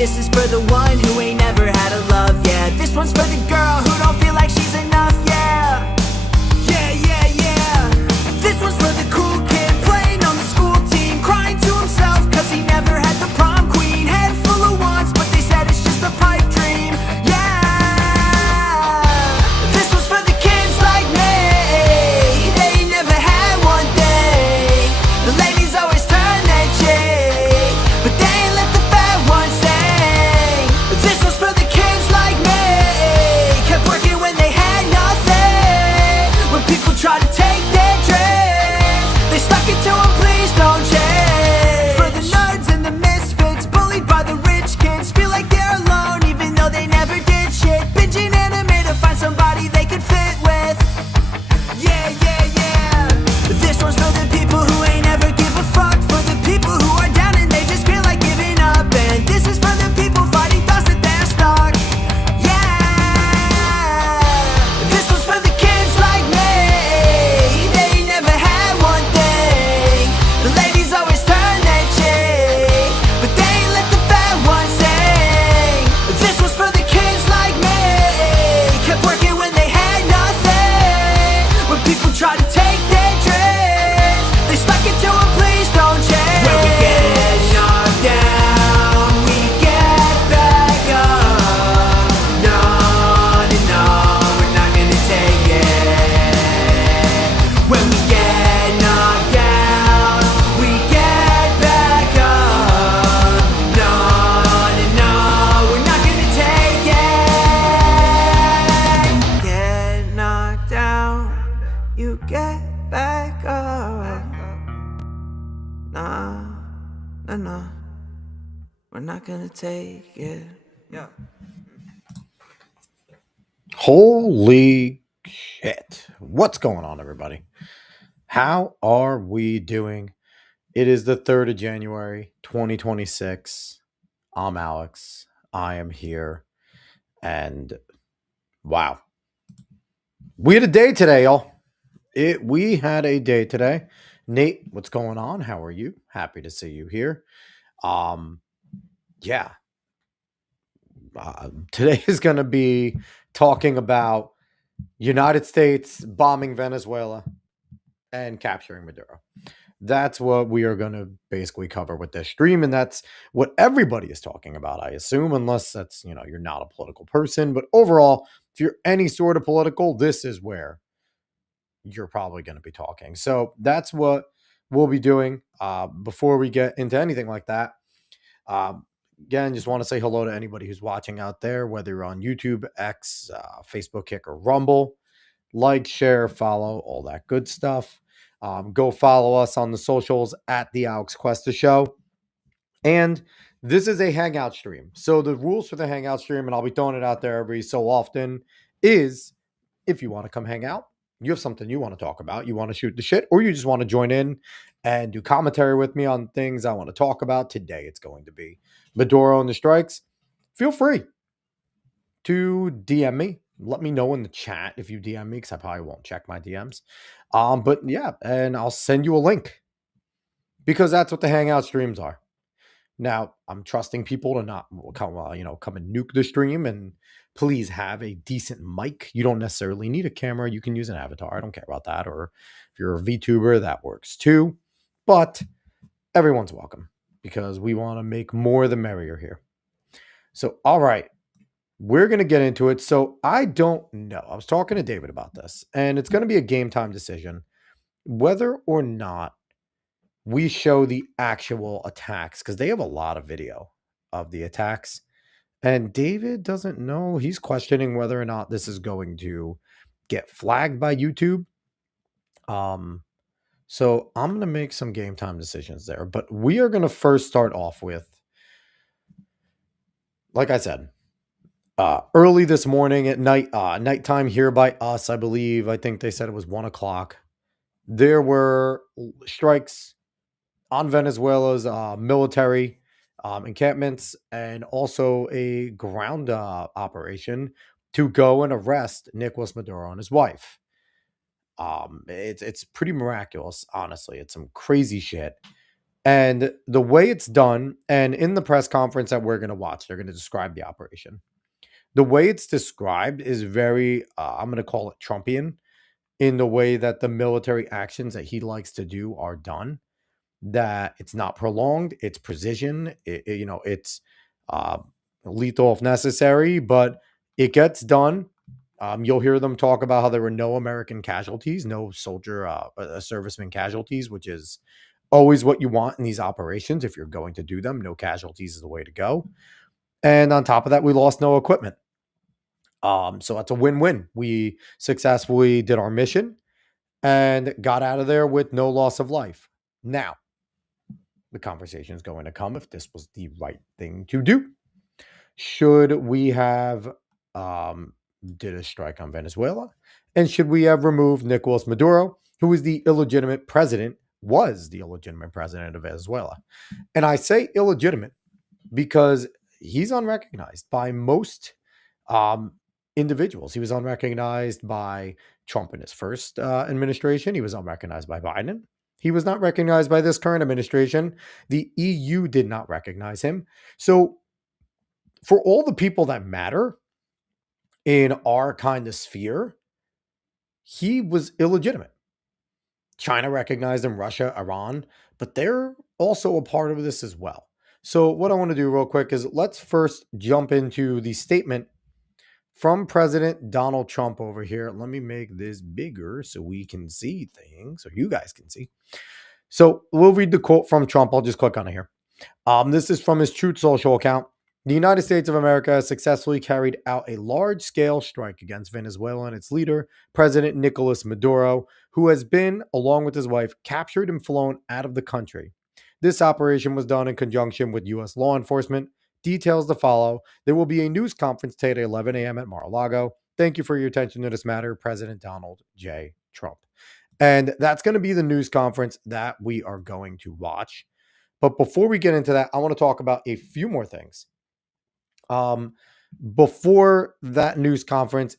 This is for the one who ain't never had a love, yeah. This one's for the girl who don't feel like she's enough, yeah. Yeah, yeah, yeah. This one's for the cool kid playing on the school team, crying to himself cause he never had the prom queen. Head full of wants, but they said it's just a pipe dream, yeah. This one's for the kids like me, they ain't never had one thing. The ladies always turn their cheek, but they ain't let the fat ones sing. This one's for the kids like me, kept working when they had nothing. When people try to take their dreams, they stuck it to them, please don't change. For the nerds and the misfits, bullied by the rich kids, feel like they're alone even though they never did shit. Binging anime to find somebody they could fit with. Yeah, yeah, yeah. This one's for the people who ain't ever give a fuck, for the people who are down and they just feel like giving up. And this is for the people fighting thoughts that they're stuck. Yeah. This one's for the kids like me, they ain't never had one thing. The ladies always turn their cheek, but they ain't let the fat ones sing. This one's for the kids like me, kept working when they had nothing. When people try to take their dreams, they stuck it to them, please don't change. When we get knocked down, we get back up. No, no, no, we're not gonna take it. When we get knocked down, we get back up. No, no, no, we're not gonna take it. Get knocked down, you get back up. Nah, nah, nah, we're not gonna take it. Yeah. Holy shit. What's going on, everybody? How are we doing? It is the 3rd of January, 2026. I'm Alex. I am here. And wow. We had a day today, y'all. We had a day today. Nate, what's going on? How are you? Happy to see you here. Yeah. Today is going to be talking about United States bombing Venezuela and capturing Maduro. That's what we are going to basically cover with this stream, and that's what everybody is talking about, I assume, unless that's, you're not a political person. But overall, if you're any sort of political, this is where you're probably going to be talking. So that's what we'll be doing. Before we get into anything like that, again, just want to say hello to anybody who's watching out there, whether you're on YouTube, X, Facebook, Kick, or Rumble. Like, share, follow, all that good stuff. Go follow us on the socials at the Alex Cuesta Show. And this is a Hangout stream. So the rules for the Hangout stream, and I'll be throwing it out there every so often, is if you want to come hang out, you have something you want to talk about, you want to shoot the shit, or you just want to join in and do commentary with me on things I want to talk about. Today it's going to be Maduro and the strikes. Feel free to DM me. Let me know in the chat if you DM me, because I probably won't check my DMs. But yeah, and I'll send you a link, because that's what the Hangout streams are. Now, I'm trusting people to not come and nuke the stream, and please have a decent mic. You don't necessarily need a camera. You can use an avatar. I don't care about that. Or if you're a VTuber, that works too. But everyone's welcome, because we want to make more the merrier here. So, all right, we're going to get into it. So I don't know. I was talking to David about this, and it's going to be a game time decision whether or not we show the actual attacks, because they have a lot of video of the attacks. And David doesn't know. He's questioning whether or not this is going to get flagged by YouTube. So I'm going to make some game time decisions there. But we are going to first start off with, like I said, early this morning at nighttime here by us, I believe. I think they said it was 1 o'clock. There were strikes on Venezuela's military encampments, and also a ground operation to go and arrest Nicholas Maduro and his wife. It's pretty miraculous, honestly. It's some crazy shit. And the way it's done, and in the press conference that we're going to watch, they're going to describe the operation. The way it's described is very, I'm going to call it Trumpian, in the way that the military actions that he likes to do are done. That it's not prolonged, it's precision, it's uh, lethal if necessary, but it gets done. You'll hear them talk about how there were no American casualties, no soldier, serviceman casualties, which is always what you want in these operations. If you're going to do them, no casualties is the way to go. And on top of that, we lost no equipment. So that's a win-win. We successfully did our mission and got out of there with no loss of life. Now, the conversation is going to come if this was the right thing to do. Should we have did a strike on Venezuela? And should we have removed Nicolas Maduro, who is the illegitimate president, was the illegitimate president of Venezuela? And I say illegitimate because he's unrecognized by most um, individuals. He was unrecognized by Trump in his first administration. He was unrecognized by Biden. He was not recognized by this current administration. The EU did not recognize him. So, for all the people that matter in our kind of sphere, he was illegitimate. China recognized him, Russia, Iran, but they're also a part of this as well. So, what I want to do real quick is let's first jump into the statement from President Donald Trump over here. Let me make this bigger so we can see things, so you guys can see. So, we'll read the quote from Trump. I'll just click on it here. This is from his Truth Social account. The United States of America has successfully carried out a large-scale strike against Venezuela and its leader, President Nicolas Maduro, who has been, along with his wife, captured and flown out of the country. This operation was done in conjunction with U.S. law enforcement. Details to follow. There will be a news conference today at 11 a.m. at Mar-a-Lago. Thank you for your attention to this matter, President Donald J. Trump. And that's going to be the news conference that we are going to watch. But before we get into that, I want to talk about a few more things. Before that news conference,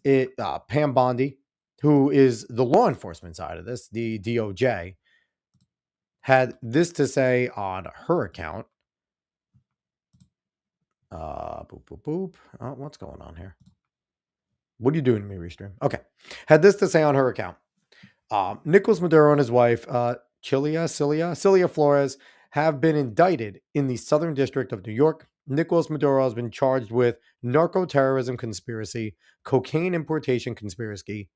Pam Bondi, who is the law enforcement side of this, the DOJ, had this to say on her account. Boop, boop, boop. Oh, what's going on here? What are you doing to me, Restream? Okay. Had this to say on her account. Nicolas Maduro and his wife, Cilia Flores, have been indicted in the Southern District of New York. Nicolas Maduro has been charged with narco-terrorism conspiracy, cocaine importation conspiracy,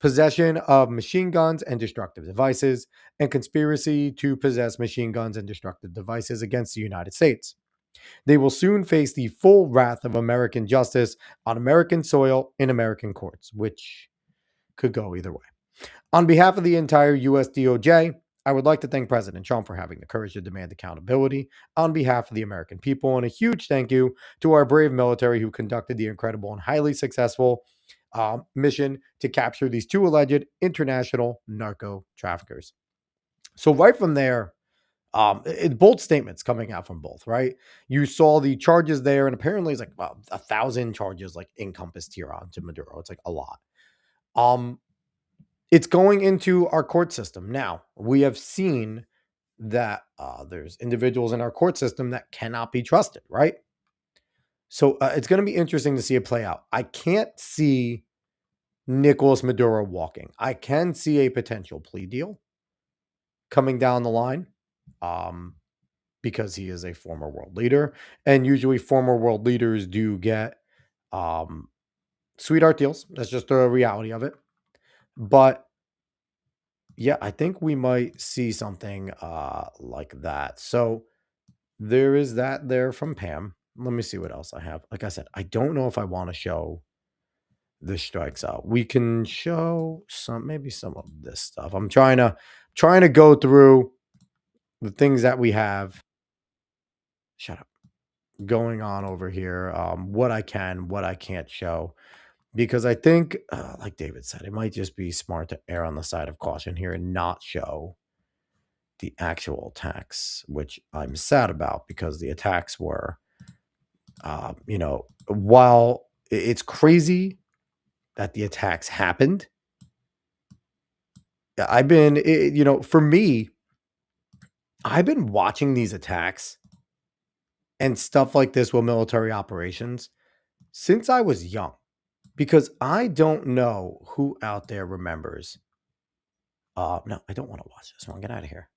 possession of machine guns and destructive devices, and conspiracy to possess machine guns and destructive devices against the United States. They will soon face the full wrath of American justice on American soil in American courts, which could go either way. On behalf of the entire U.S. DOJ, I would like to thank President Trump for having the courage to demand accountability on behalf of the American people, and a huge thank you to our brave military who conducted the incredible and highly successful mission to capture these two alleged international narco traffickers. So right from there, bold statements coming out from both, right? You saw the charges there, and apparently it's like 1,000 charges like encompassed here on to Maduro. It's like a lot. It's going into our court system. Now, we have seen that there's individuals in our court system that cannot be trusted, right? So it's going to be interesting to see it play out. I can't see Nicolas Maduro walking. I can see a potential plea deal coming down the line because he is a former world leader. And usually former world leaders do get sweetheart deals. That's just the reality of it. But yeah, I think we might see something like that. So there is that there from Pam. Let me see what else I have. Like I said, I don't know if I want to show the strikes out. We can show maybe some of this stuff. I'm trying to go through the things that we have. Shut up. Going on over here. What I can, what I can't show. Because I think, like David said, it might just be smart to err on the side of caution here and not show the actual attacks, which I'm sad about because the attacks were, while it's crazy that the attacks happened, for me, I've been watching these attacks and stuff like this with military operations since I was young, because I don't know who out there remembers. No, I don't want to watch this one. Get out of here.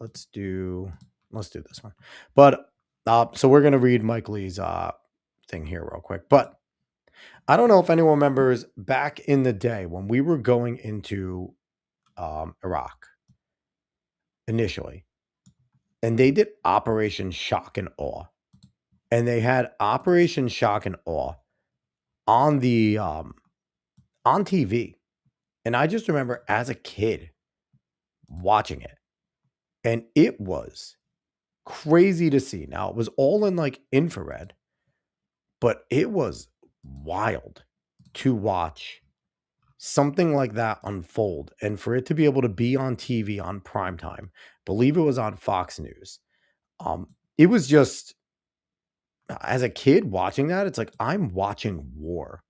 Let's do this one. But so we're gonna read Mike Lee's thing here real quick. But I don't know if anyone remembers back in the day when we were going into Iraq initially, and they did Operation Shock and Awe, and they had Operation Shock and Awe on the on TV, and I just remember as a kid watching it, and it was crazy to see. Now it was all in like infrared, but it was wild to watch something like that unfold, and for it to be able to be on TV on primetime, believe it was on Fox News. It was just, as a kid watching that, it's like I'm watching war.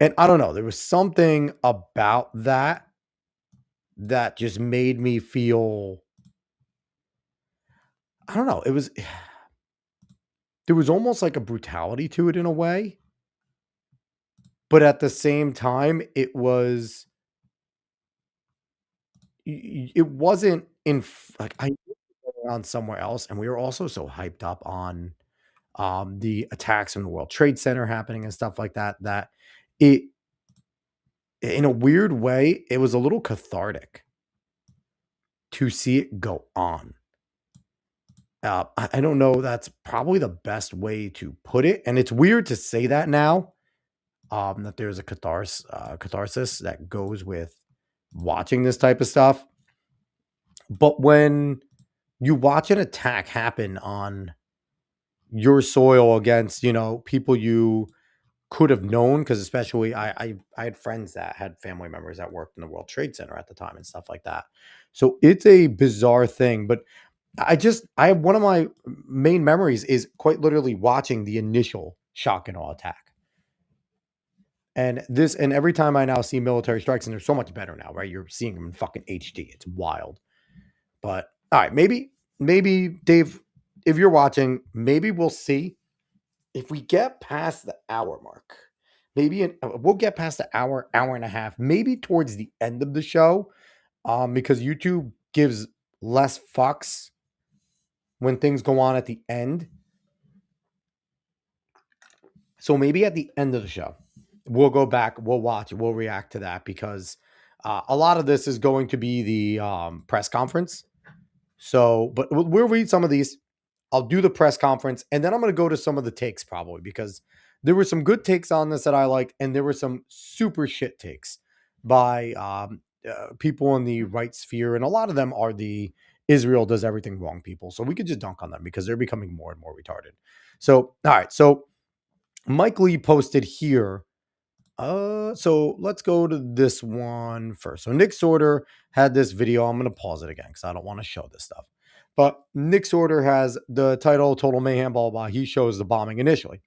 And I don't know, there was something about that that just made me feel, I don't know, it was there was almost like a brutality to it in a way, but at the same time it wasn't like I knew it was going on somewhere else, and we were also so hyped up on the attacks in the World Trade Center happening and stuff like that, that it, in a weird way, it was a little cathartic to see it go on. I don't know. That's probably the best way to put it, and it's weird to say that now. That there's a catharsis that goes with watching this type of stuff. But when you watch an attack happen on your soil against, people you could have known, because especially I had friends that had family members that worked in the World Trade Center at the time and stuff like that. So it's a bizarre thing, but I have one of my main memories is quite literally watching the initial shock and awe attack. And every time I now see military strikes, and they're so much better now, right? You're seeing them in fucking HD. It's wild. But all right, maybe Dave, if you're watching, maybe we'll see if we get past the hour mark. We'll get past the hour and a half, maybe towards the end of the show, because YouTube gives less fucks when things go on at the end. So maybe at the end of the show, we'll go back, we'll watch it, we'll react to that, because a lot of this is going to be the press conference. So, but we'll read some of these. I'll do the press conference, and then I'm going to go to some of the takes probably, because there were some good takes on this that I liked, and there were some super shit takes by people in the right sphere, and a lot of them are the Israel does everything wrong people. So we could just dunk on them because they're becoming more and more retarded. So, all right. So Mike Lee posted here. So let's go to this one first. So Nick Sorter had this video. I'm going to pause it again because I don't want to show this stuff. But Nick Sorter has the title Total Mayhem, blah, blah, blah. He shows the bombing initially.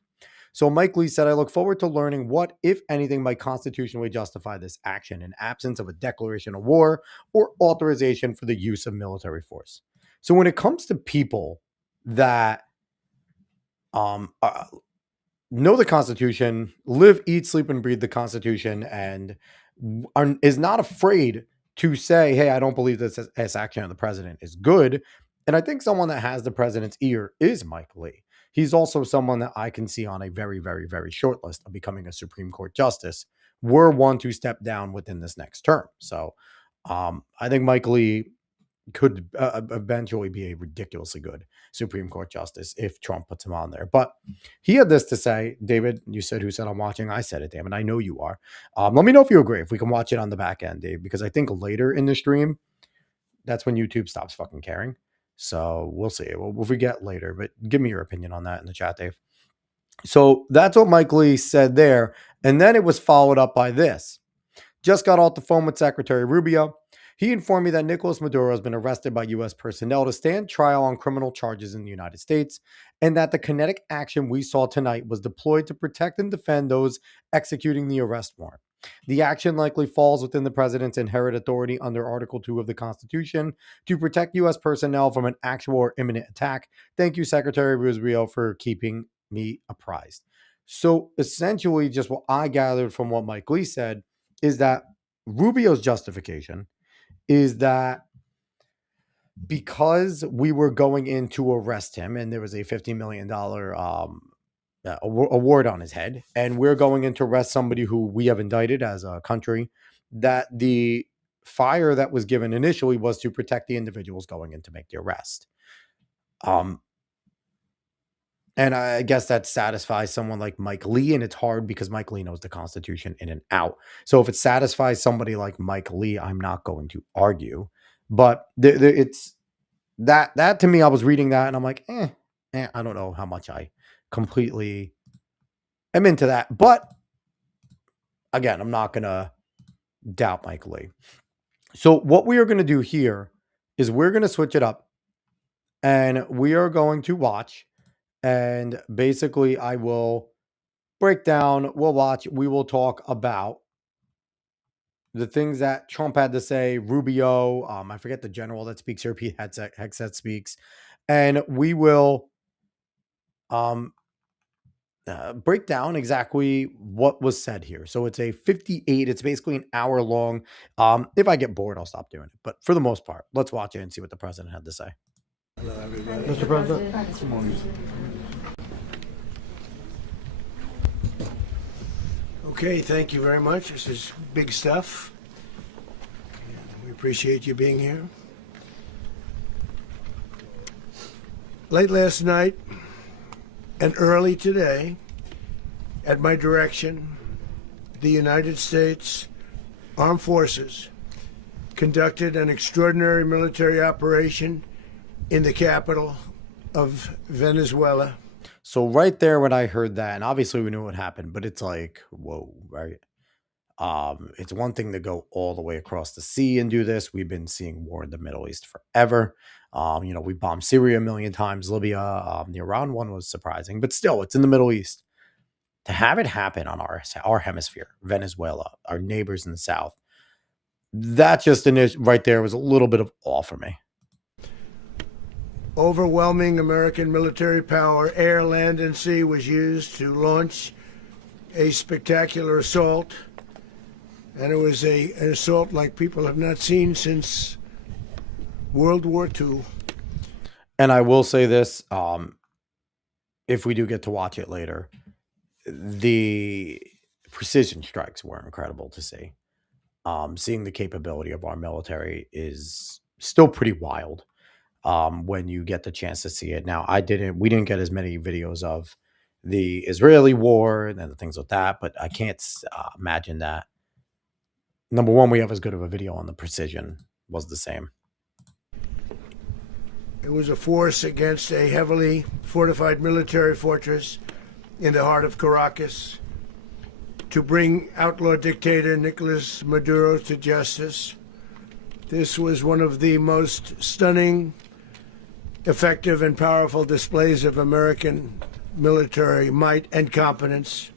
So Mike Lee said, I look forward to learning what, if anything, might constitutionally justify this action in absence of a declaration of war or authorization for the use of military force. So when it comes to people that know the Constitution, live, eat, sleep, and breathe the Constitution, and is not afraid to say, hey, I don't believe this action of the president is good. And I think someone that has the president's ear is Mike Lee. He's also someone that I can see on a very, very, very short list of becoming a Supreme Court justice were one to step down within this next term. So I think Mike Lee could eventually be a ridiculously good Supreme Court justice if Trump puts him on there. But he had this to say, David, you said, who said I'm watching? I said it, damn it. I know you are. Let me know if you agree, if we can watch it on the back end, Dave, because I think later in the stream, that's when YouTube stops fucking caring. So we'll see. We'll forget later, but give me your opinion on that in the chat, Dave. So that's what Mike Lee said there. And then it was followed up by this. Just got off the phone with Secretary Rubio. He informed me that Nicolas Maduro has been arrested by U.S. personnel to stand trial on criminal charges in the United States, and that the kinetic action we saw tonight was deployed to protect and defend those executing the arrest warrant. The action likely falls within the president's inherent authority under Article 2 of the Constitution to protect U.S. personnel from an actual or imminent attack. Thank you, Secretary Rubio, for keeping me apprised. So essentially, just what I gathered from what Mike Lee said is that Rubio's justification is that because we were going in to arrest him and there was a $50 million award on his head, and we're going in to arrest somebody who we have indicted as a country, that the fire that was given initially was to protect the individuals going in to make the arrest. And I guess that satisfies someone like Mike Lee, and it's hard because Mike Lee knows the Constitution in and out. So if it satisfies somebody like Mike Lee, I'm not going to argue. But it's that to me, I was reading that and I'm like, I don't know how much I completely am into that. But again, I'm not going to doubt Mike Lee. So what we are going to do here is we're going to switch it up and we are going to watch. And basically, I will break down, we'll watch, we will talk about the things that Trump had to say, Rubio, I forget the general that speaks here, Pete Hegseth speaks, and we will break down exactly what was said here. So it's a 58, it's basically an hour long. If I get bored, I'll stop doing it. But for the most part, let's watch it and see what the president had to say. Hello, everybody. Mr. President. Good morning. Okay, thank you very much. This is big stuff. We appreciate you being here. Late last night and early today, at my direction, the United States Armed Forces conducted an extraordinary military operation in the capital of Venezuela. So right there when I heard that, and obviously we knew what happened, but it's like, whoa, right? It's one thing to go all the way across the sea and do this. We've been seeing war in the Middle East forever. We bombed Syria a million times, Libya. The Iran one was surprising, but still, it's in the Middle East. To have it happen on our hemisphere, Venezuela, our neighbors in the south, that just right there was a little bit of awe for me. Overwhelming American military power, air, land, and sea, was used to launch a spectacular assault. And it was an assault like people have not seen since World War II. And I will say this, if we do get to watch it later, the precision strikes were incredible to see. Seeing the capability of our military is still pretty wild. When you get the chance to see it. Now, we didn't get as many videos of the Israeli war and the things like that, but I can't imagine that. Number one, we have as good of a video on the precision was the same. It was a force against a heavily fortified military fortress in the heart of Caracas to bring outlaw dictator Nicholas Maduro to justice. This was one of the most stunning, effective, and powerful displays of American military might and competence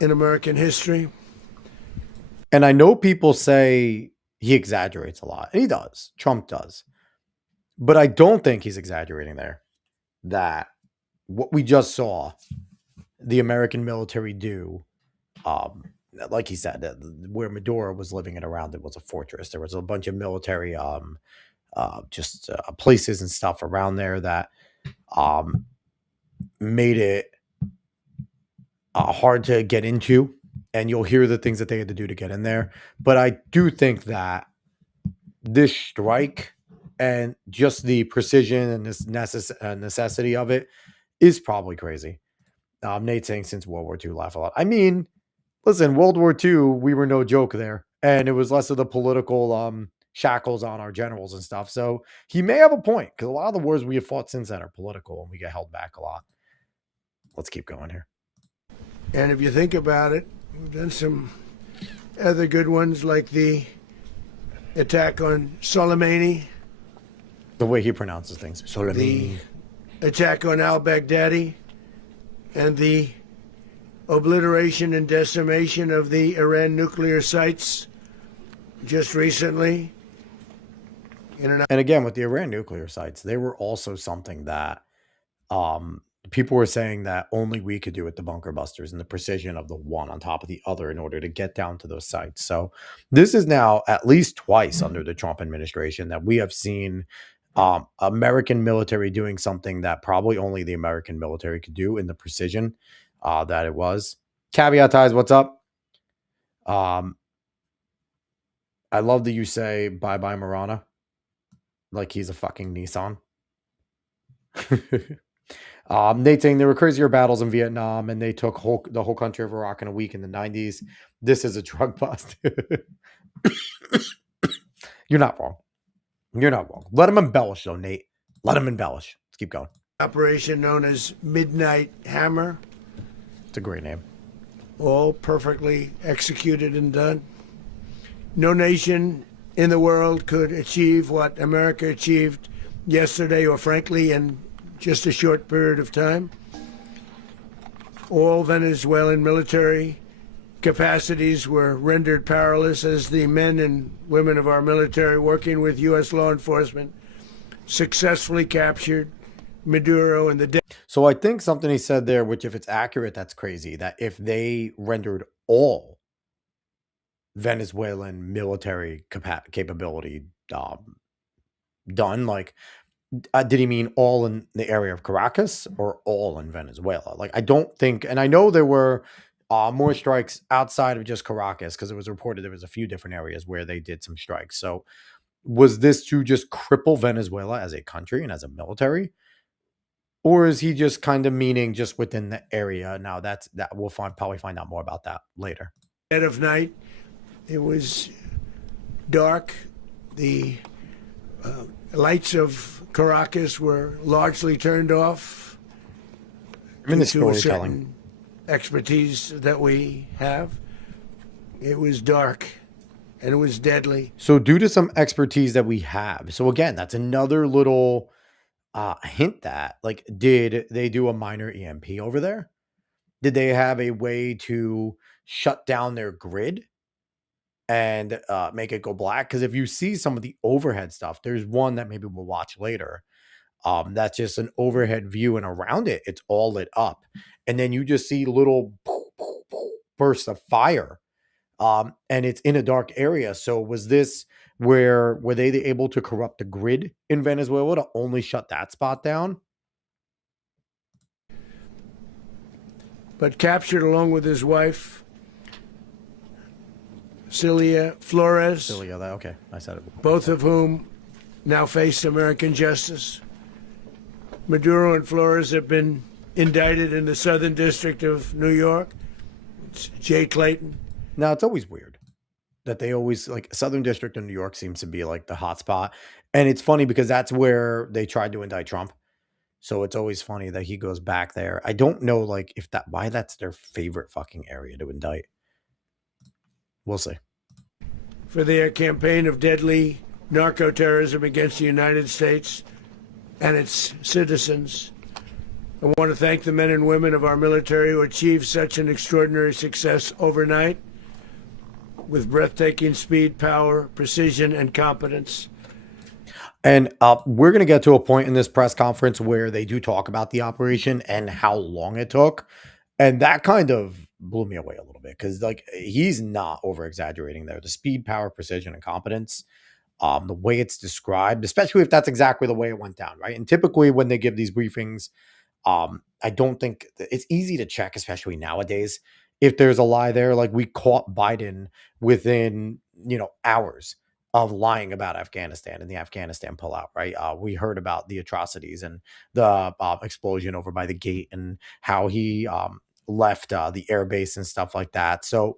in American history. And I know people say he exaggerates a lot, and he does. Trump does. But I don't think he's exaggerating there. That what we just saw the American military do, like he said, where Maduro was living and around it was a fortress. There was a bunch of military places and stuff around there that made it hard to get into, and you'll hear the things that they had to do to get in there. But I do think that this strike and just the precision and this necessity of it is probably crazy. Nate saying since World War II, laugh a lot. I mean, listen, World War II, we were no joke there, and it was less of the political shackles on our generals and stuff. So he may have a point, because a lot of the wars we have fought since then are political and we get held back a lot. Let's keep going here. And if you think about it, we've done some other good ones, like the attack on Soleimani, The way he pronounces things. Soleimani. the attack on al-Baghdadi, and the obliteration and decimation of the Iran nuclear sites just recently. And again, with the Iran nuclear sites, they were also something that people were saying that only we could do with the bunker busters and the precision of the one on top of the other in order to get down to those sites. So this is now at least twice under the Trump administration that we have seen American military doing something that probably only the American military could do in the precision that it was. Caveat ties, what's up? I love that you say bye-bye Marana. Like he's a fucking Nissan. Nate saying there were crazier battles in Vietnam and they took the whole country of Iraq in a week in the 90s. This is a drug bust. You're not wrong. You're not wrong. Let him embellish though, Nate. Let him embellish. Let's keep going. Operation known as Midnight Hammer. It's a great name. All perfectly executed and done. No nation in the world could achieve what America achieved yesterday, or frankly, in just a short period of time. All Venezuelan military capacities were rendered powerless as the men and women of our military, working with U.S. law enforcement, successfully captured Maduro and the... So I think something he said there, which if it's accurate, that's crazy, that if they rendered all Venezuelan military capability done, like, did he mean all in the area of Caracas or all in Venezuela? Like, I don't think, and I know there were more strikes outside of just Caracas because it was reported there was a few different areas where they did some strikes. So was this to just cripple Venezuela as a country and as a military? Or is he just kind of meaning just within the area? Now that we'll probably find out more about that later. Dead of night, it was dark. The lights of Caracas were largely turned off. I mean, the due to a storytelling. certain expertise that we have. It was dark and it was deadly. So due to some expertise that we have. So again, that's another little hint that, like, did they do a minor EMP over there? Did they have a way to shut down their grid and make it go black? Because if you see some of the overhead stuff, there's one that maybe we'll watch later. That's just an overhead view, and around it, it's all lit up. And then you just see little bursts of fire. And it's in a dark area. So was this were they able to corrupt the grid in Venezuela to only shut that spot down? But captured along with his wife, Celia Flores, Okay, I said it. both of whom now face American justice. Maduro and Flores have been indicted in the Southern District of New York. It's Jay Clayton. Now, it's always weird that they always, like, Southern District of New York seems to be like the hot spot. And it's funny because that's where they tried to indict Trump. So it's always funny that he goes back there. I don't know, like, why that's their favorite fucking area to indict. We'll see. For their campaign of deadly narco-terrorism against the United States and its citizens. I want to thank the men and women of our military who achieved such an extraordinary success overnight with breathtaking speed, power, precision, and competence. And we're going to get to a point in this press conference where they do talk about the operation and how long it took. And that kind of blew me away a little bit because, like, he's not over exaggerating there. The speed, power, precision, and competence, the way it's described, especially if that's exactly the way it went down, right? And typically when they give these briefings, I don't think it's easy to check, especially nowadays, if there's a lie there. Like, we caught Biden within, hours of lying about Afghanistan and the Afghanistan pullout, right? We heard about the atrocities and the explosion over by the gate and how he left the air base and stuff like that. So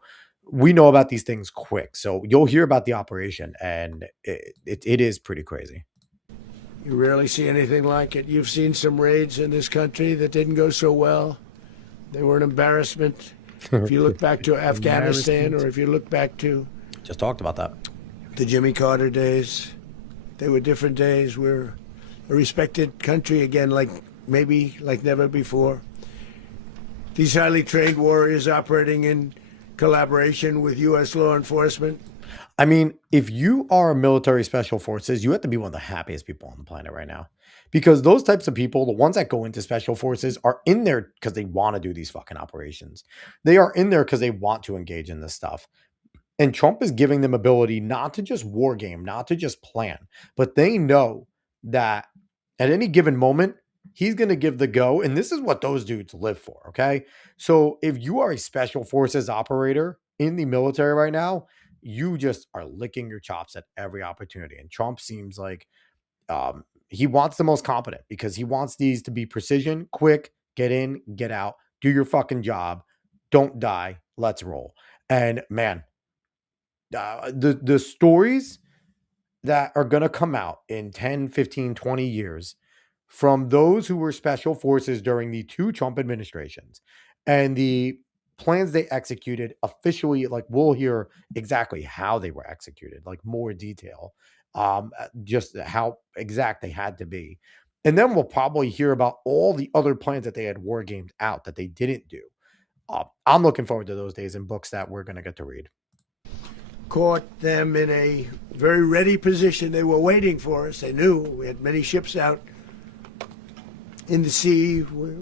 we know about these things quick. So you'll hear about the operation, and it is pretty crazy. You rarely see anything like it. You've seen some raids in this country that didn't go so well. They were an embarrassment. If you look back to Afghanistan, or if you look back to... Just talked about that. The Jimmy Carter days, they were different days. We're a respected country again, like never before. These highly trained warriors operating in collaboration with U.S. law enforcement. I mean, if you are military special forces, you have to be one of the happiest people on the planet right now. Because those types of people, the ones that go into special forces, are in there because they want to do these fucking operations. They are in there because they want to engage in this stuff. And Trump is giving them ability not to just war game, not to just plan, but they know that at any given moment, he's going to give the go. And this is what those dudes live for. Okay. So if you are a special forces operator in the military right now, you just are licking your chops at every opportunity. And Trump seems like he wants the most competent because he wants these to be precision, quick, get in, get out, do your fucking job, don't die, let's roll. And man, the stories that are going to come out in 10, 15, 20 years from those who were special forces during the two Trump administrations and the plans they executed officially, like we'll hear exactly how they were executed, like more detail, just how exact they had to be. And then we'll probably hear about all the other plans that they had war gamed out that they didn't do. I'm looking forward to those days and books that we're going to get to read. Caught them in a very ready position. They were waiting for us. They knew we had many ships out in the sea. We were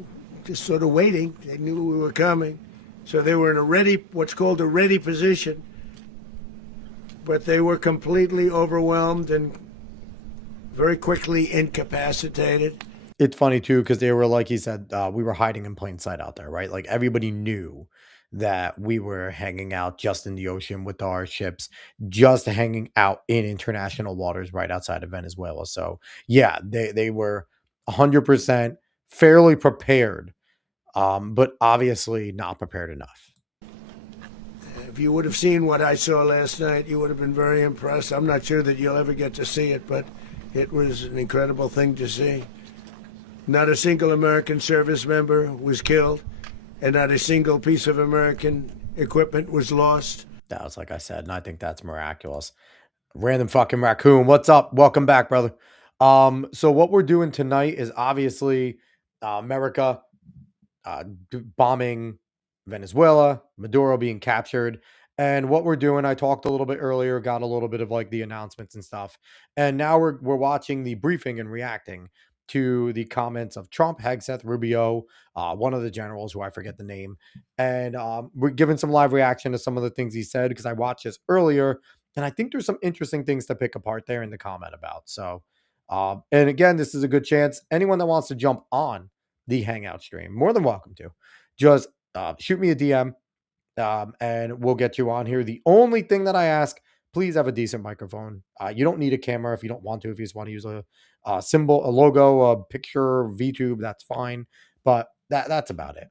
just sort of waiting. They knew we were coming. So they were in a ready, what's called a ready position. But they were completely overwhelmed and very quickly incapacitated. It's funny too, because they were, like he said, we were hiding in plain sight out there, right? Like everybody knew that we were hanging out just in the ocean with our ships, just hanging out in international waters right outside of Venezuela. So yeah, they were 100% fairly prepared, but obviously not prepared enough. If you would have seen what I saw last night, you would have been very impressed. I'm not sure that you'll ever get to see it, but it was an incredible thing to see. Not a single American service member was killed, and not a single piece of American equipment was lost. That was, like I said, and I think that's miraculous. Random fucking raccoon, what's up? Welcome back, brother. So what we're doing tonight is obviously America bombing Venezuela, Maduro being captured. And what we're doing, I talked a little bit earlier, got a little bit of like the announcements and stuff. And now we're watching the briefing and reacting to the comments of Trump, Hegseth, Rubio, one of the generals who I forget the name. And we're giving some live reaction to some of the things he said because I watched this earlier. And I think there's some interesting things to pick apart there in the comment about. So, and again, this is a good chance. Anyone that wants to jump on the Hangout stream, more than welcome to. Just shoot me a DM and we'll get you on here. The only thing that I ask, please have a decent microphone. You don't need a camera if you don't want to. If you just want to use a symbol, a logo, a picture, VTube, that's fine. But that's about it.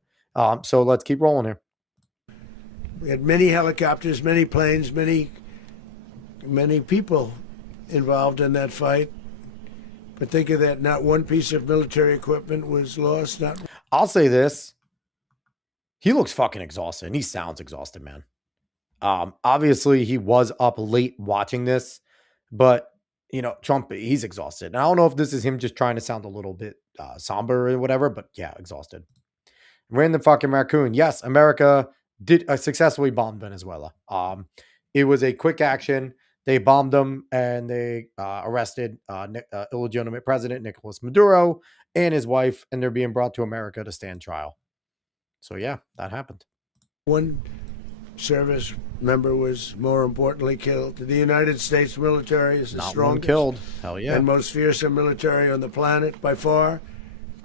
So let's keep rolling here. We had many helicopters, many planes, many people involved in that fight. But think of that, not one piece of military equipment was lost. I'll say this. He looks fucking exhausted, and he sounds exhausted, man. Obviously, he was up late watching this, but, you know, Trump, he's exhausted. And I don't know if this is him just trying to sound a little bit somber or whatever, but yeah, exhausted. Random fucking raccoon. Yes, America did successfully bomb Venezuela. It was a quick action. They bombed them and they arrested illegitimate President Nicholas Maduro and his wife, and they're being brought to America to stand trial. So yeah, that happened. One service member was more importantly killed. The United States military is the strongest killed. Hell yeah. and most fearsome military on the planet by far,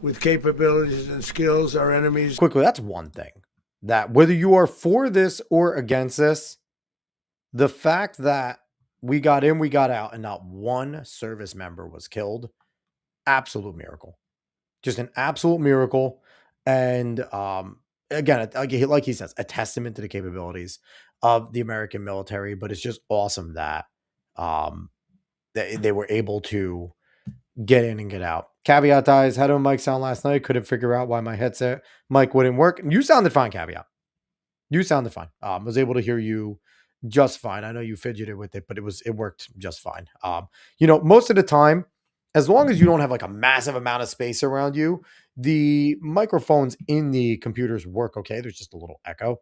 with capabilities and skills our enemies. Quickly, that's one thing. That whether you are for this or against this, the fact that we got in, we got out, and not one service member was killed, absolute miracle. Just an absolute miracle. And again, like he says, a testament to the capabilities of the American military. But it's just awesome that they were able to get in and get out. Caveat dies. How did Mike sound last night? Couldn't figure out why my headset mic wouldn't work. You sounded fine, Caveat. You sounded fine. Was able to hear you just fine. I know you fidgeted with it, but it worked just fine. You know, most of the time as long as you don't have like a massive amount of space around you, the microphones in the computers work okay. There's just a little echo.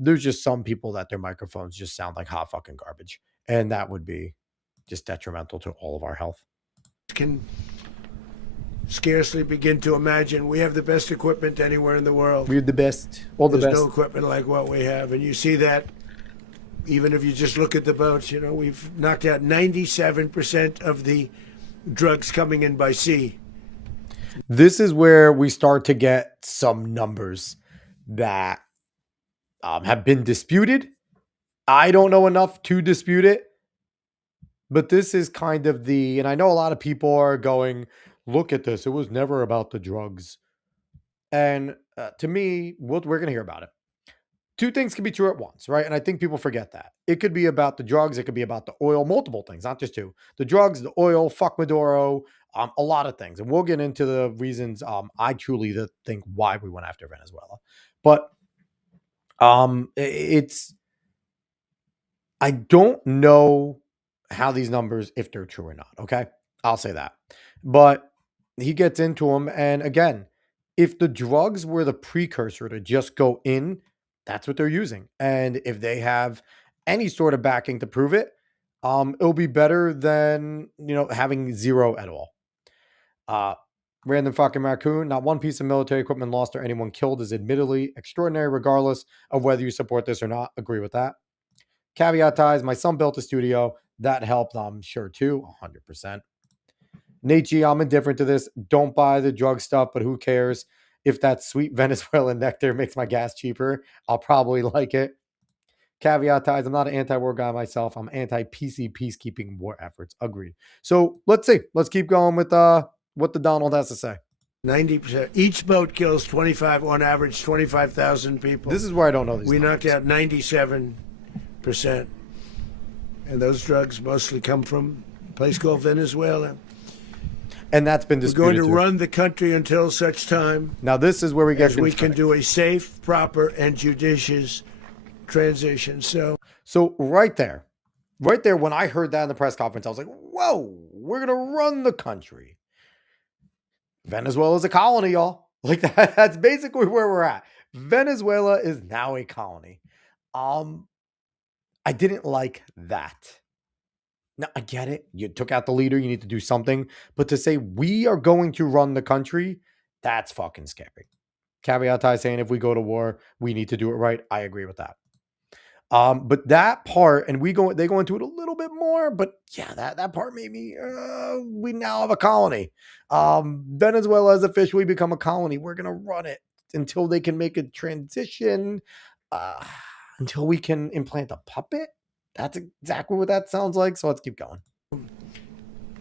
There's just some people that their microphones just sound like hot fucking garbage, and that would be just detrimental to all of our health. Can scarcely begin to imagine. We have the best equipment anywhere in the world. We're the best, all the There's best. no equipment like what we have, and you see that even if you just look at the boats. We've knocked out 97% of the drugs coming in by sea. This is where we start to get some numbers that have been disputed. I don't know enough to dispute it, but this is kind of and I know a lot of people are going, look at this. It was never about the drugs. And to me, we're going to hear about it. Two things can be true at once, right? And I think people forget that. It could be about the drugs. It could be about the oil, multiple things, not just two. The drugs, the oil, fuck Maduro, a lot of things. And we'll get into the reasons I truly think why we went after Venezuela. But I don't know how these numbers, if they're true or not. Okay. I'll say that. But he gets into them. And again, if the drugs were the precursor to just go in, that's what they're using. And if they have any sort of backing to prove it, it'll be better than, having zero at all. Random fucking raccoon. Not one piece of military equipment lost or anyone killed is admittedly extraordinary, regardless of whether you support this or not. Agree with that. Caveat ties. My son built a studio. That helped, I'm sure, too. 100%. Nachi, I'm indifferent to this. Don't buy the drug stuff, but who cares? If that sweet Venezuelan nectar makes my gas cheaper, I'll probably like it. Caveat ties. I'm not an anti-war guy myself. I'm anti-PC peacekeeping war efforts. Agreed. So let's see. Let's keep going with what the Donald has to say. 90%. Each boat kills 25, on average, 25,000 people. This is where I don't know these We numbers. knocked out 97%. And those drugs mostly come from a place called Venezuela. And that's been We're disputed. going to too. run the country until such time Now this is where we get as we can do a safe, proper, and judicious transition. So right there, when I heard that in the press conference, I was like, whoa, we're going to run the country. Venezuela is a colony, y'all. Like that's basically where we're at. Venezuela is now a colony. I didn't like that. Now, I get it. You took out the leader. You need to do something. But to say we are going to run the country, that's fucking scary. Caveat tie saying if we go to war, we need to do it right. I agree with that. But that part, and they go into it a little bit more, but yeah, that part made me, we now have a colony. Venezuela has officially become a colony. We're going to run it until they can make a transition, until we can implant a puppet. That's exactly what that sounds like. So let's keep going.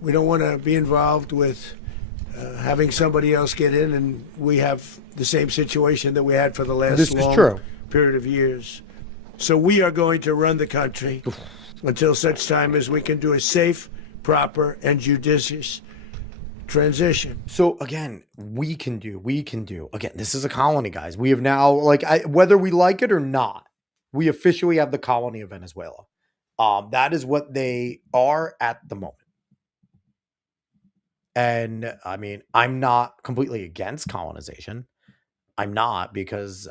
we don't want to be involved with having somebody else get in, and we have the same situation that we had for the last long period of years. So we are going to run the country until such time as we can do a safe, proper, and judicious transition. So again, we can do. Again, this is a colony, guys. We have now, whether we like it or not, we officially have the colony of Venezuela. That is what they are at the moment. And I mean, I'm not completely against colonization. I'm not, because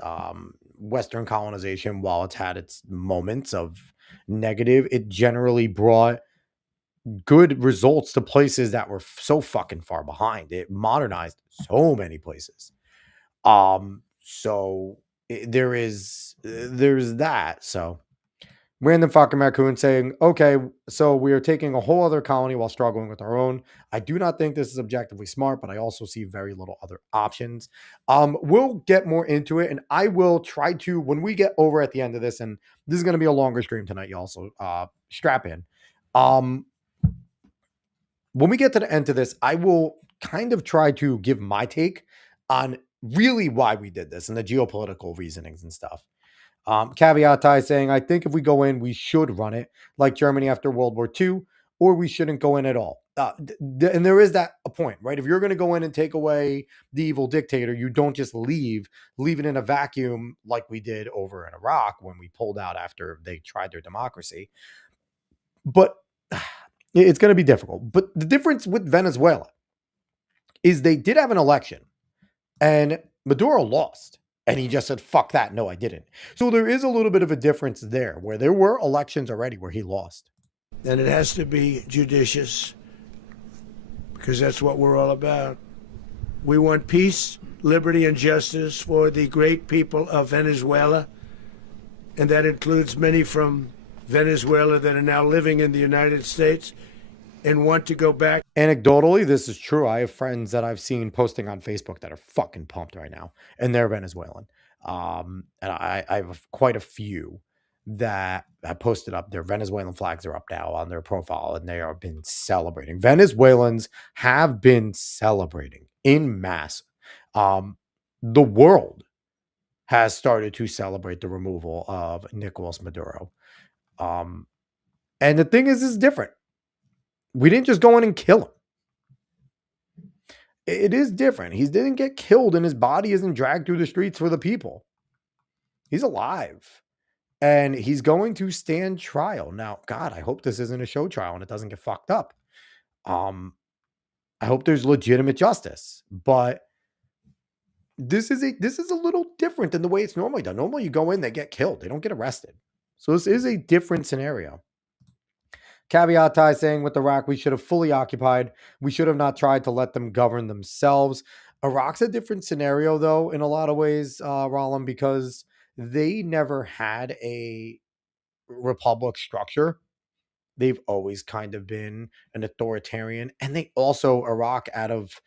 Western colonization, while it's had its moments of negative, it generally brought good results to places that were so fucking far behind. It modernized so many places. There's that. So random fucking raccoon saying, okay, so we are taking a whole other colony while struggling with our own. I do not think this is objectively smart, but I also see very little other options. We'll get more into it, and I will try to, when we get over at the end of this, and this is going to be a longer stream tonight, y'all, so strap in. When we get to the end of this, I will kind of try to give my take on really why we did this and the geopolitical reasonings and stuff. Caveat tie saying, I think if we go in, we should run it like Germany after World War II, or we shouldn't go in at all. And there is a point, right? If you're going to go in and take away the evil dictator, you don't just leave it in a vacuum like we did over in Iraq when we pulled out after they tried their democracy. But It's going to be difficult. But the difference with Venezuela is they did have an election and Maduro lost. And he just said, fuck that. No, I didn't. So there is a little bit of a difference there where there were elections already where he lost. And it has to be judicious because that's what we're all about. We want peace, liberty, and justice for the great people of Venezuela. And that includes many from Venezuela that are now living in the United States and want to go back. Anecdotally, this is true. I have friends that I've seen posting on Facebook that are fucking pumped right now, and they're Venezuelan. And I have quite a few that have posted up. Their Venezuelan flags are up now on their profile, and they have been celebrating. Venezuelans have been celebrating in mass. The world has started to celebrate the removal of Nicolas Maduro. And the thing is, it's different. We didn't just go in and kill him. It is different. He didn't get killed and his body isn't dragged through the streets for the people. He's alive and he's going to stand trial. Now, God, I hope this isn't a show trial and it doesn't get fucked up. I hope there's legitimate justice, but this is a little different than the way it's normally done. Normally you go in, they get killed. They don't get arrested. So this is a different scenario. Caveat tie saying with Iraq, we should have fully occupied. We should have not tried to let them govern themselves. Iraq's a different scenario, though, in a lot of ways, Roland, because they never had a republic structure. They've always kind of been an authoritarian. And they also, Iraq, out of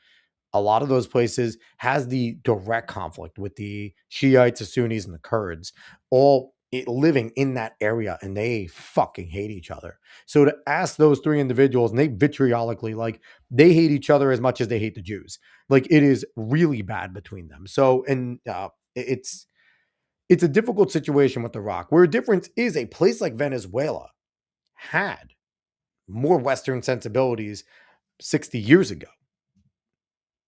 a lot of those places, has the direct conflict with the Shiites, the Sunnis, and the Kurds, all living in that area, and they fucking hate each other. So to ask those three individuals, and they vitriolically, like, they hate each other as much as they hate the Jews. Like, it is really bad between them. So, and it's a difficult situation with Iraq, where a difference is a place like Venezuela had more Western sensibilities 60 years ago.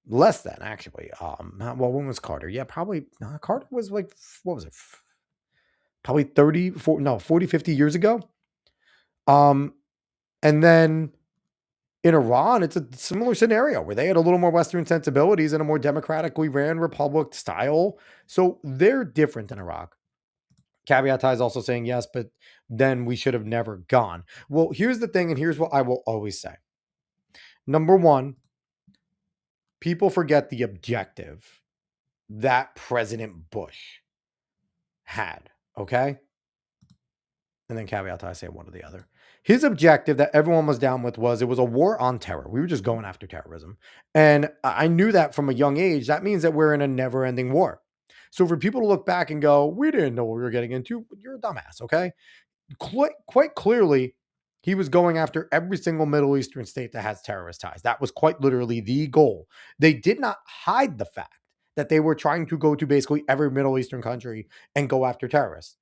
Less than, actually. Well, when was Carter? Yeah, probably. Carter was like, what was it? Probably 40, 50 years ago. And then in Iran, it's a similar scenario where they had a little more Western sensibilities and a more democratically ran republic style. So they're different than Iraq. Caveat is also saying yes, but then we should have never gone. Well, here's the thing, and here's what I will always say. Number one, people forget the objective that President Bush had, okay? And then caveat, I say one or the other. His objective that everyone was down with was it was a war on terror. We were just going after terrorism. And I knew that from a young age. That means that we're in a never-ending war. So for people to look back and go, we didn't know what we were getting into, you're a dumbass, okay? Quite clearly, he was going after every single Middle Eastern state that has terrorist ties. That was quite literally the goal. They did not hide the fact that they were trying to go to basically every Middle Eastern country and go after terrorists.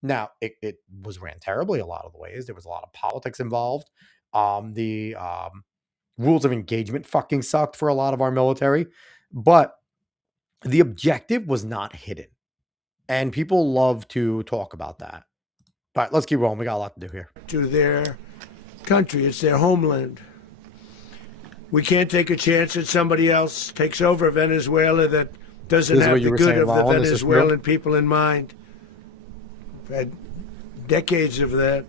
Now, it was ran terribly a lot of the ways. There was a lot of politics involved. The rules of engagement fucking sucked for a lot of our military. But the objective was not hidden. And people love to talk about that. But let's keep rolling. We got a lot to do here. To their country. It's their homeland. We can't take a chance that somebody else takes over Venezuela that doesn't have the good of the Venezuelan people in mind. We've had decades of that.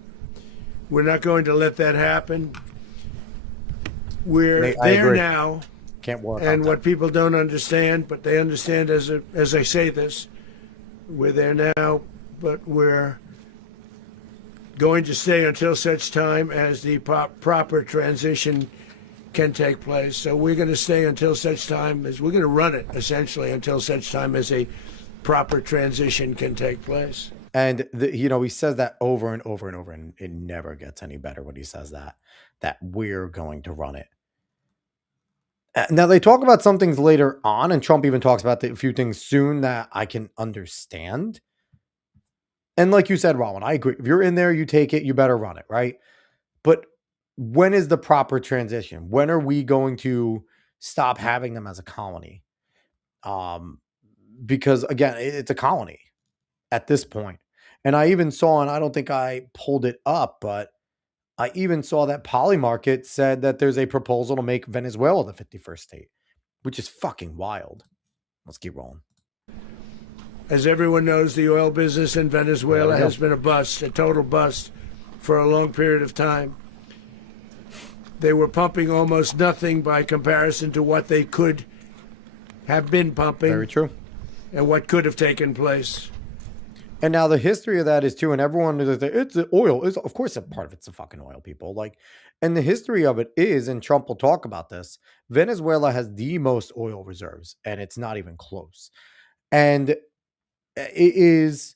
We're not going to let that happen. We're there now. Can't work. And what people don't understand, but they understand as I say this, we're there now, but we're going to stay until such time as the proper transition can take place. So we're going to stay until such time as we're going to run it, essentially, until such time as a proper transition can take place. And, he says that over and over and over, and it never gets any better when he says that we're going to run it. Now, they talk about some things later on, and Trump even talks about a few things soon that I can understand. And like you said, Rowan, I agree. If you're in there, you take it, you better run it, right? But when is the proper transition? When are we going to stop having them as a colony? Because, again, it's a colony at this point. And I even saw, and I don't think I pulled it up, but I even saw that Polymarket said that there's a proposal to make Venezuela the 51st state, which is fucking wild. Let's keep rolling. As everyone knows, the oil business in Venezuela has been a bust, a total bust, for a long period of time. They were pumping almost nothing by comparison to what they could have been pumping. Very true. And what could have taken place. And now the history of that is too, and everyone is like, it's oil. It's, of course, a part of it's the fucking oil, people. Like, and the history of it is, and Trump will talk about this, Venezuela has the most oil reserves, and it's not even close. And it is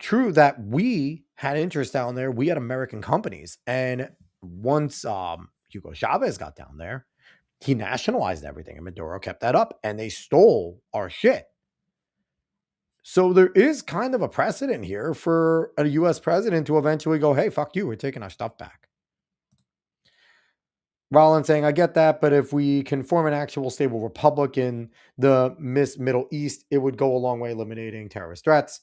true that we had interest down there. We had American companies. And once Hugo Chavez got down there, he nationalized everything, and Maduro kept that up, and they stole our shit. So there is kind of a precedent here for a U.S. president to eventually go, hey, fuck you, we're taking our stuff back. Rollins saying, I get that, but if we can form an actual stable republic in the Middle East, it would go a long way eliminating terrorist threats.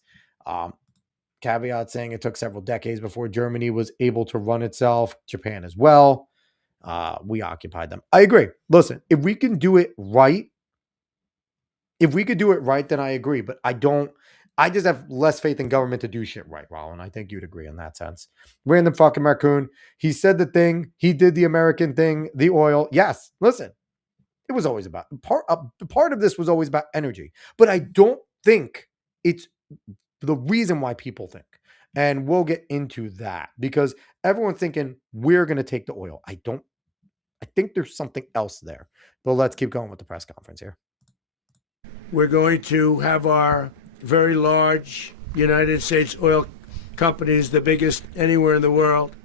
Caveat saying it took several decades before Germany was able to run itself, Japan as well. We occupied them. I agree. Listen, if we can do it right, then I agree. But I just have less faith in government to do shit right, Rollin. I think you'd agree in that sense. Random fucking raccoon. He said the thing. He did the American thing, the oil. Yes, listen. It was always about, part of this was always about energy. But I don't think it's the reason why people think. And we'll get into that because everyone's thinking we're going to take the oil. I think there's something else there. But let's keep going with the press conference here. We're going to have our very large United States oil companies, the biggest anywhere in the world,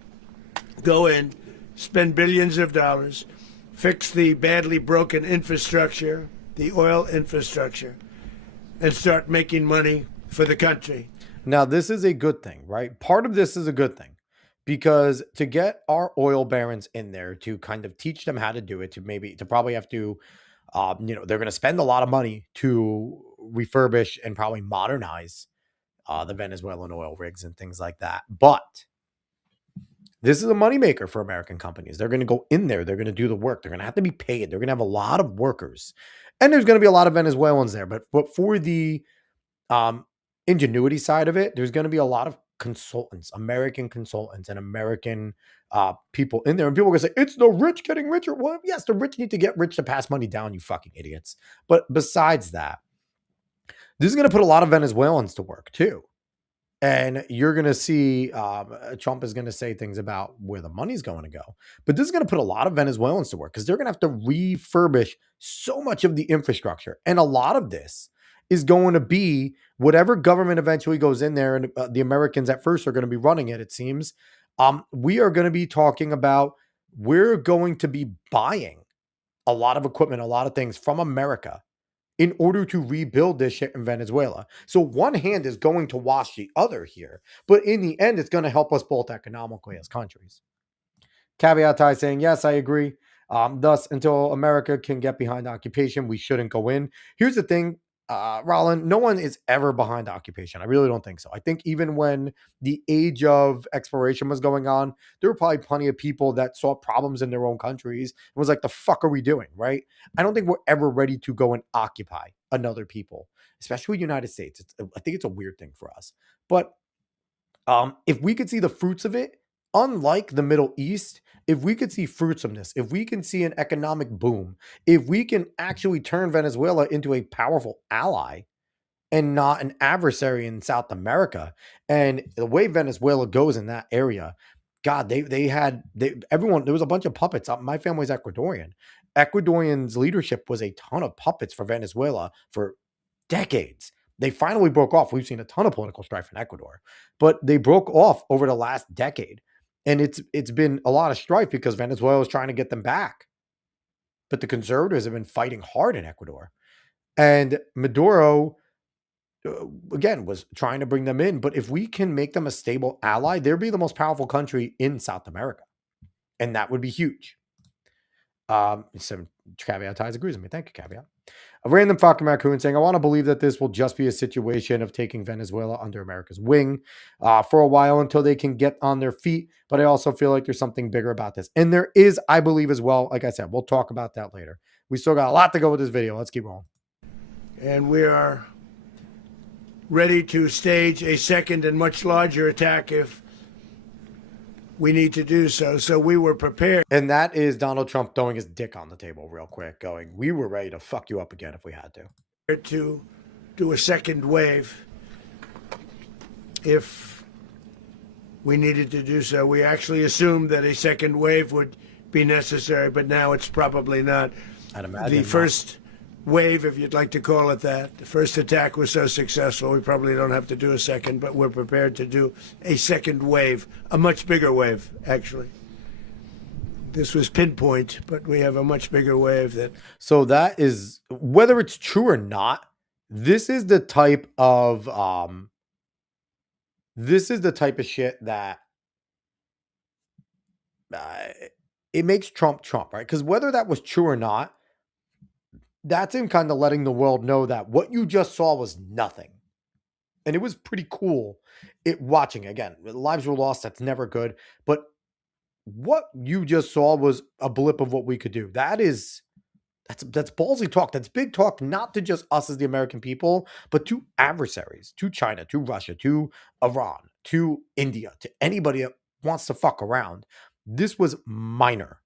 go in, spend billions of dollars, fix the badly broken infrastructure, the oil infrastructure, and start making money for the country. Now, this is a good thing, right? Part of this is a good thing because to get our oil barons in there to kind of teach them how to do it, to probably have to, they're going to spend a lot of money to refurbish and probably modernize the Venezuelan oil rigs and things like that. But this is a moneymaker for American companies. They're going to go in there. They're going to do the work. They're going to have to be paid. They're going to have a lot of workers. And there's going to be a lot of Venezuelans there. But for the ingenuity side of it, there's going to be a lot of consultants, American consultants and American people in there. And people are going to say, it's the rich getting richer. Well, yes, the rich need to get rich to pass money down, you fucking idiots. But besides that, this is going to put a lot of Venezuelans to work too. And you're going to see Trump is going to say things about where the money's going to go. But this is going to put a lot of Venezuelans to work because they're going to have to refurbish so much of the infrastructure. And a lot of this is going to be whatever government eventually goes in there. And the Americans at first are going to be running it, it seems. We are going to be talking about, we're going to be buying a lot of equipment, a lot of things from America in order to rebuild this shit in Venezuela. So one hand is going to wash the other here, but in the end, it's going to help us both economically as countries. Caveat Tai saying, yes, I agree. Thus, until America can get behind occupation, we shouldn't go in. Here's the thing, Rollin, no one is ever behind occupation. I really don't think so. I think even when the age of exploration was going on, there were probably plenty of people that saw problems in their own countries and was like, the fuck are we doing, right? I don't think we're ever ready to go and occupy another people, especially the United States. I think it's a weird thing for us. But if we could see the fruits of it, unlike the Middle East, if we could see fruits from this, if we can see an economic boom, if we can actually turn Venezuela into a powerful ally and not an adversary in South America, and the way Venezuela goes in that area, God, everyone, there was a bunch of puppets. My family's Ecuadorian. Ecuadorian's leadership was a ton of puppets for Venezuela for decades. They finally broke off. We've seen a ton of political strife in Ecuador, but they broke off over the last decade. And it's been a lot of strife because Venezuela is trying to get them back. But the conservatives have been fighting hard in Ecuador. And Maduro, again, was trying to bring them in. But if we can make them a stable ally, they'll be the most powerful country in South America. And that would be huge. Some Caveat Ties agrees with me. Thank you, Caveat. A random fucking raccoon saying, I want to believe that this will just be a situation of taking Venezuela under America's wing for a while until they can get on their feet. But I also feel like there's something bigger about this. And there is, I believe, as well. Like I said, we'll talk about that later. We still got a lot to go with this video. Let's keep rolling. And we are ready to stage a second and much larger attack if we need to do so. So we were prepared. And that is Donald Trump throwing his dick on the table real quick, going, we were ready to fuck you up again if we had to do a second wave if we needed to do so. We actually assumed that a second wave would be necessary, but now it's probably not. I'd imagine The not. first wave, if you'd like to call it that, the first attack was so successful, we probably don't have to do a second, but we're prepared to do a second wave, a much bigger wave, actually. This was pinpoint, but we have a much bigger wave that. So that is, whether it's true or not, this is the type of shit that it makes Trump Trump, right? Because whether that was true or not, that's him kind of letting the world know that what you just saw was nothing. And it was pretty cool watching. Again, lives were lost. That's never good. But what you just saw was a blip of what we could do. That's ballsy talk. That's big talk, not to just us as the American people, but to adversaries, to China, to Russia, to Iran, to India, to anybody that wants to fuck around. This was minor.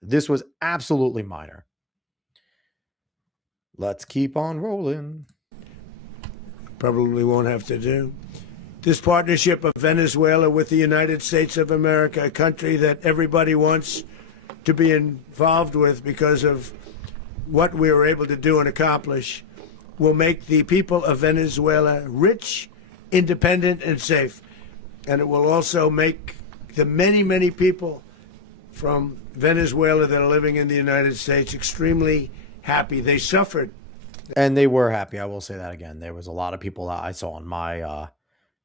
This was absolutely minor. Let's keep on rolling. Probably won't have to do. This partnership of Venezuela with the United States of America, a country that everybody wants to be involved with because of what we were able to do and accomplish, will make the people of Venezuela rich, independent, and safe. And it will also make the many, many people from Venezuela that are living in the United States extremely happy. They suffered. And they were happy. I will say that again. There was a lot of people that I saw on my,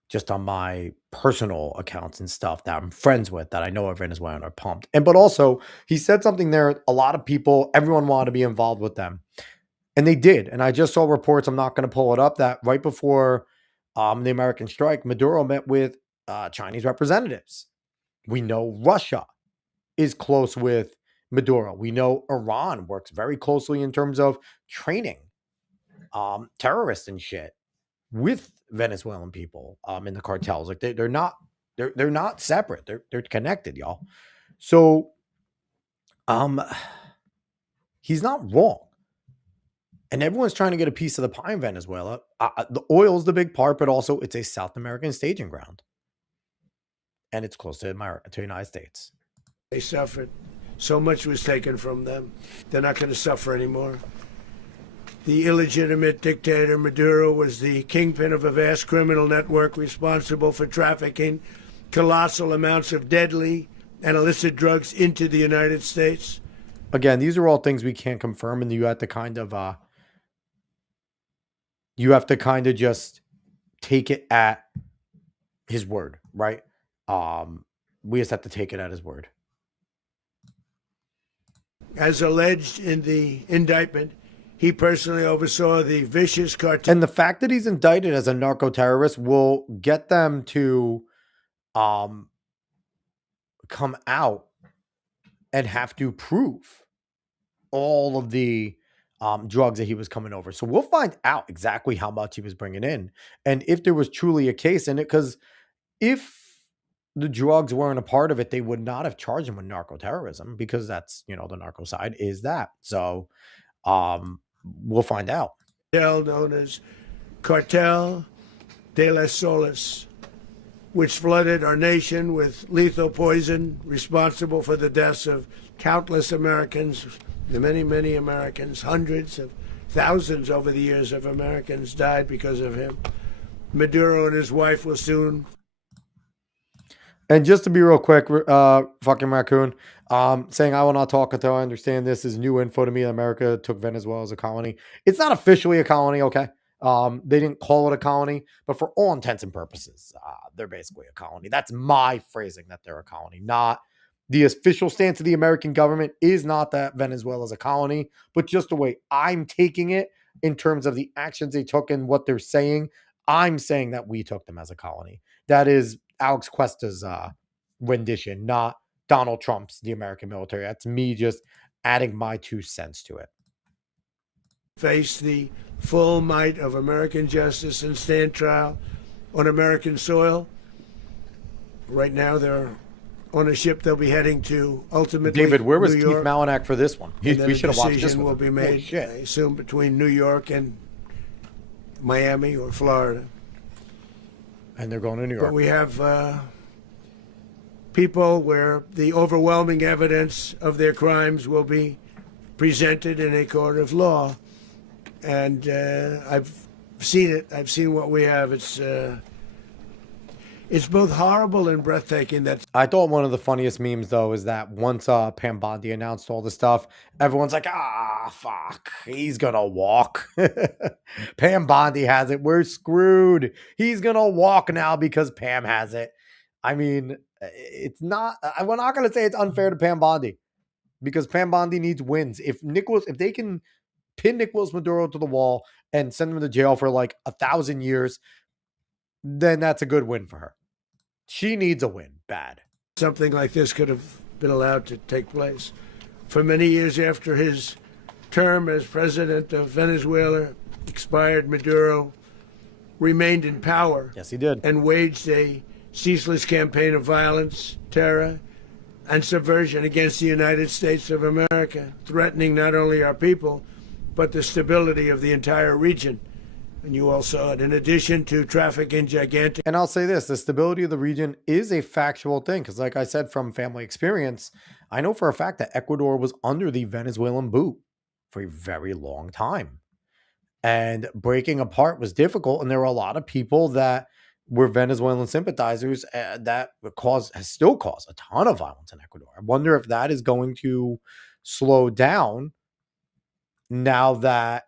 just on my personal accounts and stuff that I'm friends with that I know are Venezuelan are pumped. But also he said something there. A lot of people, everyone wanted to be involved with them, and they did. And I just saw reports, I'm not going to pull it up, that right before the American strike, Maduro met with Chinese representatives. We know Russia is close with Maduro. We know Iran works very closely in terms of training terrorists and shit with Venezuelan people in the cartels. Like they're not separate. They're connected, y'all. So he's not wrong. And everyone's trying to get a piece of the pie in Venezuela. The oil's the big part, but also it's a South American staging ground. And it's close to the United States. They suffered. So much was taken from them. They're not going to suffer anymore. The illegitimate dictator Maduro was the kingpin of a vast criminal network responsible for trafficking colossal amounts of deadly and illicit drugs into the United States. Again, these are all things we can't confirm, and you have to kind of just take it at his word, right? We just have to take it at his word. As alleged in the indictment, he personally oversaw the vicious cartel. And the fact that he's indicted as a narco-terrorist will get them to come out and have to prove all of the drugs that he was coming over. So we'll find out exactly how much he was bringing in and if there was truly a case in it. Because if the drugs weren't a part of it, they would not have charged him with narco-terrorism, because that's, the narco side is that. So we'll find out. Known as Cartel de las Solas, which flooded our nation with lethal poison, responsible for the deaths of countless Americans, the many, many Americans. Hundreds of thousands over the years of Americans died because of him. Maduro and his wife will soon. And just to be real quick, fucking raccoon, saying I will not talk until I understand this is new info to me. America took Venezuela as a colony. It's not officially a colony, okay? They didn't call it a colony, but for all intents and purposes, they're basically a colony. That's my phrasing, that they're a colony, not The official stance of the American government is not that Venezuela is a colony, but just the way I'm taking it in terms of the actions they took and what they're saying, I'm saying that we took them as a colony. That is Alex Cuesta's rendition, not Donald Trump's, the American military. That's me just adding my 2 cents to it. Face the full might of American justice and stand trial on American soil. Right now, they're on a ship they'll be heading to ultimately David, where was New Keith York, Malinak for this one? and then We a should have watched this decision one. will be made, I shit. assume, between New York and Miami or Florida. And they're going to New But York. we have people where the overwhelming evidence of their crimes will be presented in a court of law. And I've seen it. I've seen what we have. It's both horrible and breathtaking. I thought one of the funniest memes, though, is that once Pam Bondi announced all the stuff, everyone's like, fuck, he's going to walk. Pam Bondi has it. We're screwed. He's going to walk now because Pam has it. I mean, it's not, we're not going to say it's unfair to Pam Bondi because Pam Bondi needs wins. If they can pin Nicolas Maduro to the wall and send him to jail for like 1,000 years, then that's a good win for her. She needs a win bad. Something like this could have been allowed to take place. For many years after his term as president of Venezuela expired, Maduro remained in power. Yes, he did. And waged a ceaseless campaign of violence, terror, and subversion against the United States of America, threatening not only our people, but the stability of the entire region. And you all saw it. In addition to trafficking gigantic. And I'll say this, the stability of the region is a factual thing. Because like I said, from family experience, I know for a fact that Ecuador was under the Venezuelan boot for a very long time. And breaking apart was difficult. And there were a lot of people that were Venezuelan sympathizers that has still caused a ton of violence in Ecuador. I wonder if that is going to slow down now that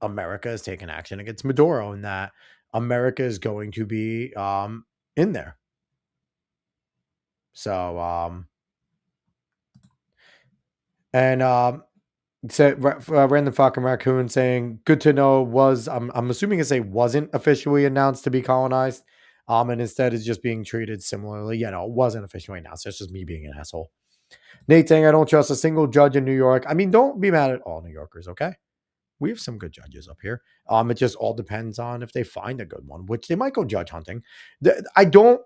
America has taken action against Maduro and that America is going to be in there. So, so Random fucking Raccoon saying, good to know I'm assuming it's wasn't officially announced to be colonized. And instead is just being treated similarly. Yeah, no, it wasn't officially announced. It's just me being an asshole. Nate saying, I don't trust a single judge in New York. I mean, don't be mad at all New Yorkers, okay? We have some good judges up here. It just all depends on if they find a good one, which they might go judge hunting. I don't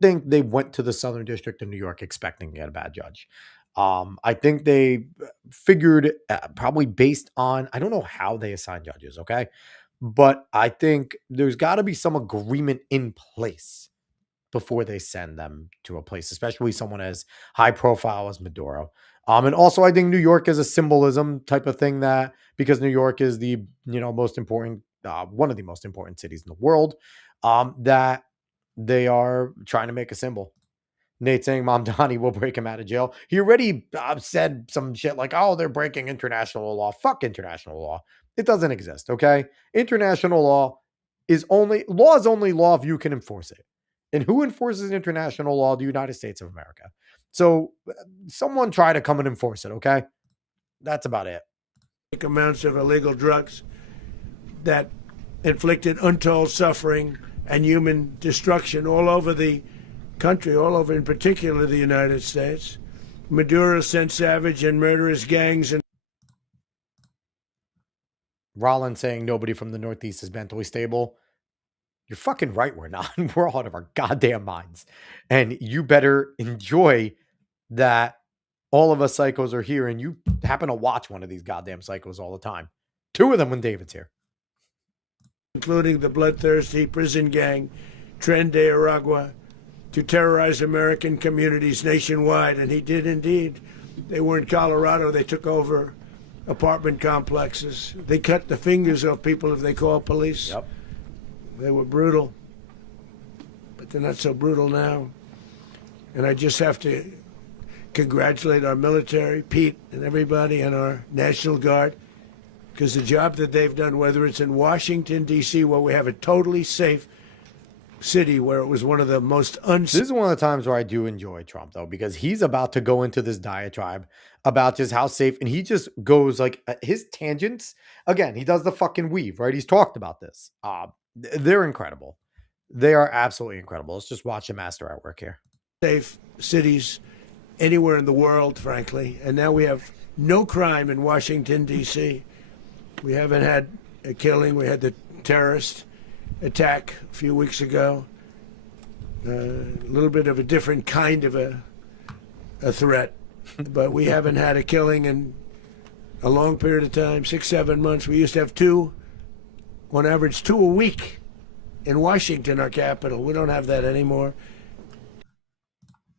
think they went to the Southern District of New York expecting to get a bad judge. I think they figured probably based on, I don't know how they assign judges, okay? But I think there's got to be some agreement in place before they send them to a place, especially someone as high profile as Maduro. And also I think New York is a symbolism type of thing that because New York is the, most important, one of the most important cities in the world, that they are trying to make a symbol. Nate saying Mom Donnie will break him out of jail. He already said some shit like, oh, they're breaking international law. Fuck international law. It doesn't exist. Okay. International law is only law if you can enforce it. And who enforces international law? The United States of America. So someone try to come and enforce it, okay? That's about it. Amounts of illegal drugs that inflicted untold suffering and human destruction all over the country, all over in particular the United States. Maduro sent savage and murderous gangs and Rollins saying nobody from the Northeast is mentally stable. You're fucking right, we're not. We're all out of our goddamn minds. And you better enjoy that all of us psychos are here and you happen to watch one of these goddamn psychos all the time. 2 of them when David's here. Including the bloodthirsty prison gang, Tren de Aragua, to terrorize American communities nationwide. And he did indeed. They were in Colorado. They took over apartment complexes. They cut the fingers off people if they call police. Yep. They were brutal, but they're not so brutal now. And I just have to congratulate our military, Pete and everybody, and our National Guard, because the job that they've done, whether it's in Washington, D.C., where we have a totally safe city where it was one of the most This is one of the times where I do enjoy Trump, though, because he's about to go into this diatribe about just how safe, and he just goes like his tangents. Again, he does the fucking weave, right? He's talked about this. They're incredible. They are absolutely incredible. Let's just watch him master at work here. safe cities anywhere in the world, frankly. And now we have no crime in Washington, D.C. We haven't had a killing. We had the terrorist attack a few weeks ago. A little bit of a different kind of a threat. But we haven't had a killing in a long period of time, 6-7 months. We used to have two, on average, 2 a week in Washington, our capital. We don't have that anymore.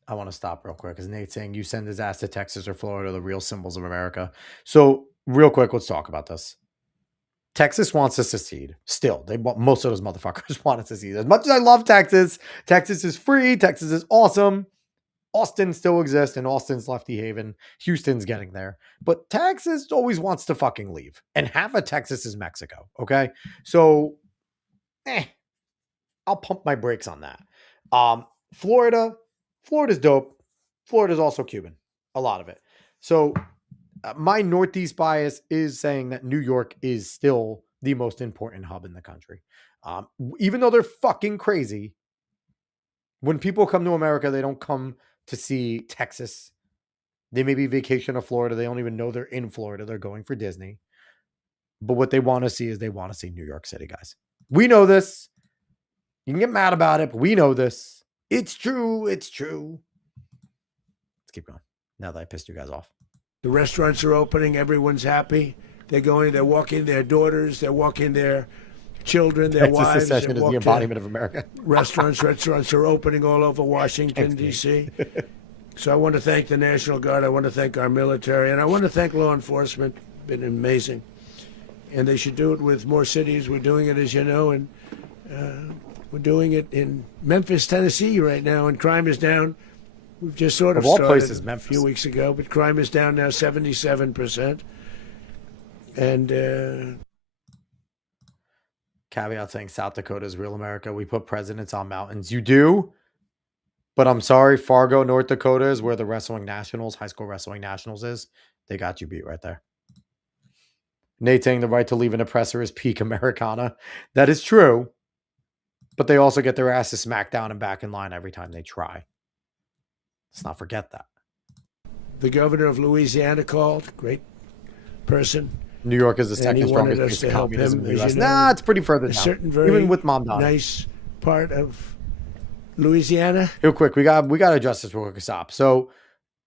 I want to stop real quick because Nate's saying you send his ass to Texas or Florida, the real symbols of America. So real quick, let's talk about this. Texas wants to secede. Still, most of those motherfuckers want to secede. As much as I love Texas, Texas is free. Texas is awesome. Austin still exists, and Austin's lefty haven. Houston's getting there. But Texas always wants to fucking leave. And half of Texas is Mexico, okay? So, I'll pump my brakes on that. Florida's dope. Florida's also Cuban. A lot of it. So, my Northeast bias is saying that New York is still the most important hub in the country. Even though they're fucking crazy, when people come to America, they don't come to see Texas. They maybe vacation to Florida. They don't even know they're in Florida. They're going for Disney. But what they want to see is they want to see New York City, guys. We know this. You can get mad about it, but we know this. It's true. It's true. Let's keep going. Now that I pissed you guys off. The restaurants are opening. Everyone's happy. They're going. They're walking their daughters. They're walking their children, their Texas wives. secession is the embodiment of America. Restaurants are opening all over Washington, D.C. So I want to thank the National Guard. I want to thank our military. And I want to thank law enforcement. Been amazing. And they should do it with more cities. We're doing it, as you know, and we're doing it in Memphis, Tennessee right now, and crime is down. We've just sort of started places, a Memphis. few weeks ago, but crime is down now 77%. And Caveat saying South Dakota is real America. We put presidents on mountains. You do? But I'm sorry, Fargo, North Dakota is where the wrestling nationals, high school wrestling nationals is. They got you beat right there. Nate saying the right to leave an oppressor is peak Americana. That is true. But they also get their asses smacked down and back in line every time they try. Let's not forget that. the governor of Louisiana called, great person. New York is the And he second wanted strongest us place to of help communism him, in the as US. you know, Nah, it's pretty further A down. certain very Even with Mom Donna. nice part of Louisiana. Real quick, we got to adjust this real quick. Stop. So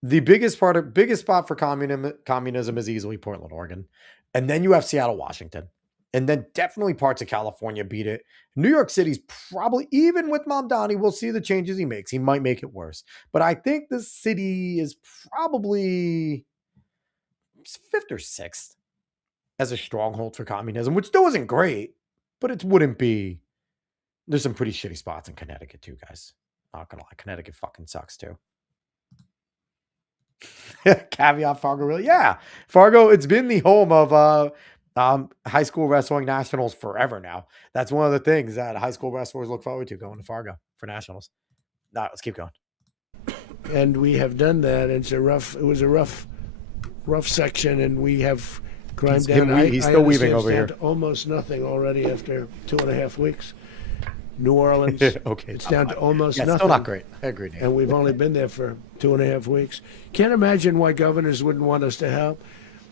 the biggest spot for communism is easily Portland, Oregon. And then you have Seattle, Washington. And then definitely parts of California beat it. New York City's probably, even with Mamdani, we'll see the changes he makes. He might make it worse. But I think the city is probably 5th or 6th as a stronghold for communism, which still isn't great, but it wouldn't be. There's some pretty shitty spots in Connecticut too, guys. Not gonna lie. Connecticut fucking sucks too. Caveat Fargo, really? Yeah. Fargo, it's been the home of high school wrestling nationals forever now. That's one of the things that high school wrestlers look forward to, going to Fargo for nationals. All right, let's keep going. And we have done that. It was a rough section, and we have climbed down. He's still weaving over here. Almost nothing already after 2.5 weeks. New Orleans, okay, it's down to almost nothing. nothing. Still not great. I agree. And we've only been there for 2.5 weeks. Can't imagine why governors wouldn't want us to help.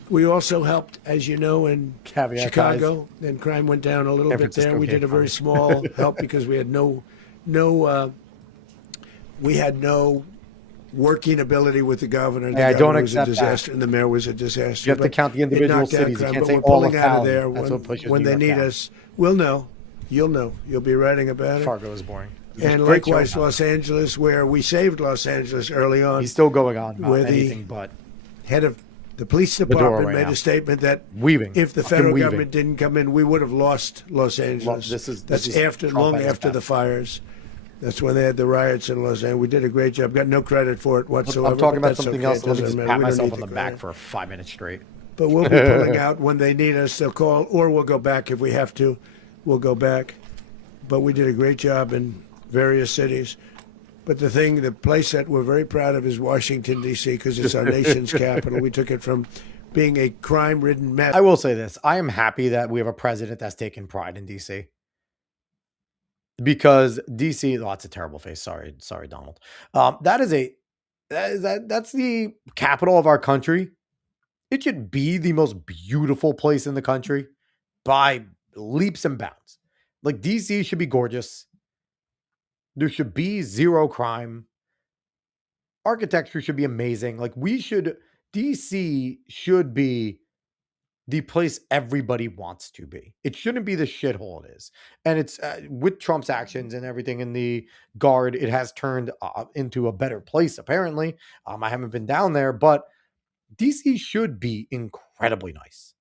We also helped, as you know, in Caveat, Chicago. Then crime went down a little San bit there. Francisco We did a very came small help because we had no working ability with the governor. The I governor don't was a accept disaster, that. and the mayor was a disaster. You have to But count the it individual knocked down cities. You crime, can't but say we're all pulling of out of Cali. there That's what pushes when New they York need down. us. We'll know. You'll know. You'll be writing about it. Fargo is boring. And Great likewise, show. Los Angeles, where we saved Los Angeles early on. He's still going on. Where the Anything but head of the police Maduro department right made now. a statement that weaving. if the Fucking federal weaving. government didn't come in, we would have lost Los Angeles. This That's is after, Trump long at his after the best. fires. That's when they had the riots in Los Angeles. We did a great job. Got no credit for it whatsoever. I'm talking but about that's something okay. else. It Let me doesn't just matter. pat We don't myself need on the the back credit. for 5 minutes straight. But we'll be pulling out when they need us. They'll call, or we'll go back if we have to. We'll go back. But we did a great job, and various cities. But the place that we're very proud of is Washington, D.C., because it's our nation's capital. We took it from being a crime-ridden mess. I will say this. I am happy that we have a president that's taken pride in DC. Because DC, oh, that's a terrible face. Sorry, Donald. That's the capital of our country. It should be the most beautiful place in the country by leaps and bounds. Like DC should be gorgeous. There should be zero crime. Architecture should be amazing. DC should be the place everybody wants to be. It shouldn't be the shithole it is. And it's with Trump's actions and everything in the guard, it has turned into a better place, apparently. I haven't been down there, but DC should be incredibly nice.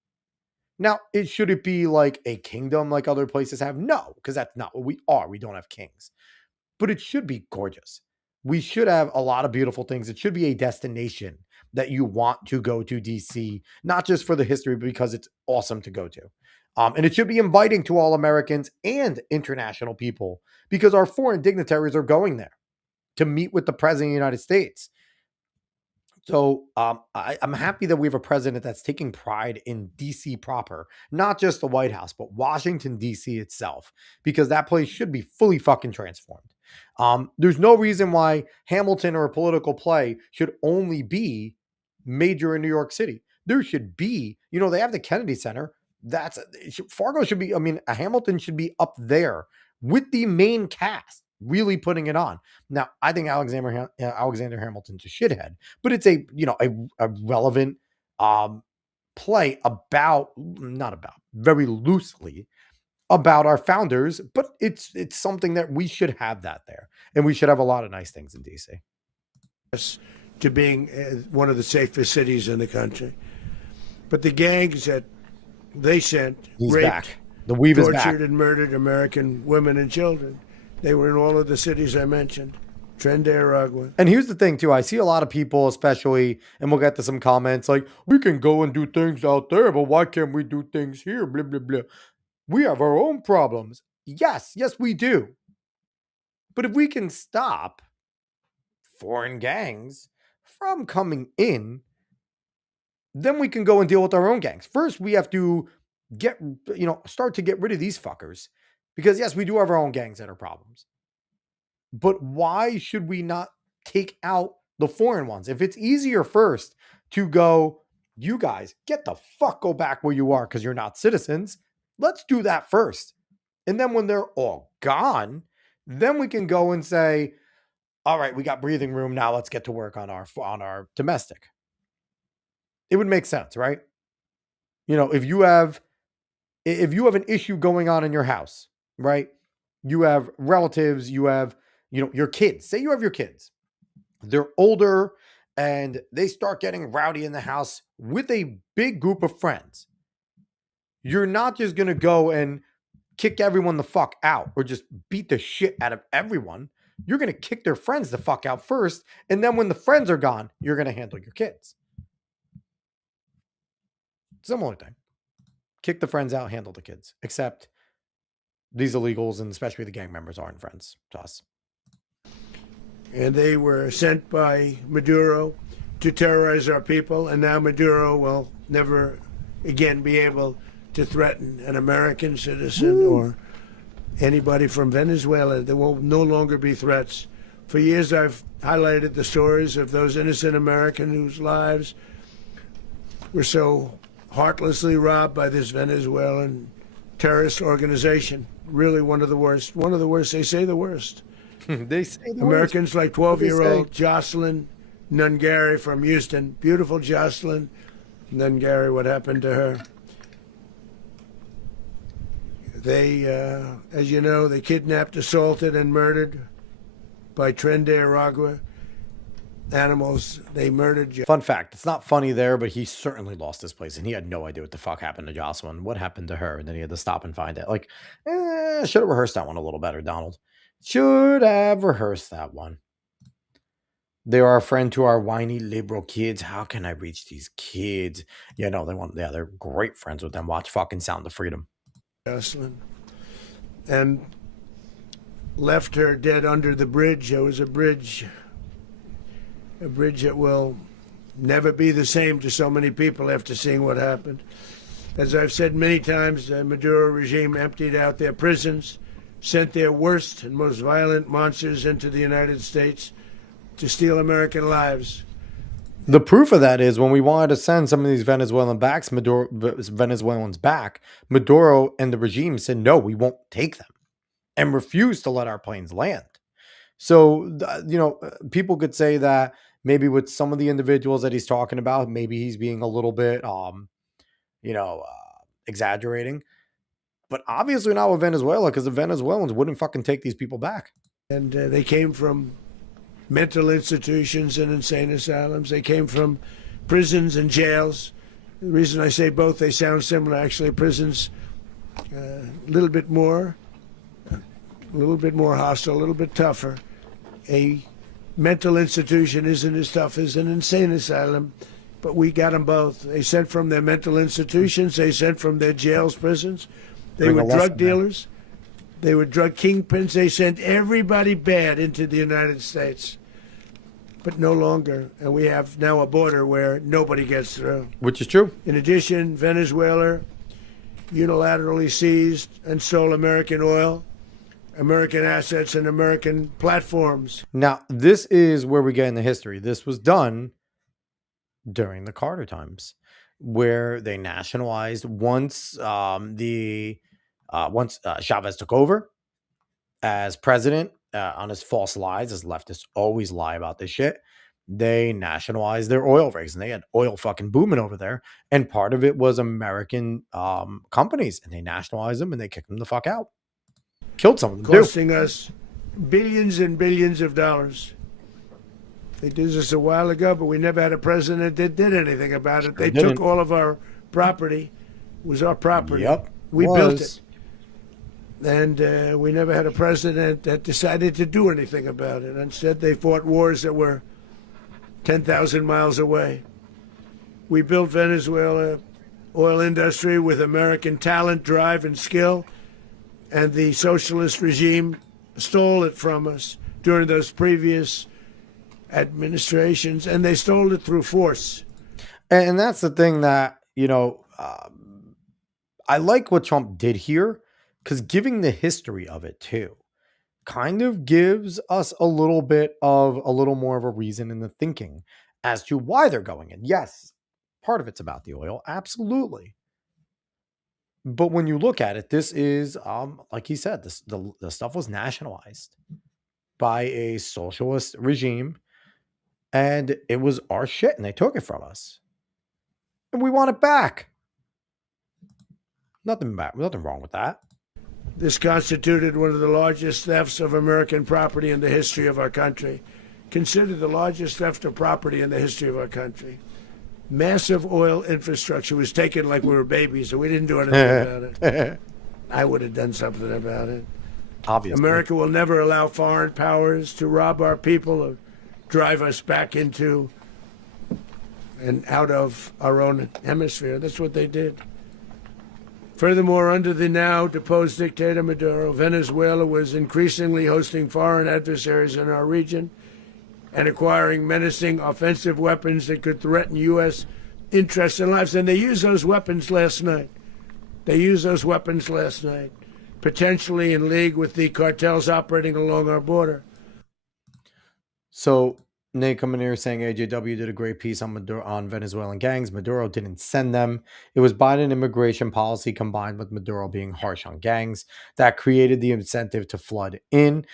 Now, should it be like a kingdom like other places have? No, because that's not what we are. We don't have kings. But it should be gorgeous. We should have a lot of beautiful things. It should be a destination that you want to go to DC, not just for the history, but because it's awesome to go to. And it should be inviting to all Americans and international people because our foreign dignitaries are going there to meet with the president of the United States. So I'm happy that we have a president that's taking pride in DC proper, not just the White House, but Washington, DC itself, because that place should be fully fucking transformed. There's no reason why Hamilton or a political play should only be major in New York City. There should be, they have the Kennedy Center. Fargo should be, Hamilton should be up there with the main cast, really putting it on. Now, I think Alexander Hamilton's a shithead, but it's a relevant play very loosely about our founders, but it's something that we should have that there, and we should have a lot of nice things in DC. To being one of the safest cities in the country. But the gangs that they sent raped, tortured, and murdered American women and children. They were in all of the cities I mentioned. Tren de Aragua. And here's the thing, too. I see a lot of people, especially, and we'll get to some comments, like, we can go and do things out there, but why can't we do things here? Blah, blah, blah. We have our own problems. Yes, we do. But if we can stop foreign gangs from coming in, then we can go and deal with our own gangs. First, we have to start to get rid of these fuckers. Because yes, we do have our own gangs that are problems. But why should we not take out the foreign ones? If it's easier first to go, you guys, go back where you are because you're not citizens. Let's do that first. And then when they're all gone, then we can go and say, all right, we got breathing room. Now let's get to work on our domestic. It would make sense, right? If you have an issue going on in your house, right? You have relatives, you have, your kids. Say you have your kids. They're older and they start getting rowdy in the house with a big group of friends. You're not just going to go and kick everyone the fuck out or just beat the shit out of everyone. You're going to kick their friends the fuck out first. And then when the friends are gone, you're going to handle your kids. Similar thing. Kick the friends out, handle the kids. Except these illegals and especially the gang members aren't friends to us. And they were sent by Maduro to terrorize our people. And now Maduro will never again be able to threaten an American citizen or anybody from Venezuela. There will no longer be threats. For years, I've highlighted the stories of those innocent Americans whose lives were so heartlessly robbed by this Venezuelan terrorist organization. Really one of the worst. One of the worst. They say the worst. They say the Americans like 12-year-old Jocelyn Nungari from Houston. Beautiful Jocelyn Nungari. What happened to her? They, as you know, they kidnapped, assaulted, and murdered by Tren de Aragua animals. They murdered. Fun fact, it's not funny there, but he certainly lost his place, and he had no idea what the fuck happened to Jocelyn. What happened to her? And then he had to stop and find it. Should have rehearsed that one a little better, Donald. Should have rehearsed that one. They are a friend to our whiny liberal kids. How can I reach these kids? They're great friends with them. Watch fucking Sound of Freedom. Jocelyn. And left her dead under the bridge. There was a bridge that will never be the same to so many people after seeing what happened. As I've said many times, the Maduro regime emptied out their prisons, sent their worst and most violent monsters into the United States to steal American lives. The proof of that is when we wanted to send some of these Venezuelans back, Maduro and the regime said, no, we won't take them, and refused to let our planes land. So, people could say that maybe with some of the individuals that he's talking about, maybe he's being a little bit, exaggerating. But obviously not with Venezuela, because the Venezuelans wouldn't fucking take these people back. And they came from mental institutions and insane asylums. They came from prisons and jails. The reason I say both, they sound similar. Actually, prisons a little bit more hostile, a little bit tougher. A mental institution isn't as tough as an insane asylum, but we got them both. They sent from their mental institutions. They sent from their jails, prisons. They were drug dealers. They were drug kingpins. They sent everybody bad into the United States, but no longer. And we have now a border where nobody gets through. Which is true. In addition, Venezuela unilaterally seized and stole American oil, American assets, and American platforms. Now, this is where we get into history. This was done during the Carter times, where they nationalized once Chavez took over as president on his false lies, as leftists always lie about this shit. They nationalized their oil rigs, and they had oil fucking booming over there. And part of it was American companies, and they nationalized them and they kicked them the fuck out. Killed some of them, costing us billions and billions of dollars. They did this a while ago, but we never had a president that did anything about it. They took all of our property. It was our property. Yep. We built it. And we never had a president that decided to do anything about it. Instead, they fought wars that were 10,000 miles away. We built Venezuela oil industry with American talent, drive, and skill, and the socialist regime stole it from us during those previous administrations, and they stole it through force. And that's the thing that, I like what Trump did here, because giving the history of it too kind of gives us a little more of a reason in the thinking as to why they're going in. Yes, part of it's about the oil, absolutely. But when you look at it, this is, like he said, the stuff was nationalized by a socialist regime, and it was our shit, and they took it from us, and we want it back. Nothing wrong with that. This constituted one of the largest thefts of American property in the history of our country. Considered the largest theft of property in the history of our country. Massive oil infrastructure was taken like we were babies, and we didn't do anything about it. I would have done something about it. Obviously. America will never allow foreign powers to rob our people or drive us back into and out of our own hemisphere. That's what they did. Furthermore, under the now deposed dictator Maduro, Venezuela was increasingly hosting foreign adversaries in our region and acquiring menacing offensive weapons that could threaten U.S. interests and lives. And they used those weapons last night. Potentially in league with the cartels operating along our border. So Nate coming here saying AJW did a great piece on Venezuelan gangs. Maduro didn't send them. It was Biden immigration policy combined with Maduro being harsh on gangs that created the incentive to flood in.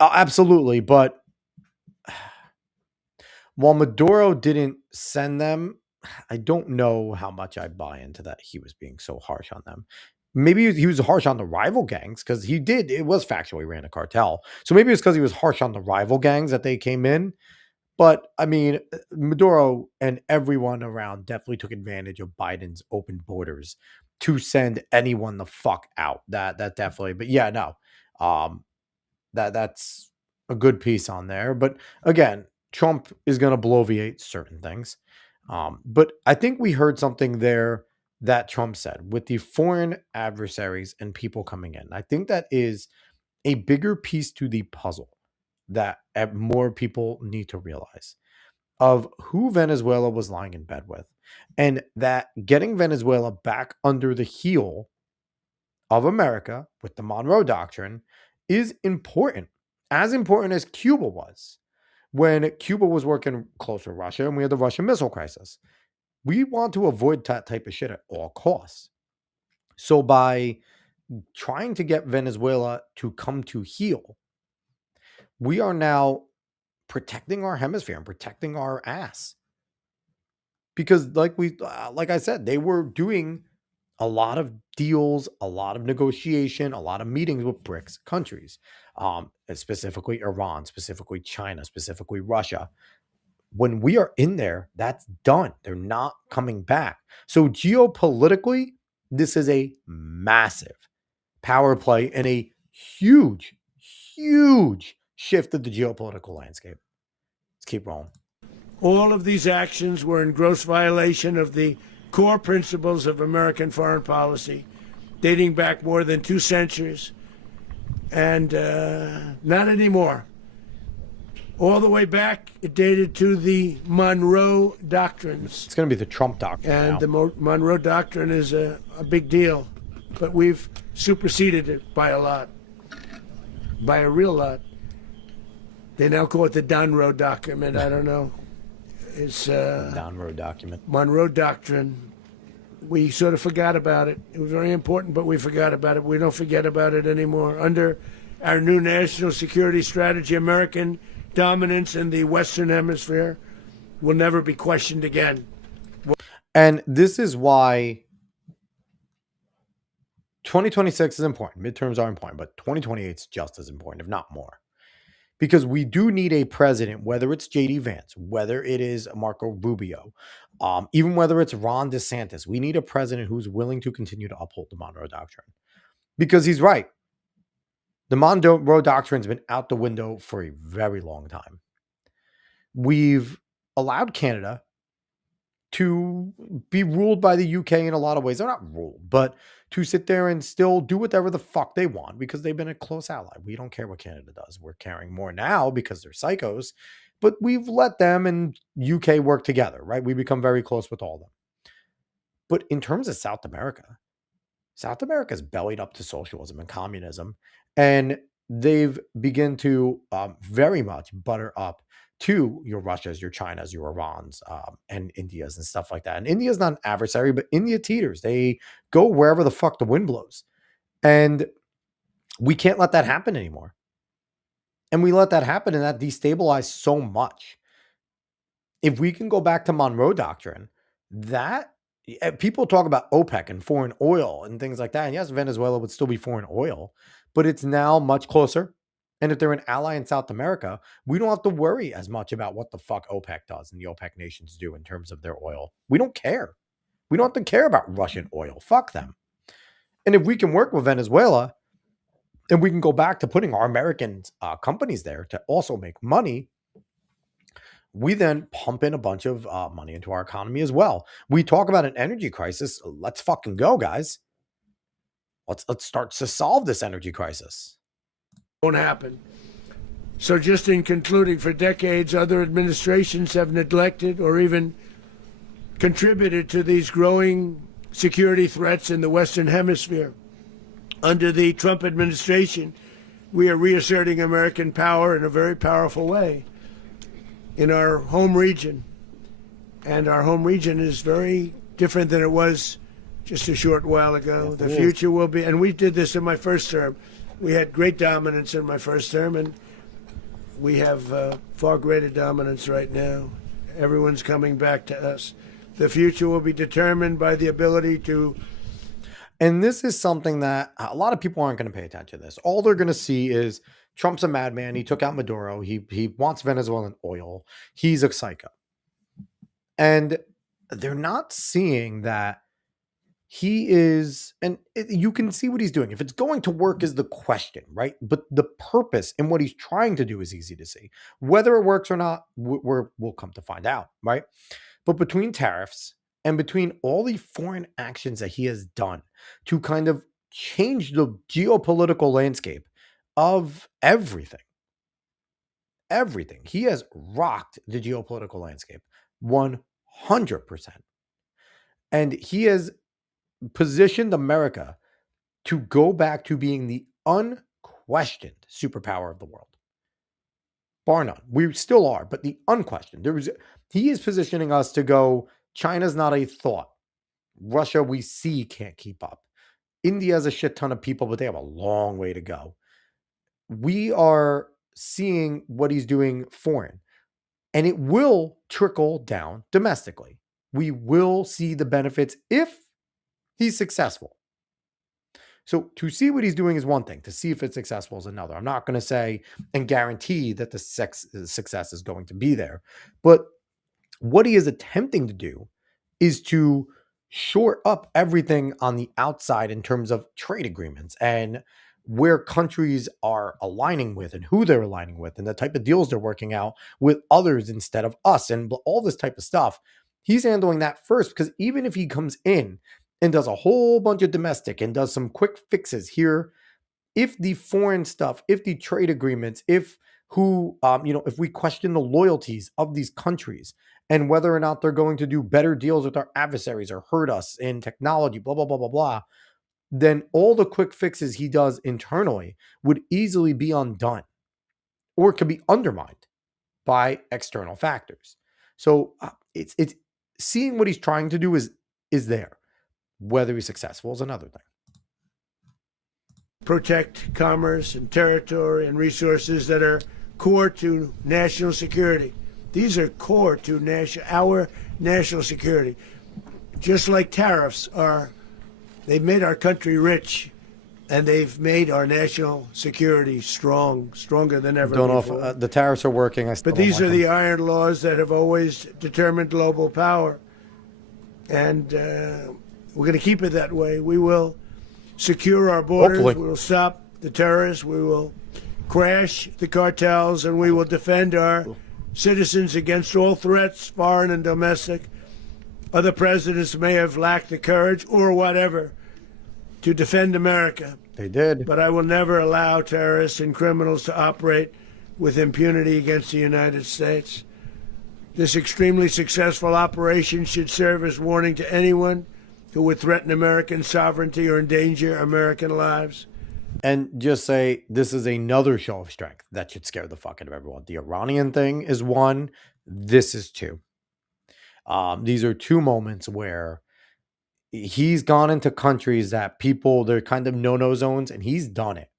Absolutely. But while Maduro didn't send them, I don't know how much I buy into that he was being so harsh on them. Maybe he was harsh on the rival gangs, because it was factual, he ran a cartel. So maybe it's because he was harsh on the rival gangs that they came in. But I mean, Maduro and everyone around definitely took advantage of Biden's open borders to send anyone the fuck out. That definitely, but yeah, no, that's a good piece on there. But again, Trump is going to bloviate certain things. But I think we heard something there that Trump said with the foreign adversaries and people coming in. I think that is a bigger piece to the puzzle that more people need to realize of who Venezuela was lying in bed with, and that getting Venezuela back under the heel of America with the Monroe Doctrine is important, as important as Cuba was when Cuba was working close with Russia and we had the Russian missile crisis. We want to avoid that type of shit at all costs. So by trying to get Venezuela to come to heel, we are now protecting our hemisphere and protecting our ass. Because like I said, they were doing a lot of deals, a lot of negotiation, a lot of meetings with BRICS countries, specifically Iran, specifically China, specifically Russia. When we are in there, that's done. They're not coming back. So geopolitically, this is a massive power play and a huge, huge shift of the geopolitical landscape. Let's keep rolling. All of these actions were in gross violation of the core principles of American foreign policy, dating back more than 2 centuries, and not anymore. All the way back, it dated to the Monroe Doctrines. It's going to be the Trump Doctrine And now. the Monroe Doctrine is a big deal, but we've superseded it by a lot, by a real lot. They now call it the Monroe Document. I don't know. It's Monroe Document. Monroe Doctrine. We sort of forgot about it. It was very important, but we forgot about it. We don't forget about it anymore. Under our new national security strategy, American dominance in the Western Hemisphere will never be questioned again. And this is why 2026 is important. Midterms are important, but 2028 is just as important, if not more. Because we do need a president, whether it's J.D. Vance, whether it is Marco Rubio, even whether it's Ron DeSantis. We need a president who's willing to continue to uphold the Monroe Doctrine. Because he's right. The Monroe Doctrine's been out the window for a very long time. We've allowed Canada to be ruled by the UK in a lot of ways. They're not ruled, but to sit there and still do whatever the fuck they want because they've been a close ally. We don't care what Canada does. We're caring more now because they're psychos, but we've let them and UK work together, right? We become very close with all of them. But in terms of South America's bellied up to socialism and communism, and they've begun to very much butter up to your Russias, your Chinas, your Irans, and Indias and stuff like that. And India's not an adversary, but India teeters. They go wherever the fuck the wind blows. And we can't let that happen anymore. And we let that happen, and that destabilized so much. If we can go back to Monroe Doctrine, that people talk about OPEC and foreign oil and things like that. And yes, Venezuela would still be foreign oil, but it's now much closer. And if they're an ally in South America, we don't have to worry as much about what the fuck OPEC does and the OPEC nations do in terms of their oil. We don't care. We don't have to care about Russian oil. Fuck them. And if we can work with Venezuela and we can go back to putting our American companies there to also make money, we then pump in a bunch of money into our economy as well. We talk about an energy crisis. Let's fucking go, guys. Let's start to solve this energy crisis. Won't happen. So just in concluding, for decades, other administrations have neglected or even contributed to these growing security threats in the Western Hemisphere. Under the Trump administration, we are reasserting American power in a very powerful way in our home region. And our home region is very different than it was just a short while ago. The future will be, and we did this in my first term. We had great dominance in my first term, and we have far greater dominance right now. Everyone's coming back to us. The future will be determined by the ability to... And this is something that a lot of people aren't going to pay attention to this. All they're going to see is Trump's a madman. He took out Maduro. He wants Venezuelan oil. He's a psycho. And they're not seeing that he is, and you can see what he's doing. If it's going to work is the question, right? But the purpose and what he's trying to do is easy to see. Whether it works or not, we'll come to find out, right? But between tariffs and between all the foreign actions that he has done to kind of change the geopolitical landscape of everything. Everything. He has rocked the geopolitical landscape 100%. And he has positioned America to go back to being the unquestioned superpower of the world. Bar none. We still are, but the unquestioned. He is positioning us to go, China's not a thought. Russia, we see, can't keep up. India has a shit ton of people, but they have a long way to go. We are seeing what he's doing foreign, and it will trickle down domestically. We will see the benefits if he's successful. So to see what he's doing is one thing. To see if it's successful is another. I'm not going to say and guarantee that the success is going to be there. But what he is attempting to do is to shore up everything on the outside in terms of trade agreements and where countries are aligning with and who they're aligning with and the type of deals they're working out with others instead of us and all this type of stuff. He's handling that first, because even if he comes in and does a whole bunch of domestic and does some quick fixes here, if the foreign stuff, if the trade agreements, if we question the loyalties of these countries and whether or not they're going to do better deals with our adversaries or hurt us in technology, blah, blah, blah, blah, blah, then all the quick fixes he does internally would easily be undone or could be undermined by external factors. So it's seeing what he's trying to do is there. Whether he's successful is another thing. Protect commerce and territory and resources that are core to national security. These are core to our national security. Just like tariffs are, they've made our country rich, and they've made our national security stronger than ever Don't before. know if the tariffs are working. But these are the iron laws that have always determined global power. And we're going to keep it that way. We will secure our borders. Hopefully. We will stop the terrorists. We will crash the cartels, and we will defend our citizens against all threats, foreign and domestic. Other presidents may have lacked the courage or whatever to defend America. They did. But I will never allow terrorists and criminals to operate with impunity against the United States. This extremely successful operation should serve as warning to anyone who would threaten American sovereignty or endanger American lives. And just say, this is another show of strength that should scare the fuck out of everyone. The Iranian thing is one. This is two. These are two moments where he's gone into countries that they're kind of no-no zones, and he's done it.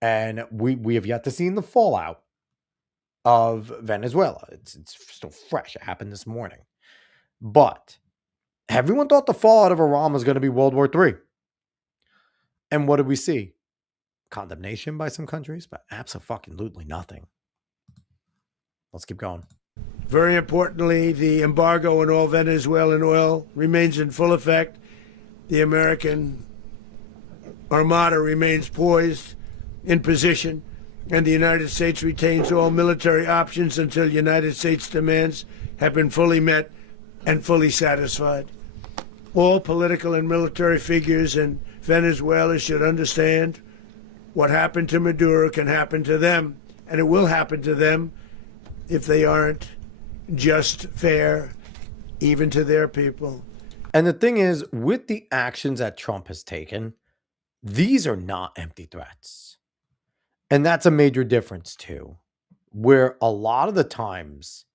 And we have yet to see the fallout of Venezuela. It's still fresh. It happened this morning. But everyone thought the fallout of Iran was going to be World War III. And what did we see? Condemnation by some countries, but absolutely nothing. Let's keep going. Very importantly, the embargo on all Venezuelan oil remains in full effect. The American Armada remains poised in position, and the United States retains all military options until United States demands have been fully met and fully satisfied. All political and military figures in Venezuela should understand what happened to Maduro can happen to them, and it will happen to them if they aren't just fair, even to their people. And the thing is, with the actions that Trump has taken, these are not empty threats. And that's a major difference too, where a lot of the times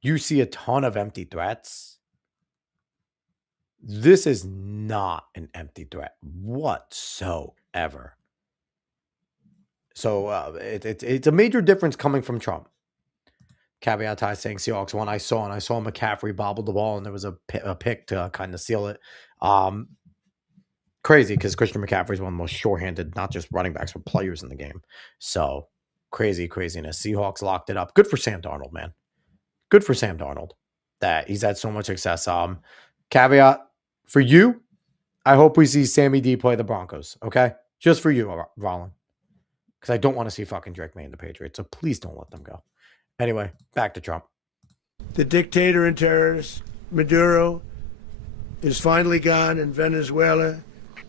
you see a ton of empty threats. This is not an empty threat whatsoever. So it's a major difference coming from Trump. Caveat I saying Seahawks won. I saw McCaffrey bobbled the ball, and there was a pick to kind of seal it. Crazy, because Christian McCaffrey is one of the most sure-handed, not just running backs, but players in the game. So craziness. Seahawks locked it up. Good for Sam Darnold, man. Good for Sam Darnold that he's had so much success. Caveat for you, I hope we see Sammy D play the Broncos. Okay, just for you, Rollin, because I don't want to see fucking Drake May and the Patriots. So please don't let them go. Anyway, back to Trump. The dictator and terrorist, Maduro, is finally gone in Venezuela.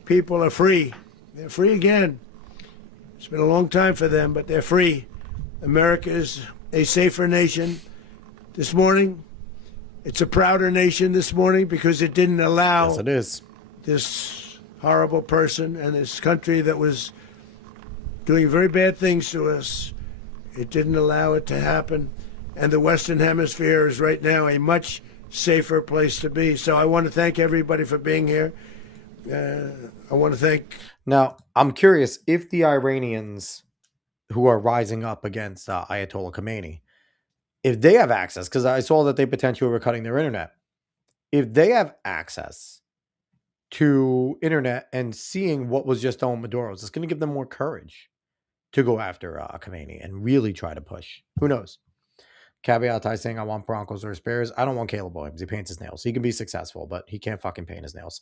People are free. They're free again. It's been a long time for them, but they're free. America is a safer nation this morning. It's a prouder nation this morning because it didn't allow Yes, it is. this horrible person and this country that was doing very bad things to us. It didn't allow it to happen. And the Western Hemisphere is right now a much safer place to be. So I want to thank everybody for being here. I want to thank... Now, I'm curious if the Iranians who are rising up against Ayatollah Khomeini, if they have access, because I saw that they potentially were cutting their internet. If they have access to internet and seeing what was just on Maduro's, it's going to give them more courage to go after Khomeini and really try to push. Who knows? Caveat I saying I want Broncos or Bears. I don't want Caleb Williams. He paints his nails. He can be successful, but he can't fucking paint his nails.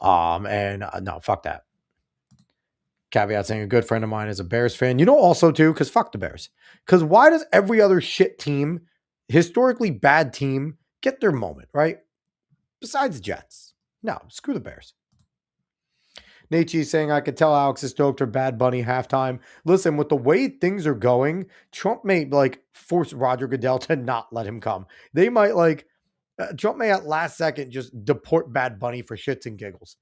No, fuck that. Caveat saying a good friend of mine is a Bears fan. You know, also too, because fuck the Bears. Because why does every other shit team, historically bad team, get their moment, right? Besides the Jets. No, screw the Bears. Nachi saying, I could tell Alex is stoked for Bad Bunny halftime. Listen, with the way things are going, Trump may force Roger Goodell to not let him come. They might Trump may at last second just deport Bad Bunny for shits and giggles.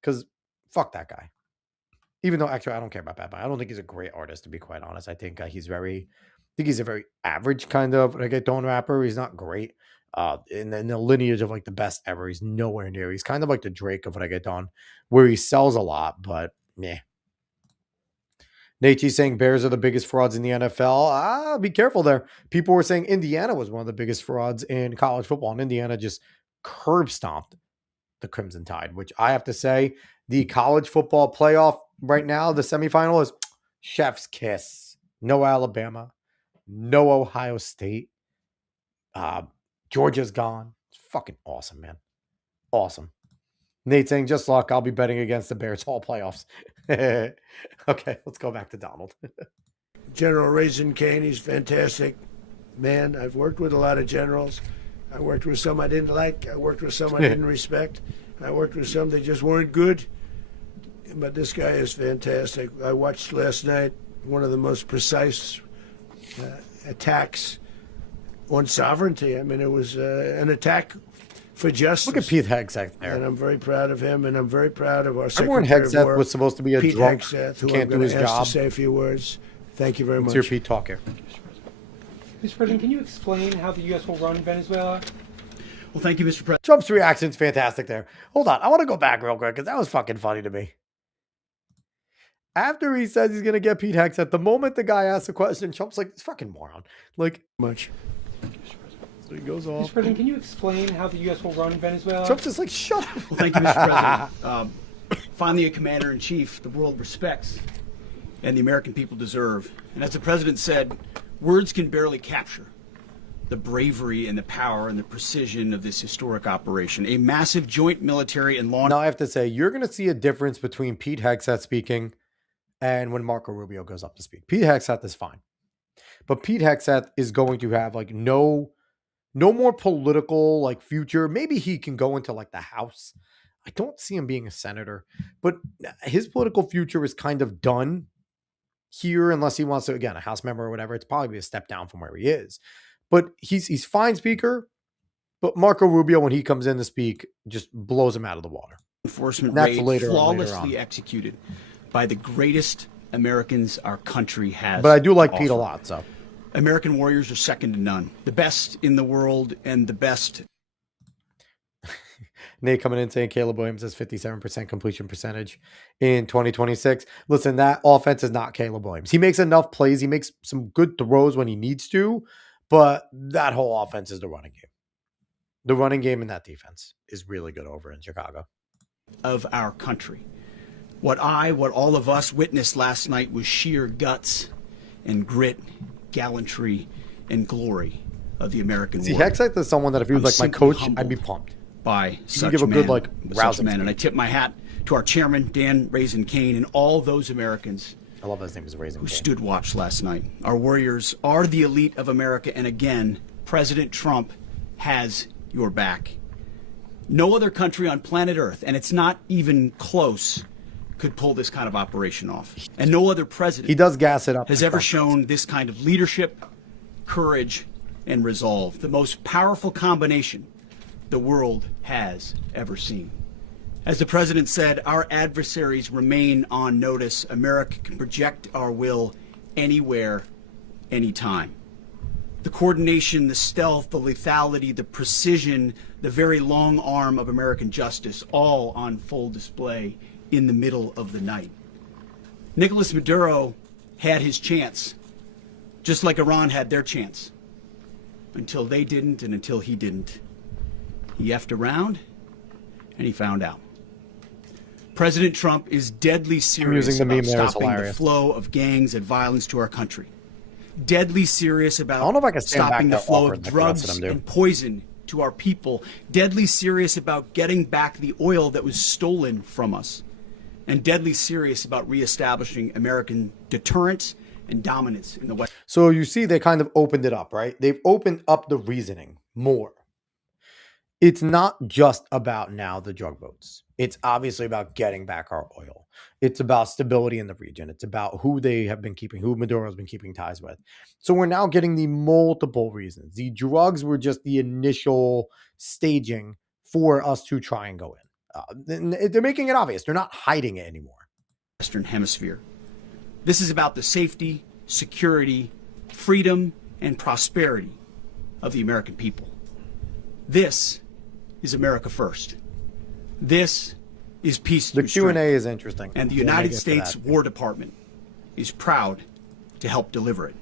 Because fuck that guy. Even though actually I don't care about Bad Bunny. I don't think he's a great artist, to be quite honest. I think he's a very average kind of reggaeton rapper. He's not great. In the lineage of the best ever, he's nowhere near. He's kind of like the Drake of reggaeton, where he sells a lot, but yeah. Nate's saying Bears are the biggest frauds in the NFL. Be careful there. People were saying Indiana was one of the biggest frauds in college football, and Indiana just curb stomped the Crimson Tide, which I have to say, the college football playoff right now, the semifinal is chef's kiss. No Alabama, no Ohio State. Georgia's gone. It's fucking awesome, man. Awesome. Nate saying, just luck. I'll be betting against the Bears all playoffs. Okay, let's go back to Donald. General Raisin Kane, he's fantastic. Man, I've worked with a lot of generals. I worked with some I didn't like. I worked with some I didn't respect. I worked with some that just weren't good. But this guy is fantastic. I watched last night one of the most precise attacks on sovereignty. I mean, it was an attack for justice. Look at Pete Hegseth there. And I'm very proud of him, and I'm very proud of our Everyone Secretary of Hegseth War, was supposed to be a Pete drunk, Hegseth, who can't I'm do going his to ask job. to say a few words. Thank you very Let's much. hear Pete talk here. Mr. President, can you explain how the U.S. will run Venezuela? Well, thank you, Mr. President. Trump's reaction's fantastic there. Hold on. I want to go back real quick because that was fucking funny to me. After he says he's going to get Pete Hegseth, the moment the guy asks a question, Trump's like, this fucking moron. Much. So he goes Mr. off. President, can you explain how the U.S. will run Venezuela? Trump's just like, shut up. Well, thank you, Mr. President. Finally, a commander-in-chief the world respects and the American people deserve. And as the president said, words can barely capture the bravery and the power and the precision of this historic operation. A massive joint military and law... Now, I have to say, you're going to see a difference between Pete Hegseth speaking and when Marco Rubio goes up to speak. Pete Hegseth is fine. But Pete Hegseth is going to have no more political future. Maybe he can go into the House. I don't see him being a senator, but his political future is kind of done here unless he wants to, again, a House member or whatever. It's probably a step down from where he is. But he's fine speaker, but Marco Rubio, when he comes in to speak, just blows him out of the water. Enforcement That's raid later flawlessly executed by the greatest Americans our country has. But I do like to Pete a offer. lot, so. American warriors are second to none. The best in the world and the best. Nate coming in saying Caleb Williams has 57% completion percentage in 2026. Listen, that offense is not Caleb Williams. He makes enough plays. He makes some good throws when he needs to, but that whole offense is the running game. The running game in that defense is really good over in Chicago. Of our country. What all of us witnessed last night was sheer guts and grit, gallantry, and glory of the American See, warrior. Hegseth is someone that if he was I'm my simply coach, I'd humbled be pumped. By such give a men, good, such rousing men. And I speech. tip my hat to our chairman, Dan Raisin Kane, and all those Americans I love his name is Raising who Cane. stood watch last night. Our warriors are the elite of America, and again, President Trump has your back. No other country on planet Earth, and it's not even close, could pull this kind of operation off. And no other president He does gas it up. has ever shown this kind of leadership, courage, and resolve. The most powerful combination the world has ever seen. As the president said, our adversaries remain on notice. America can project our will anywhere, anytime. The coordination, the stealth, the lethality, the precision, the very long arm of American justice, all on full display in the middle of the night. Nicolas Maduro had his chance, just like Iran had their chance, until they didn't and until he didn't. He effed around and he found out. President Trump is deadly serious about stopping the flow of gangs and violence to our country. Deadly serious about stopping the flow of drugs and poison to our people. Deadly serious about getting back the oil that was stolen from us. And deadly serious about reestablishing American deterrence and dominance in the West. So you see, they kind of opened it up, right? They've opened up the reasoning more. It's not just about now the drug votes. It's obviously about getting back our oil. It's about stability in the region. It's about who they have been keeping, who Maduro has been keeping ties with. So we're now getting the multiple reasons. The drugs were just the initial staging for us to try and go in. They're making it obvious. They're not hiding it anymore. Western Hemisphere. This is about the safety, security, freedom, and prosperity of the American people. This is America first. This is peace through strength. The Q&A is interesting. And the United States War Department is proud to help deliver it.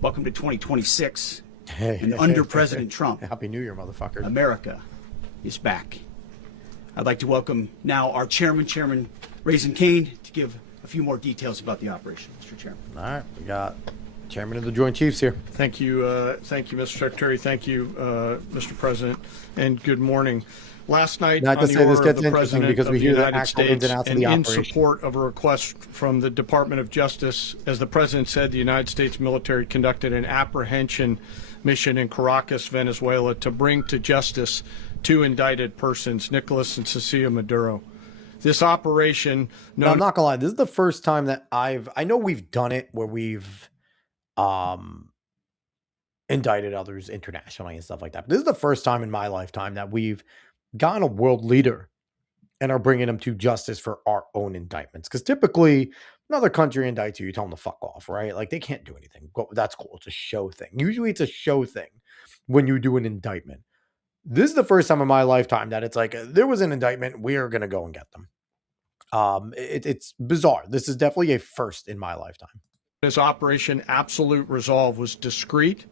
Welcome to 2026. And under President Trump, Happy New Year, motherfucker. America is back. I'd like to welcome now our chairman, Chairman Raising Cane, to give a few more details about the operation. Mr. Chairman. All right, we got Chairman of the Joint Chiefs here. Thank you, Mr. Secretary. Thank you, Mr. President, and good morning. Last night, on the order of the President of the United States, and in support of a request from the Department of Justice, as the President said, the United States military conducted an apprehension mission in Caracas, Venezuela, to bring to justice two indicted persons, Nicolas and Cecilia Maduro. This operation... No, I'm not gonna lie. This is the first time that I know we've done it where we've indicted others internationally and stuff like that. But this is the first time in my lifetime that we've gotten a world leader and are bringing them to justice for our own indictments. Because typically, another country indicts you, you tell them to fuck off, right? Like, they can't do anything. That's cool. It's a show thing. Usually it's a show thing when you do an indictment. This is the first time in my lifetime that it's like, there was an indictment, we are going to go and get them. It's bizarre. This is definitely a first in my lifetime. This Operation Absolute Resolve was discreet,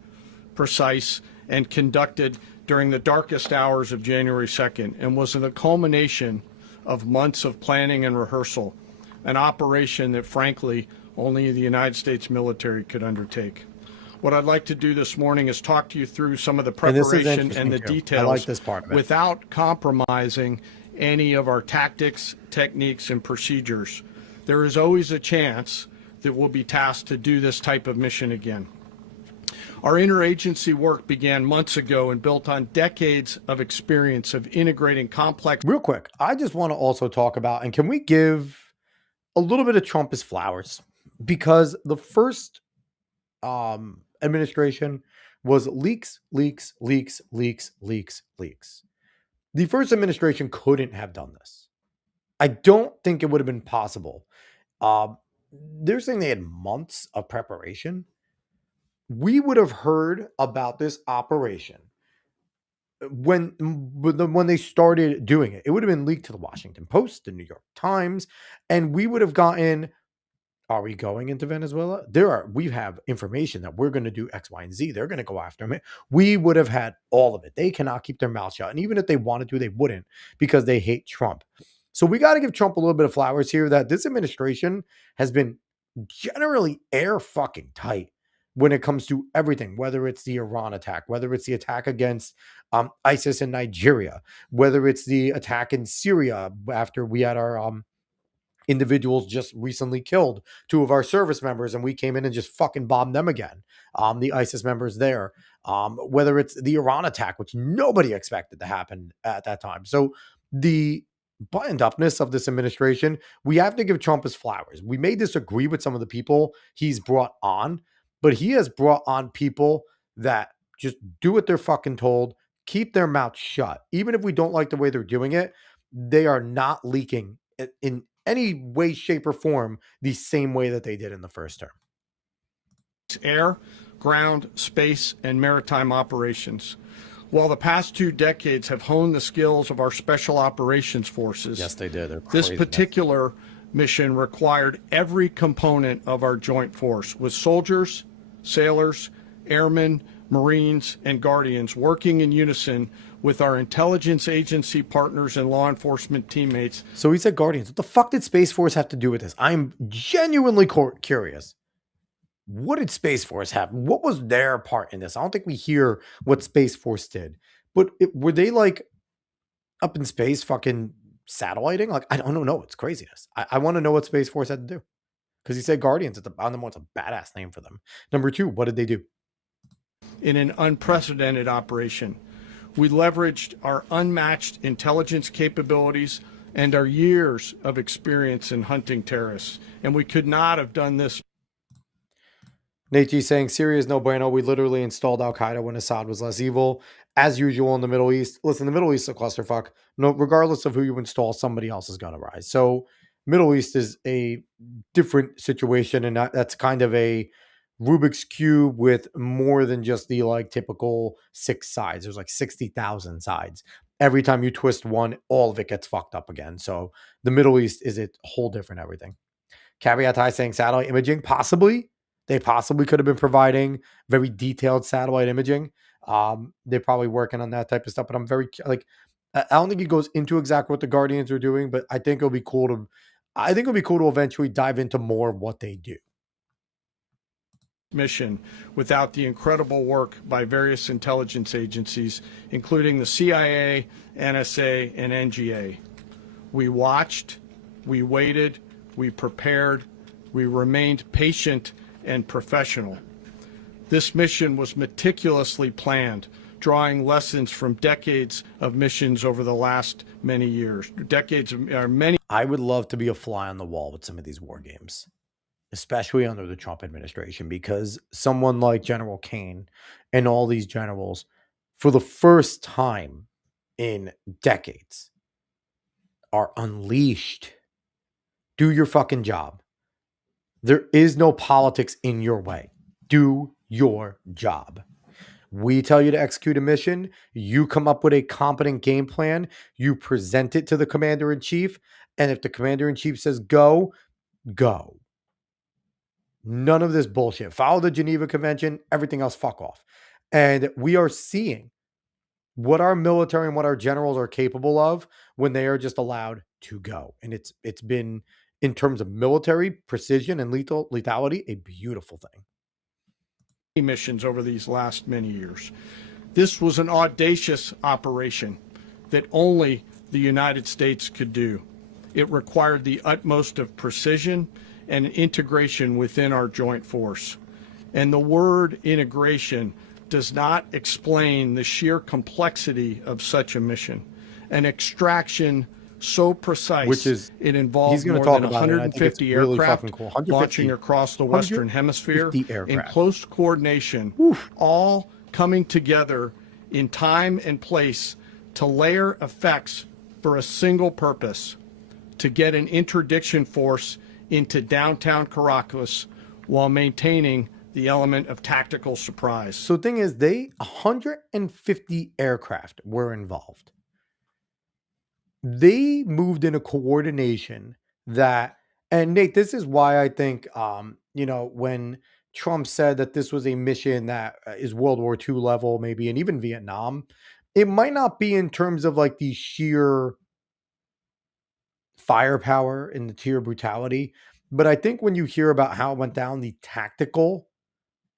precise, and conducted during the darkest hours of January 2nd and was the culmination of months of planning and rehearsal, an operation that, frankly, only the United States military could undertake. What I'd like to do this morning is talk to you through some of the preparation and the details, I like this part of it, without compromising any of our tactics, techniques, and procedures. There is always a chance that we'll be tasked to do this type of mission again. Our interagency work began months ago and built on decades of experience of integrating complex... Real quick, I just want to also talk about, and can we give a little bit of Trump his flowers? Because the first administration was leaks, leaks, leaks, leaks, leaks, leaks. The first administration couldn't have done this. I don't think it would have been possible. They're saying they had months of preparation. We would have heard about this operation when they started doing it. It would have been leaked to the Washington Post, the New York Times, and we would have gotten, are we going into Venezuela? We have information that we're going to do X, Y, and Z. They're going to go after him. We would have had all of it. They cannot keep their mouth shut. And even if they wanted to, they wouldn't, because they hate Trump. So we got to give Trump a little bit of flowers here that this administration has been generally air fucking tight when it comes to everything, whether it's the Iran attack, whether it's the attack against ISIS in Nigeria, whether it's the attack in Syria after we had our individuals just recently killed two of our service members and we came in and just fucking bombed them again. The ISIS members there, whether it's the Iran attack, which nobody expected to happen at that time. So the buttoned upness of this administration, we have to give Trump his flowers. We may disagree with some of the people he's brought on, but he has brought on people that just do what they're fucking told, keep their mouth shut. Even if we don't like the way they're doing it, they are not leaking in any way, shape, or form the same way that they did in the first term. Air, ground, space, and maritime operations. While the past 2 decades have honed the skills of our special operations forces, yes, they did. This particular mission required every component of our joint force, with soldiers, sailors, airmen, Marines, and Guardians working in unison with our intelligence agency partners and law enforcement teammates. So he said Guardians. What the fuck did Space Force have to do with this? I'm genuinely curious. What did Space Force have? What was their part in this? I don't think we hear what Space Force did. But were they like up in space fucking satelliting? Like, I don't know. It's craziness. I want to know what Space Force had to do. Because he said Guardians at the bottom. It's a badass name for them. Number 2, what did they do? In an unprecedented operation, we leveraged our unmatched intelligence capabilities and our years of experience in hunting terrorists. And we could not have done this. Nate G saying Syria is no bueno. We literally installed Al Qaeda when Assad was less evil, as usual in the Middle East. Listen, the Middle East is a clusterfuck. No, regardless of who you install, somebody else is going to rise. So, Middle East is a different situation, and that's kind of a Rubik's cube with more than just the like typical 6 sides. There's like 60,000 sides. Every time you twist one, all of it gets fucked up again. So, the Middle East is a whole different everything. Caveat High saying satellite imaging, possibly. They possibly could have been providing very detailed satellite imaging. They're probably working on that type of stuff, but I'm very like, I don't think it goes into exactly what the Guardians are doing, but I think it'll be cool to eventually dive into more of what they do. Mission without the incredible work by various intelligence agencies, including the CIA, NSA, and NGA. We watched, we waited, we prepared, we remained patient and professional. This mission was meticulously planned, drawing lessons from decades of missions over the last many years. I would love to be a fly on the wall with some of these war games, especially under the Trump administration, because someone like General Kane and all these generals, for the first time in decades, are unleashed. Do your fucking job. There is no politics in your way. Do your job. We tell you to execute a mission. You come up with a competent game plan. You present it to the commander-in-chief. And if the commander-in-chief says go, go. None of this bullshit. Follow the Geneva Convention. Everything else, fuck off. And we are seeing what our military and what our generals are capable of when they are just allowed to go. And it's been, in terms of military precision and lethality, a beautiful thing. Missions over these last many years. This was an audacious operation that only the United States could do. It required the utmost of precision and integration within our joint force. And the word integration does not explain the sheer complexity of such a mission. An extraction so precise, which is, it involves more than 150 aircraft really cool. launching across the Western Hemisphere in close coordination, all coming together in time and place to layer effects for a single purpose, to get an interdiction force into downtown Caracas while maintaining the element of tactical surprise. So the thing is, 150 aircraft were involved. They moved in a coordination that, and Nate, this is why I think, when Trump said that this was a mission that is World War II level, maybe, and even Vietnam, it might not be in terms of like the sheer firepower and the sheer brutality, but I think when you hear about how it went down, the tactical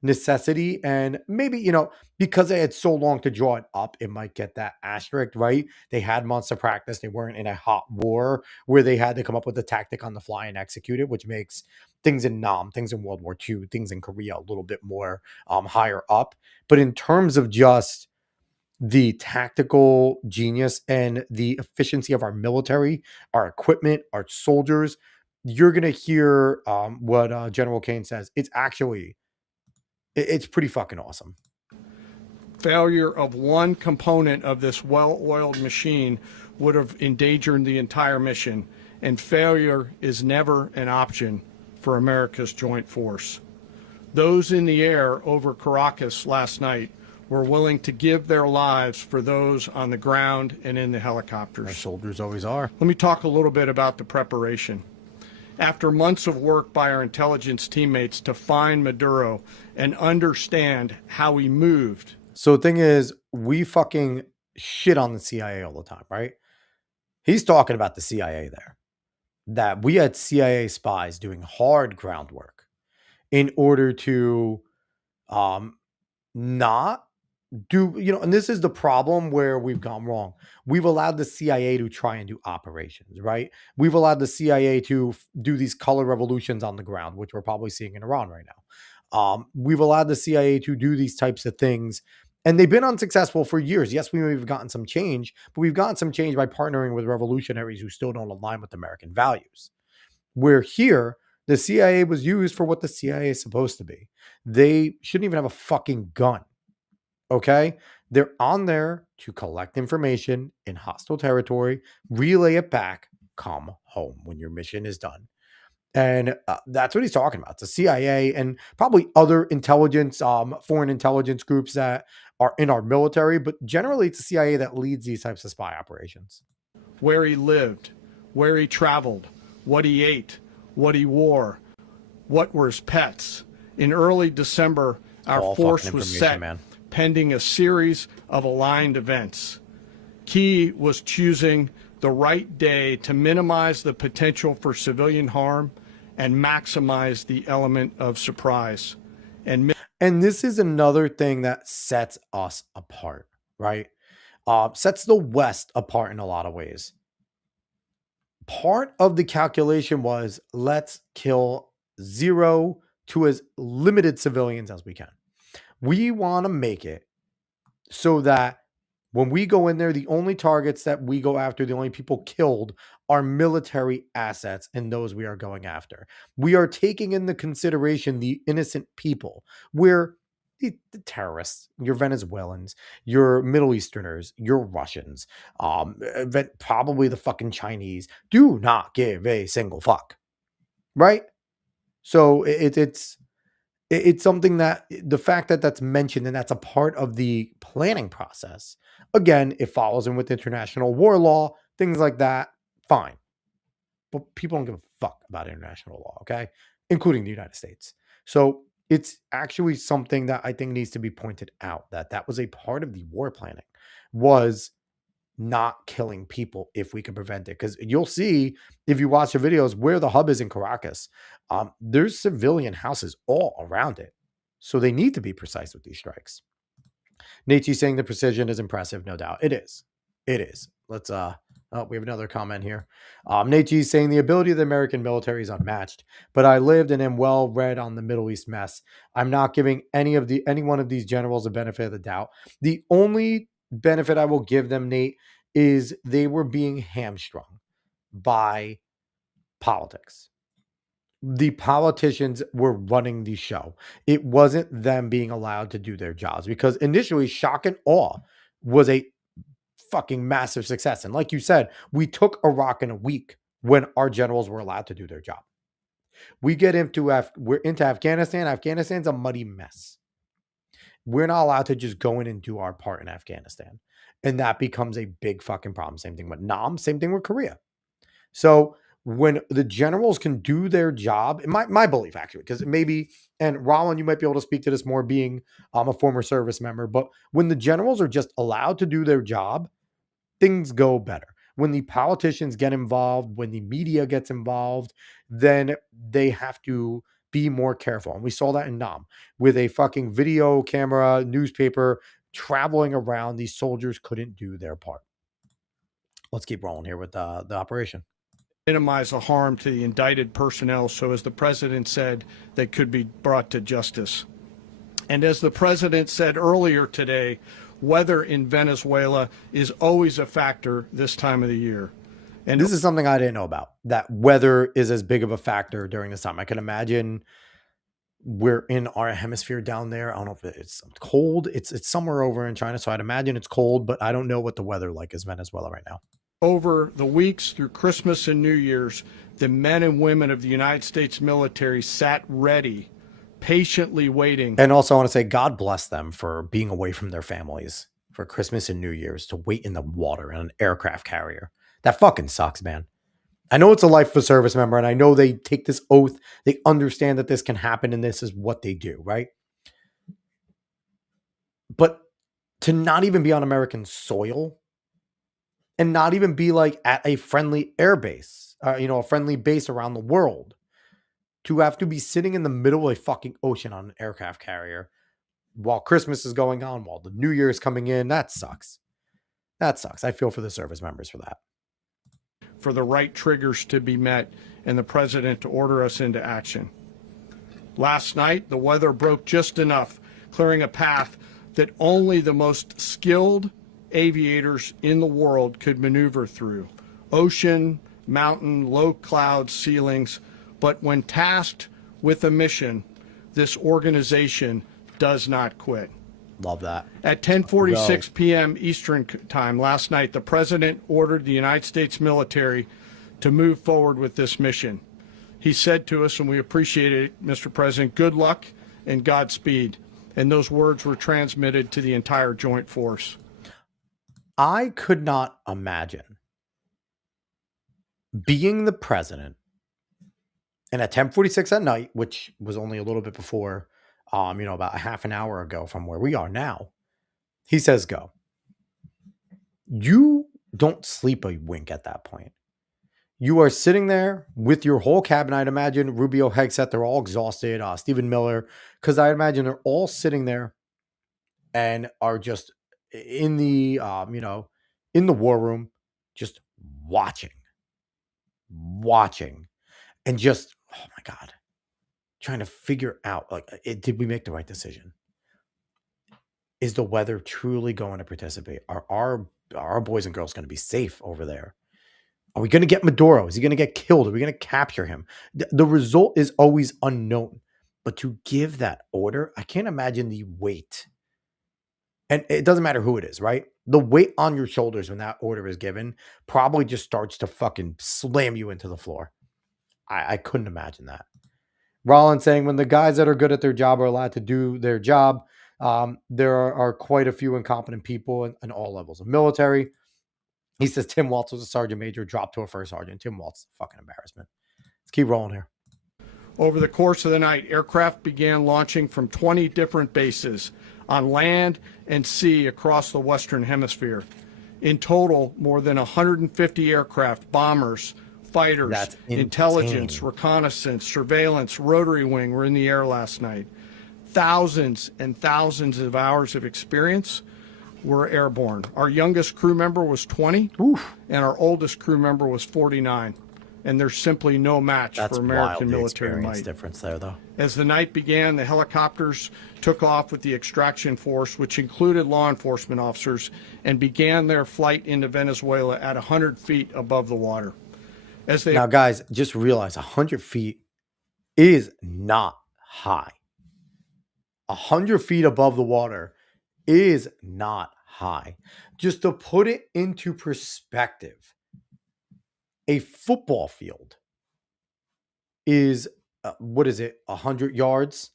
necessity, and maybe, because they had so long to draw it up, it might get that asterisk, right? They had months to practice. They weren't in a hot war where they had to come up with the tactic on the fly and execute it, which makes things in Nam, things in World War II, things in Korea a little bit more higher up. But in terms of just the tactical genius and the efficiency of our military, our equipment, our soldiers, you're going to hear what General Kane says. It's actually, it's pretty fucking awesome. Failure of one component of this well-oiled machine would have endangered the entire mission, and failure is never an option for America's joint force. Those in the air over Caracas last night were willing to give their lives for those on the ground and in the helicopters. Our soldiers always are. Let me talk a little bit about the preparation. After months of work by our intelligence teammates to find Maduro and understand how he moved. So the thing is, we fucking shit on the CIA all the time, right? He's talking about the CIA there. That we had CIA spies doing hard groundwork in order to not do, and this is the problem where we've gone wrong. We've allowed the CIA to try and do operations, right? We've allowed the CIA to do these color revolutions on the ground, which we're probably seeing in Iran right now. We've allowed the CIA to do these types of things, and they've been unsuccessful for years. Yes, we may have gotten some change, but we've gotten some change by partnering with revolutionaries who still don't align with American values. Where here, the CIA was used for what the CIA is supposed to be. They shouldn't even have a fucking gun. Okay? They're on there to collect information in hostile territory, relay it back, come home when your mission is done. And that's what he's talking about. The CIA and probably other intelligence, foreign intelligence groups that are in our military, but generally it's the CIA that leads these types of spy operations. Where he lived, where he traveled, what he ate, what he wore, what were his pets. In early December, our force was set, pending a series of aligned events. Key was choosing the right day to minimize the potential for civilian harm and maximize the element of surprise. And this is another thing that sets us apart, right? Sets the West apart in a lot of ways. Part of the calculation was, let's kill 0 to as limited civilians as we can. We want to make it so that when we go in there, the only targets that we go after, the only people killed, are military assets and those we are going after. We are taking into consideration the innocent people, where the terrorists, your Venezuelans, your Middle Easterners, your Russians, probably the fucking Chinese, do not give a single fuck, right? So it's something that the fact that that's mentioned and that's a part of the planning process. Again, it follows in with international war law, things like that. Fine. But people don't give a fuck about international law, okay? Including the United States. So it's actually something that I think needs to be pointed out, that was a part of the war planning, was not killing people if we can prevent it. Because you'll see, if you watch the videos, where the hub is in Caracas, there's civilian houses all around it. So they need to be precise with these strikes. Nate's saying the precision is impressive, no doubt. It is. It is. Let's we have another comment here. Nate's saying the ability of the American military is unmatched, but I lived and am well read on the Middle East mess. I'm not giving any one of these generals a benefit of the doubt. The only benefit I will give them, Nate, is they were being hamstrung by politics. The politicians were running the show. It wasn't them being allowed to do their jobs, because initially shock and awe was a fucking massive success. And like you said, we took Iraq in a week when our generals were allowed to do their job. We get we're into Afghanistan. Afghanistan's a muddy mess. We're not allowed to just go in and do our part in Afghanistan. And that becomes a big fucking problem. Same thing with Nam, same thing with Korea. So when the generals can do their job, in my belief, actually, because maybe, and Roland, you might be able to speak to this more being a former service member, but when the generals are just allowed to do their job, things go better. When the politicians get involved, when the media gets involved, then they have to be more careful. And we saw that in Nam with a fucking video camera, newspaper traveling around. These soldiers couldn't do their part. Let's keep rolling here with the operation. Minimize the harm to the indicted personnel, so as the president said, they could be brought to justice. And as the president said earlier today, weather in Venezuela is always a factor this time of the year. And this is something I didn't know about, that weather is as big of a factor during this time. I can imagine we're in our hemisphere down there. I don't know if it's cold. It's somewhere over in China, so I'd imagine it's cold, but I don't know what the weather like is Venezuela right now. Over the weeks through Christmas and New Year's, the men and women of the United States military sat ready, patiently waiting. And also I want to say God bless them for being away from their families for Christmas and New Year's to wait in the water in an aircraft carrier. That fucking sucks, man. I know it's a life of a service member, and I know they take this oath. They understand that this can happen, and this is what they do, right? But to not even be on American soil and not even be like at a friendly air base, a friendly base around the world, to have to be sitting in the middle of a fucking ocean on an aircraft carrier while Christmas is going on, while the New Year is coming in, that sucks. That sucks. I feel for the service members for that. For the right triggers to be met and the president to order us into action. Last night, the weather broke just enough, clearing a path that only the most skilled aviators in the world could maneuver through. Ocean, mountain, low cloud ceilings. But when tasked with a mission, this organization does not quit. Love that. At 10:46 p.m. Eastern time last night, the president ordered the United States military to move forward with this mission. He said to us, and we appreciate it, Mr. President, good luck and Godspeed. And those words were transmitted to the entire joint force. I could not imagine being the president and at 10:46 at night, which was only a little bit before, about a half an hour ago from where we are now, he says, go. You don't sleep a wink at that point. You are sitting there with your whole cabinet. I'd imagine Rubio, Hegseth, they're all exhausted. Stephen Miller, because I imagine they're all sitting there and are just in the, in the war room, just watching, and just, oh my God, trying to figure out, did we make the right decision? Is the weather truly going to participate? Are our boys and girls going to be safe over there? Are we going to get Maduro? Is he going to get killed? Are we going to capture him? The result is always unknown. But to give that order, I can't imagine the weight. And it doesn't matter who it is, right? The weight on your shoulders when that order is given probably just starts to fucking slam you into the floor. I couldn't imagine that. Rollins saying, when the guys that are good at their job are allowed to do their job, there are quite a few incompetent people in all levels of military. He says Tim Waltz was a sergeant major, dropped to a first sergeant. Tim Waltz, fucking embarrassment. Let's keep rolling here. Over the course of the night, aircraft began launching from 20 different bases on land and sea across the Western Hemisphere. In total, more than 150 aircraft, bombers, fighters, intelligence, reconnaissance, surveillance, rotary wing were in the air last night. Thousands and thousands of hours of experience were airborne. Our youngest crew member was 20, and our oldest crew member was 49. And there's simply no match for American military might. Difference there, though. As the night began, the helicopters took off with the extraction force, which included law enforcement officers, and began their flight into Venezuela at 100 feet above the water. Now, guys, just realize 100 feet is not high. 100 feet above the water is not high. Just to put it into perspective, a football field is, 100 yards?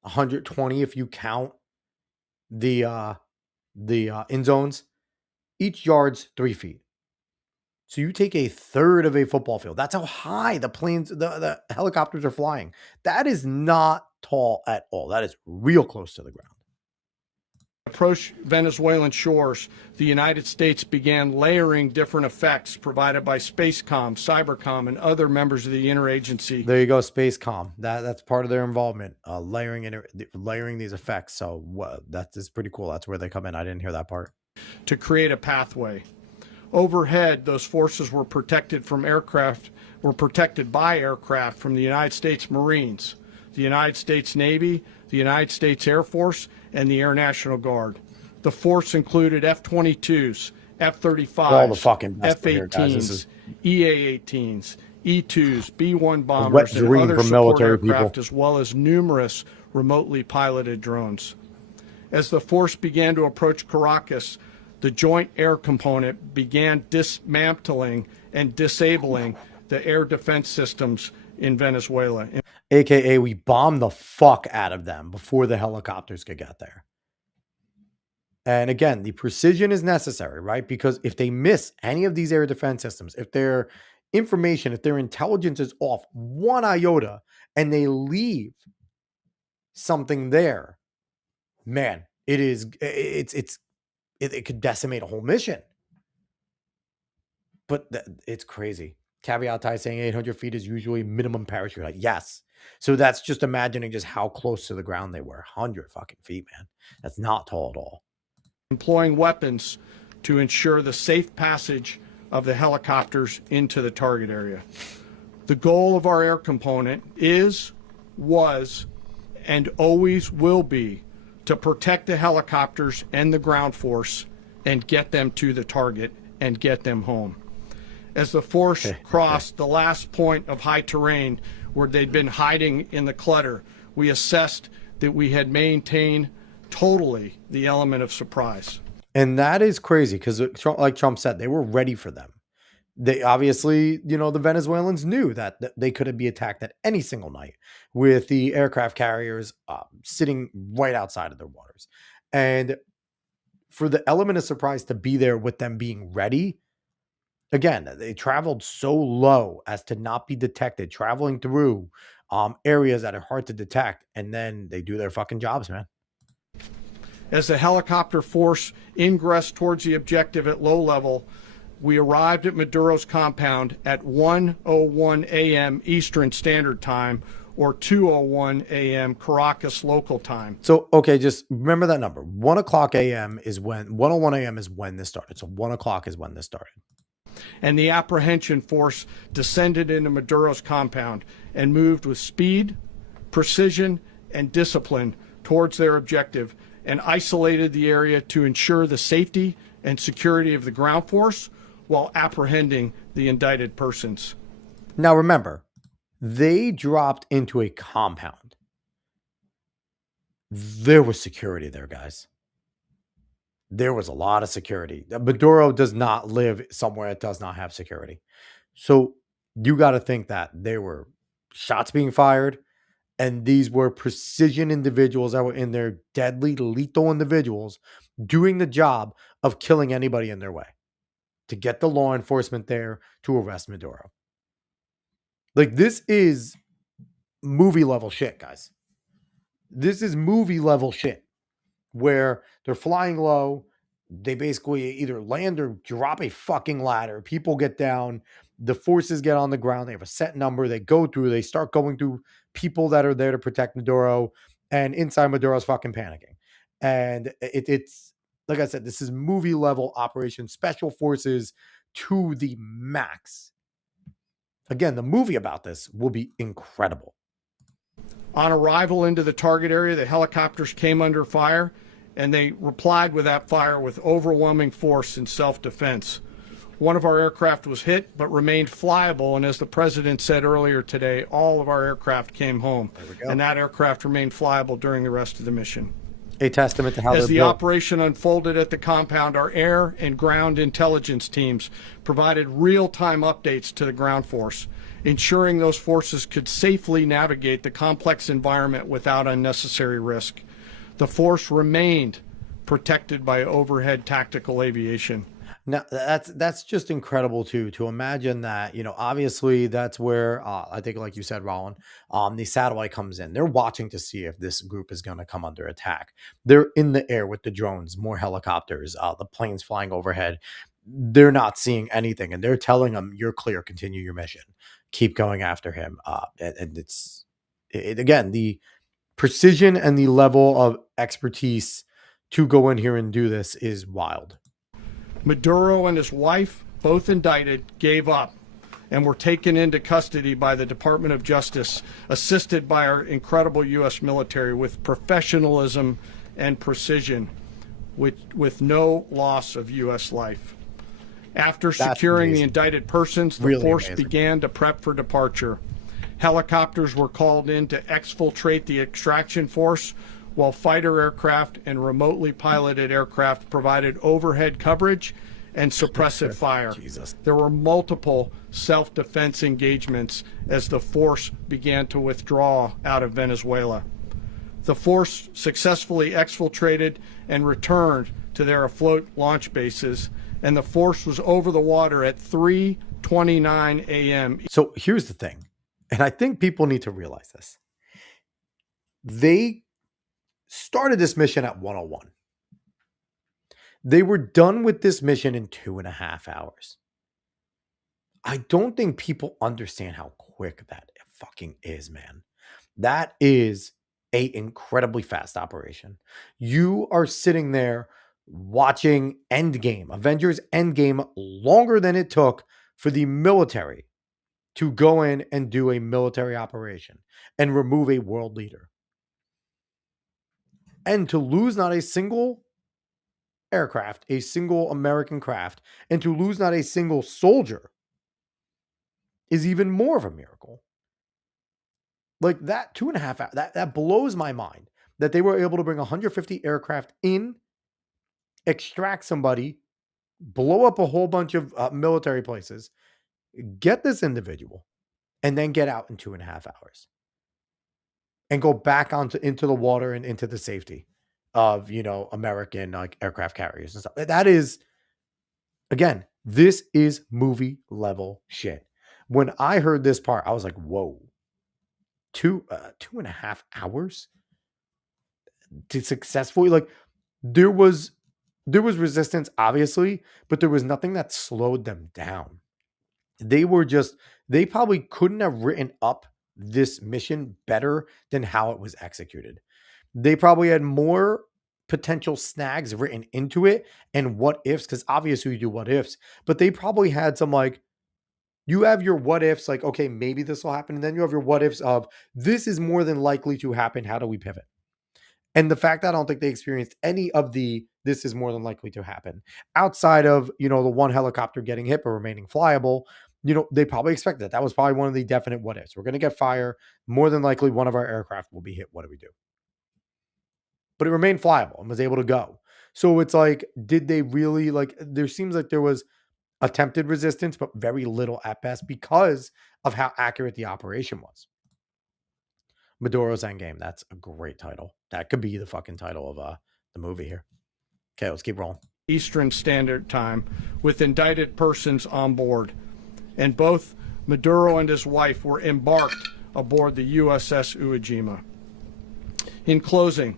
120 if you count the end zones. Each yard's 3 feet. So you take a third of a football field. That's how high the planes, the helicopters are flying. That is not tall at all. That is real close to the ground. Approach Venezuelan shores, the United States began layering different effects provided by Spacecom, Cybercom, and other members of the interagency. There you go, Spacecom. That's part of their involvement, layering these effects. So that is pretty cool. That's where they come in. I didn't hear that part. To create a pathway. Overhead, those forces were protected by aircraft from the United States Marines, the United States Navy, the United States Air Force, and the Air National Guard. The force included F-22s, F-35s, all the fucking F-18s, EA-18s, E-2s, B-1 bombers, and other support aircraft, as well as numerous remotely piloted drones. As the force began to approach Caracas, the Joint Air Component began dismantling and disabling the air defense systems in Venezuela. AKA, we bombed the fuck out of them before the helicopters could get there. And again, the precision is necessary, right? Because if they miss any of these air defense systems, if their information, if their intelligence is off one iota and they leave something there, man, it could decimate a whole mission. But it's crazy. Caveat tie saying 800 feet is usually minimum parachute height. Yes. So that's just imagining just how close to the ground they were. 100 fucking feet, man. That's not tall at all. Employing weapons to ensure the safe passage of the helicopters into the target area. The goal of our air component is, was, and always will be to protect the helicopters and the ground force and get them to the target and get them home. As the force crossed the last point of high terrain where they'd been hiding in the clutter, we assessed that we had maintained totally the element of surprise. And that is crazy because, like Trump said, they were ready for them. They obviously, the Venezuelans knew that they could be attacked at any single night with the aircraft carriers sitting right outside of their waters. And for the element of surprise to be there with them being ready, again, they traveled so low as to not be detected, traveling through areas that are hard to detect, and then they do their fucking jobs, man. As the helicopter force ingressed towards the objective at low level, we arrived at Maduro's compound at 1:01 a.m. Eastern Standard Time, or 2:01 a.m. Caracas local time. So, okay, just remember that number. 1:00 a.m. is when, 1:01 a.m. is when this started. So 1:00 is when this started. And the apprehension force descended into Maduro's compound and moved with speed, precision, and discipline towards their objective, and isolated the area to ensure the safety and security of the ground force while apprehending the indicted persons. Now remember, they dropped into a compound. There was security there, guys. There was a lot of security. Maduro does not live somewhere that does not have security. So you got to think that there were shots being fired, and these were precision individuals that were in there, deadly, lethal individuals doing the job of killing anybody in their way to get the law enforcement there to arrest Maduro. Like, this is movie level shit, guys. This is movie level shit where they're flying low. They basically either land or drop a fucking ladder. People get down. The forces get on the ground. They have a set number. They go through. They start going through people that are there to protect Maduro. And inside, Maduro's fucking panicking. And it's, like I said, this is movie level operation, special forces to the max. Again, the movie about this will be incredible. On arrival into the target area, the helicopters came under fire, and they replied with that fire with overwhelming force in self-defense. One of our aircraft was hit, but remained flyable, and as the president said earlier today, all of our aircraft came home, and that aircraft remained flyable during the rest of the mission. A testament to how as the built. Operation unfolded at the compound, our air and ground intelligence teams provided real-time updates to the ground force, ensuring those forces could safely navigate the complex environment without unnecessary risk. The force remained protected by overhead tactical aviation. Now, that's just incredible too, to imagine that, obviously that's where, I think, like you said, Roland, the satellite comes in. They're watching to see if this group is going to come under attack. They're in the air with the drones, more helicopters, the planes flying overhead. They're not seeing anything, and they're telling them, you're clear, continue your mission. Keep going after him. And it's, again, the precision and the level of expertise to go in here and do this is wild. Maduro and his wife, both indicted, gave up and were taken into custody by the Department of Justice, assisted by our incredible U.S. military with professionalism and precision. with no loss of U.S. life. After securing the indicted persons, the force began to prep for departure. Helicopters were called in to exfiltrate the extraction force, while fighter aircraft and remotely piloted aircraft provided overhead coverage and suppressive fire. There were multiple self-defense engagements as the force began to withdraw out of Venezuela. The force successfully exfiltrated and returned to their afloat launch bases, and the force was over the water at 3:29 a.m. So here's the thing, and I think people need to realize this. They started this mission at 1:01. They were done with this mission in 2.5 hours. I don't think people understand how quick that fucking is, man. That is an incredibly fast operation. You are sitting there watching Endgame, Avengers Endgame, longer than it took for the military to go in and do a military operation and remove a world leader. And to lose not a single aircraft, a single American craft, and to lose not a single soldier is even more of a miracle. Like that 2.5 hours, that blows my mind that they were able to bring 150 aircraft in, extract somebody, blow up a whole bunch of military places, get this individual, and then get out in 2.5 hours and go back into the water and into the safety of, American aircraft carriers and stuff. That is, again, this is movie level shit. When I heard this part, I was like, whoa, 2.5 hours to successfully, there was resistance, obviously, but there was nothing that slowed them down. They probably couldn't have written up this mission better than how it was executed. They probably had more potential snags written into it and what ifs, because obviously you do what ifs, but they probably had some you have your what ifs, okay, maybe this will happen. And then you have your what ifs of this is more than likely to happen. How do we pivot? And the fact that I don't think they experienced any of this is more than likely to happen outside of, the one helicopter getting hit but remaining flyable. They probably expected that. That was probably one of the definite what ifs. We're going to get fire. More than likely, one of our aircraft will be hit. What do we do? But it remained flyable and was able to go. So it's did they really there seems like there was attempted resistance, but very little at best because of how accurate the operation was. Maduro's Endgame. That's a great title. That could be the fucking title of the movie here. Okay, let's keep rolling. Eastern Standard Time with indicted persons on board. And both Maduro and his wife were embarked aboard the USS Iwo Jima. In closing,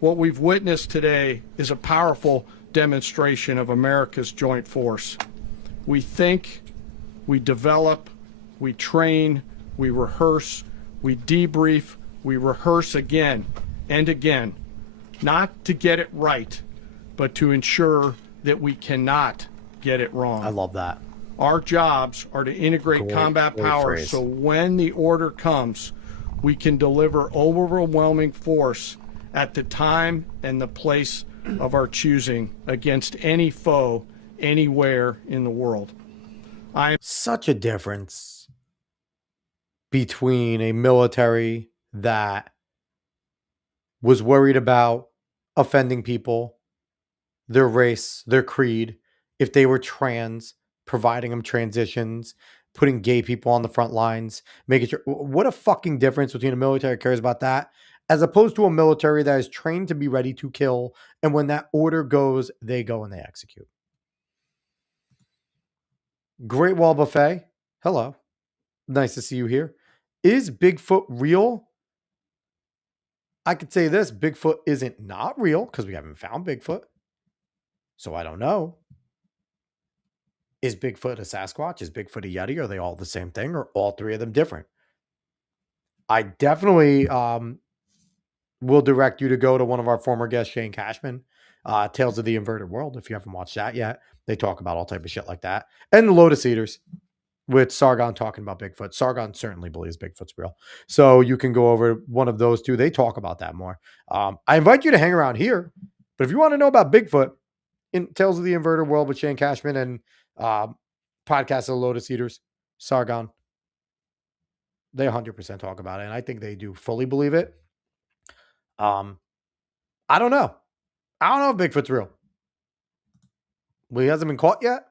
what we've witnessed today is a powerful demonstration of America's joint force. We think, we develop, we train, we rehearse, we debrief, we rehearse again and again, not to get it right, but to ensure that we cannot get it wrong. I love that. Our jobs are to integrate combat power so when the order comes, we can deliver overwhelming force at the time and the place of our choosing against any foe anywhere in the world. Such a difference between a military that was worried about offending people, their race, their creed, if they were trans, providing them transitions, putting gay people on the front lines, making sure. What a fucking difference between a military that cares about that as opposed to a military that is trained to be ready to kill. And when that order goes, they go and they execute. Great Wall Buffet. Hello. Nice to see you here. Is Bigfoot real? I could say this. Bigfoot isn't not real because we haven't found Bigfoot. So I don't know. Is Bigfoot a Sasquatch? Is Bigfoot a Yeti? Are they all the same thing or all three of them different? I definitely will direct you to go to one of our former guests, Shane Cashman, Tales of the Inverted World. If you haven't watched that yet, they talk about all type of shit like that. And the Lotus Eaters with Sargon talking about Bigfoot. Sargon certainly believes Bigfoot's real. So you can go over one of those two. They talk about that more. I invite you to hang around here. But if you want to know about Bigfoot in Tales of the Inverted World with Shane Cashman and podcast of the Lotus Eaters, Sargon, they 100% talk about it, and I think they do fully believe it. I don't know. I don't know if Bigfoot's real. Well, he hasn't been caught yet.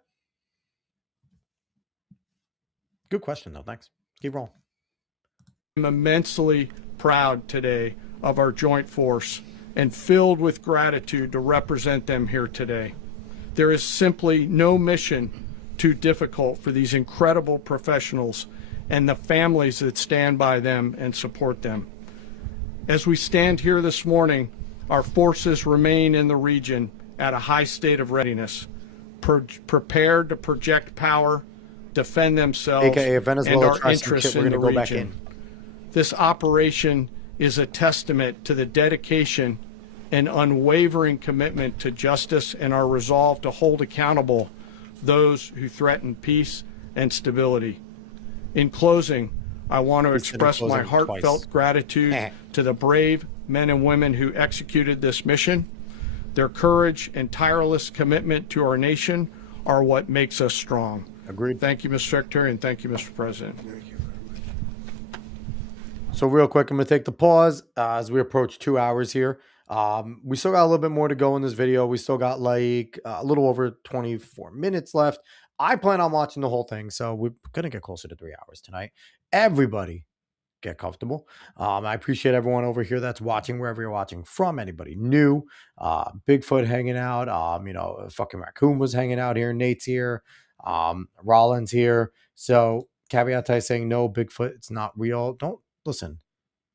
Good question, though. Thanks. Keep rolling. I'm immensely proud today of our joint force and filled with gratitude to represent them here today. There is simply no mission too difficult for these incredible professionals and the families that stand by them and support them. As we stand here this morning, our forces remain in the region at a high state of readiness, prepared to project power, defend themselves, AKA if Venezuela and our interests in the region. This operation is a testament to the dedication and unwavering commitment to justice and our resolve to hold accountable those who threaten peace and stability. In closing, I want to express my heartfelt gratitude to the brave men and women who executed this mission. Their courage and tireless commitment to our nation are what makes us strong. Agreed. Thank you, Mr. Secretary, and thank you, Mr. President. Thank you very much. So real quick, I'm going to take the pause as we approach 2 hours here. We still got a little bit more to go in this video. We still got like a little over 24 minutes left. I plan on watching the whole thing, so we're going to get closer to 3 hours tonight. Everybody get comfortable. I appreciate everyone over here that's watching, wherever you're watching from. Anybody new, Bigfoot hanging out, fucking Raccoon was hanging out here. Nate's here. Rollins here. So caveat to saying no, Bigfoot, it's not real. Don't listen.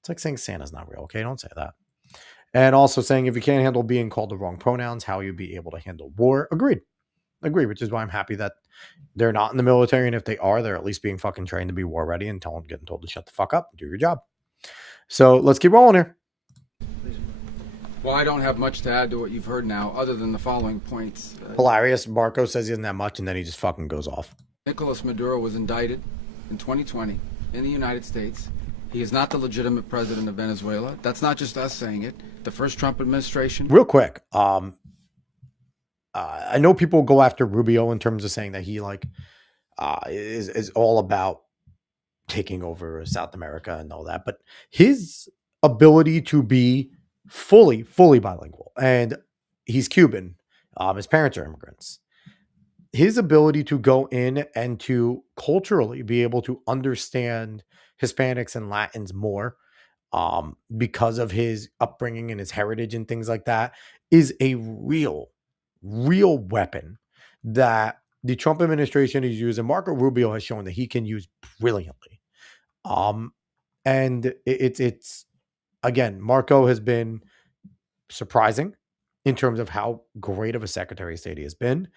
It's like saying Santa's not real. Okay. Don't say that. And also saying if you can't handle being called the wrong pronouns, how you be able to handle war. Agreed, which is why I'm happy that they're not in the military. And if they are, they're at least being fucking trained to be war ready and getting told to shut the fuck up and do your job. So let's keep rolling here. Well, I don't have much to add to what you've heard now, other than the following points. Hilarious. Marco says he doesn't have much, and then he just fucking goes off. Nicholas Maduro was indicted in 2020 in the United States. He is not the legitimate president of Venezuela. That's not just us saying it. The first Trump administration. Real quick, I know people go after Rubio in terms of saying that he is all about taking over South America and all that, but his ability to be fully bilingual, and he's Cuban. His parents are immigrants. His ability to go in and to culturally be able to understand Hispanics and Latins more, because of his upbringing and his heritage and things like that, is a real weapon that the Trump administration is using. Marco Rubio has shown that he can use brilliantly. And it's again, Marco has been surprising in terms of how great of a Secretary of State he has been.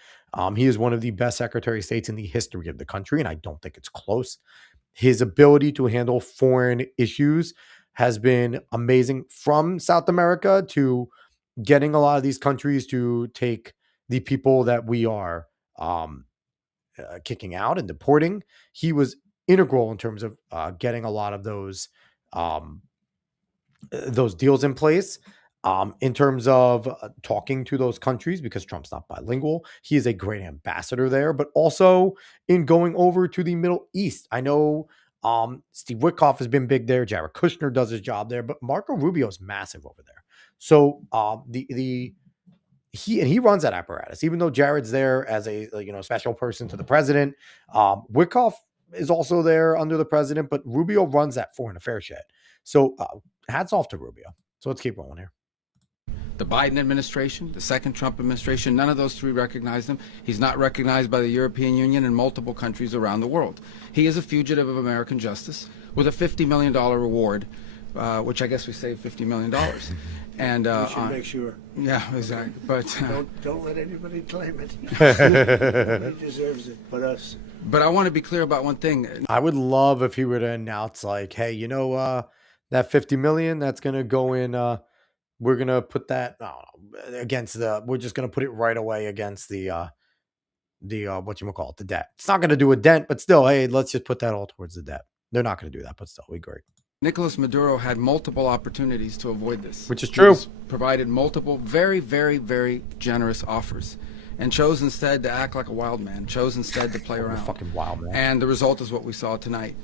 He is one of the best Secretary of States in the history of the country, and I don't think it's close. His ability to handle foreign issues has been amazing, from South America to getting a lot of these countries to take the people that we are kicking out and deporting. He was integral in terms of getting a lot of those deals in place. In terms of talking to those countries, because Trump's not bilingual, he is a great ambassador there, but also in going over to the Middle East. I know Steve Witkoff has been big there. Jared Kushner does his job there, but Marco Rubio is massive over there. So he runs that apparatus, even though Jared's there as a special person to the president. Witkoff is also there under the president, but Rubio runs that foreign affairs shit. So hats off to Rubio. So let's keep rolling here. The Biden administration, the second Trump administration, none of those three recognized him. He's not recognized by the European Union and multiple countries around the world. He is a fugitive of American justice with a $50 million reward, which I guess we saved $50 million. And We should make sure. yeah, exactly. But Don't let anybody claim it. He deserves it, but us. but I want to be clear about one thing. I would love if he were to announce like, hey, that 50 million that's going to go in, we're going to put that against we're just going to put it right away against the the debt. It's not going to do a dent, but still, hey, let's just put that all towards the debt. They're not going to do that, but still, we agree. Nicolas Maduro had multiple opportunities to avoid this. Which is true. He's provided multiple very, very, very generous offers and chose instead to act like a wild man, chose instead to play around. Fucking wild man. And the result is what we saw tonight.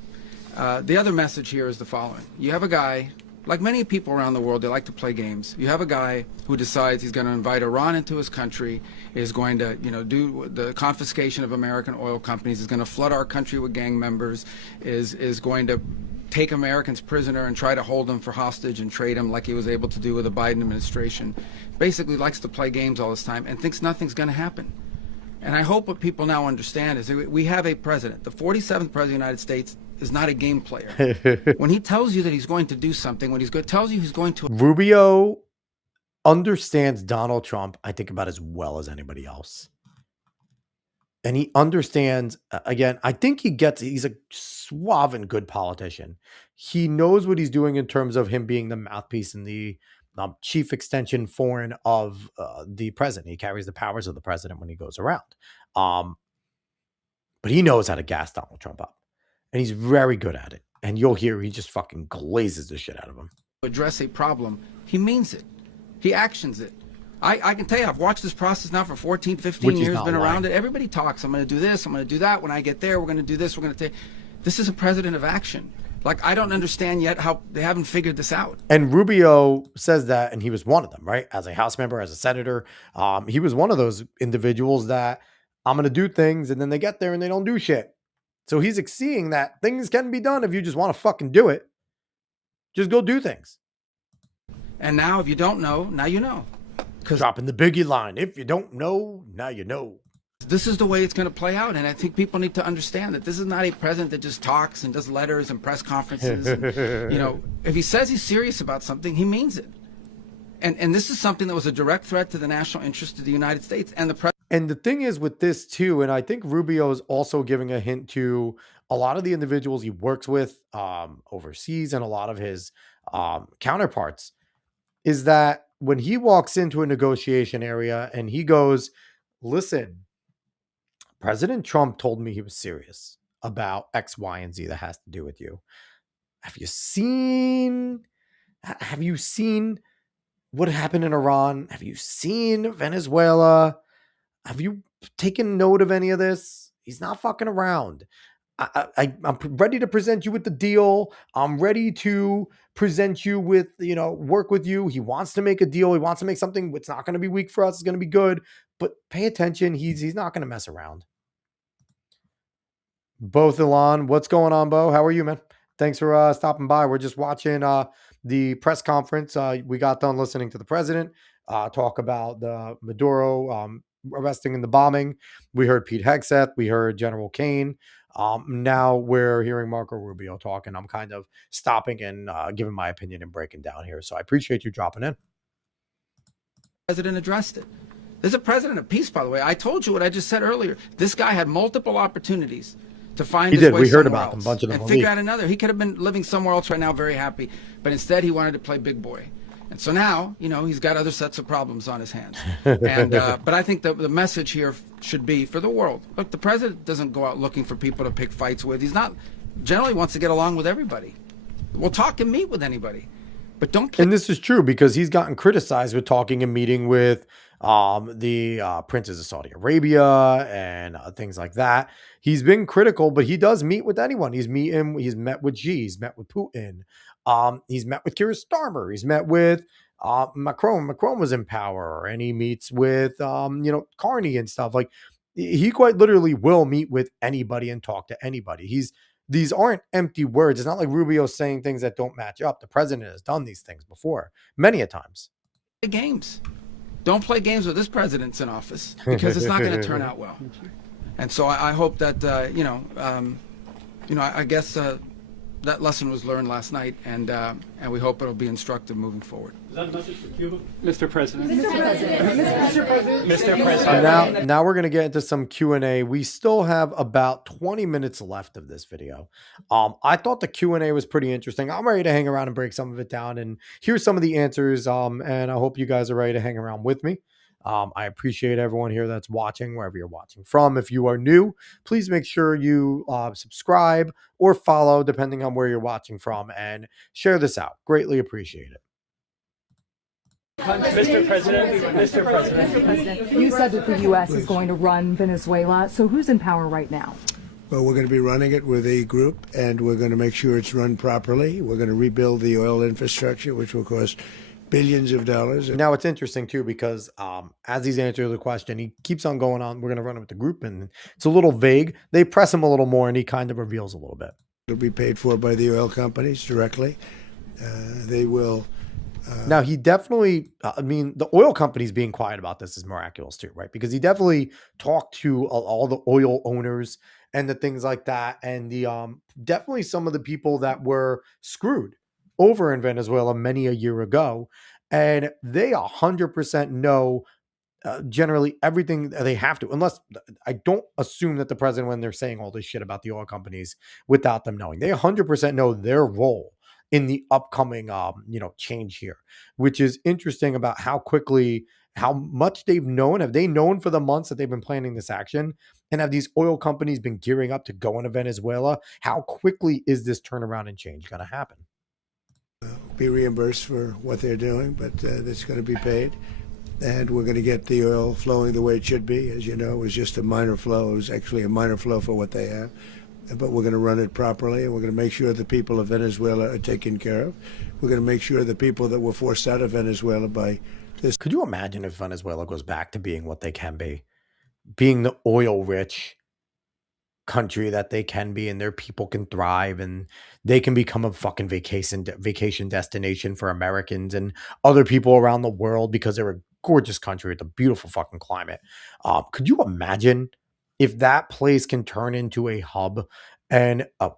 The other message here is the following. You have a guy, like many people around the world, they like to play games. You have a guy who decides he's going to invite Iran into his country, is going to, do the confiscation of American oil companies, is going to flood our country with gang members, is going to take Americans prisoner and try to hold them for hostage and trade them like he was able to do with the Biden administration. Basically likes to play games all this time and thinks nothing's going to happen. And I hope what people now understand is that we have a president. The 47th president of the United States is not a game player. When he tells you that he's going to do something, when tells you he's going to... Rubio understands Donald Trump, I think, about as well as anybody else. And he understands, again, I think he's a suave and good politician. He knows what he's doing in terms of him being the mouthpiece and the chief extension foreign of the president. He carries the powers of the president when he goes around. But he knows how to gas Donald Trump up. And he's very good at it. And you'll hear he just fucking glazes the shit out of him. Address a problem, he means it. He actions it. I can tell you, I've watched this process now for 14, 15 years, been around it. Everybody talks. I'm going to do this. I'm going to do that. When I get there, we're going to do this. We're going to take... This is a president of action. Like, I don't understand yet how they haven't figured this out. And Rubio says that, and he was one of them, right? As a House member, as a senator, he was one of those individuals that I'm going to do things, and then they get there and they don't do shit. So he's seeing that things can be done if you just want to fucking do it. Just go do things. And now, if you don't know, now you know. Dropping the biggie line. If you don't know, now you know. This is the way it's going to play out. And I think people need to understand that this is not a president that just talks and does letters and press conferences. And, if he says he's serious about something, he means it. And this is something that was a direct threat to the national interest of the United States and the president. And the thing is with this too, and I think Rubio is also giving a hint to a lot of the individuals he works with overseas and a lot of his counterparts, is that when he walks into a negotiation area and he goes, listen, President Trump told me he was serious about X, Y, and Z that has to do with you. Have you seen what happened in Iran? Have you seen Venezuela? Have you taken note of any of this? He's not fucking around. I'm ready to present you with the deal. I'm ready to present you with, work with you. He wants to make a deal. He wants to make something. It's not going to be weak for us. It's going to be good. But pay attention. He's not going to mess around. Both Elon, what's going on, Bo? How are you, man? Thanks for stopping by. We're just watching the press conference. We got done listening to the president talk about the Maduro arresting and the bombing. We heard Pete Hegseth. We heard General Kane. Now we're hearing Marco Rubio talk, and I'm kind of stopping and giving my opinion and breaking down here. So I appreciate you dropping in. The president addressed it. There's a president of peace, by the way. I told you what I just said earlier. This guy had multiple opportunities to find his way we heard somewhere about else them, bunch of them and figure out another. He could have been living somewhere else right now, very happy, but instead he wanted to play big boy. And so now, he's got other sets of problems on his hands. And but I think the message here should be for the world. Look, the president doesn't go out looking for people to pick fights with. He's not generally wants to get along with everybody. We'll talk and meet with anybody, but don't. And this is true because he's gotten criticized with talking and meeting with the princes of Saudi Arabia and things like that. He's been critical, but he does meet with anyone. He's met with Xi, he's met with Putin. He's met with Keir Starmer. He's met with Macron. Macron was in power, and he meets with Carney and stuff. Like, he quite literally will meet with anybody and talk to anybody. These aren't empty words. It's not like Rubio saying things that don't match up. The president has done these things before, many a times. Games. Don't play games with this president's in office because it's not going to turn out well. And so I hope that I guess that lesson was learned last night, and we hope it'll be instructive moving forward. Is that a message for Cuba? Mr. President. Mr. President. Now we're going to get into some Q&A. We still have about 20 minutes left of this video. I thought the Q&A was pretty interesting. I'm ready to hang around and break some of it down and hear some of the answers. And I hope you guys are ready to hang around with me. I appreciate everyone here that's watching, wherever you're watching from. If you are new, please make sure you subscribe or follow, depending on where you're watching from, and share this out. Greatly appreciate it. Mr. President, you said that the U.S. is going to run Venezuela. So who's in power right now? Well, we're going to be running it with a group, and we're going to make sure it's run properly. We're going to rebuild the oil infrastructure, which will cost billions of dollars. Now, it's interesting, too, because as he's answering the question, he keeps on going on. We're going to run it with the group, and it's a little vague. They press him a little more, and he kind of reveals a little bit. It'll be paid for by the oil companies directly. They will... Now, he definitely, I mean, the oil companies being quiet about this is miraculous, too, right? Because he definitely talked to all the oil owners and the things like that. And the definitely some of the people that were screwed over in Venezuela many a year ago. And they 100% know generally everything they have to, unless I don't assume that the president, when they're saying all this shit about the oil companies without them knowing, they 100% know their role in the upcoming, change here, which is interesting about how quickly, how much they've known. Have they known for the months that they've been planning this action? And have these oil companies been gearing up to go into Venezuela? How quickly is this turnaround and change going to happen? Be reimbursed for what they're doing, but that's going to be paid. And we're going to get the oil flowing the way it should be. As you know, it was just a minor flow. It was actually a minor flow for what they have. But we're going to run it properly, and we're going to make sure the people of Venezuela are taken care of. We're going to make sure the people that were forced out of Venezuela by this. Could you imagine if Venezuela goes back to being what they can be? Being the oil-rich country that they can be, and their people can thrive, and they can become a fucking vacation destination for Americans and other people around the world because they're a gorgeous country with a beautiful fucking climate. Could you imagine if that place can turn into a hub and a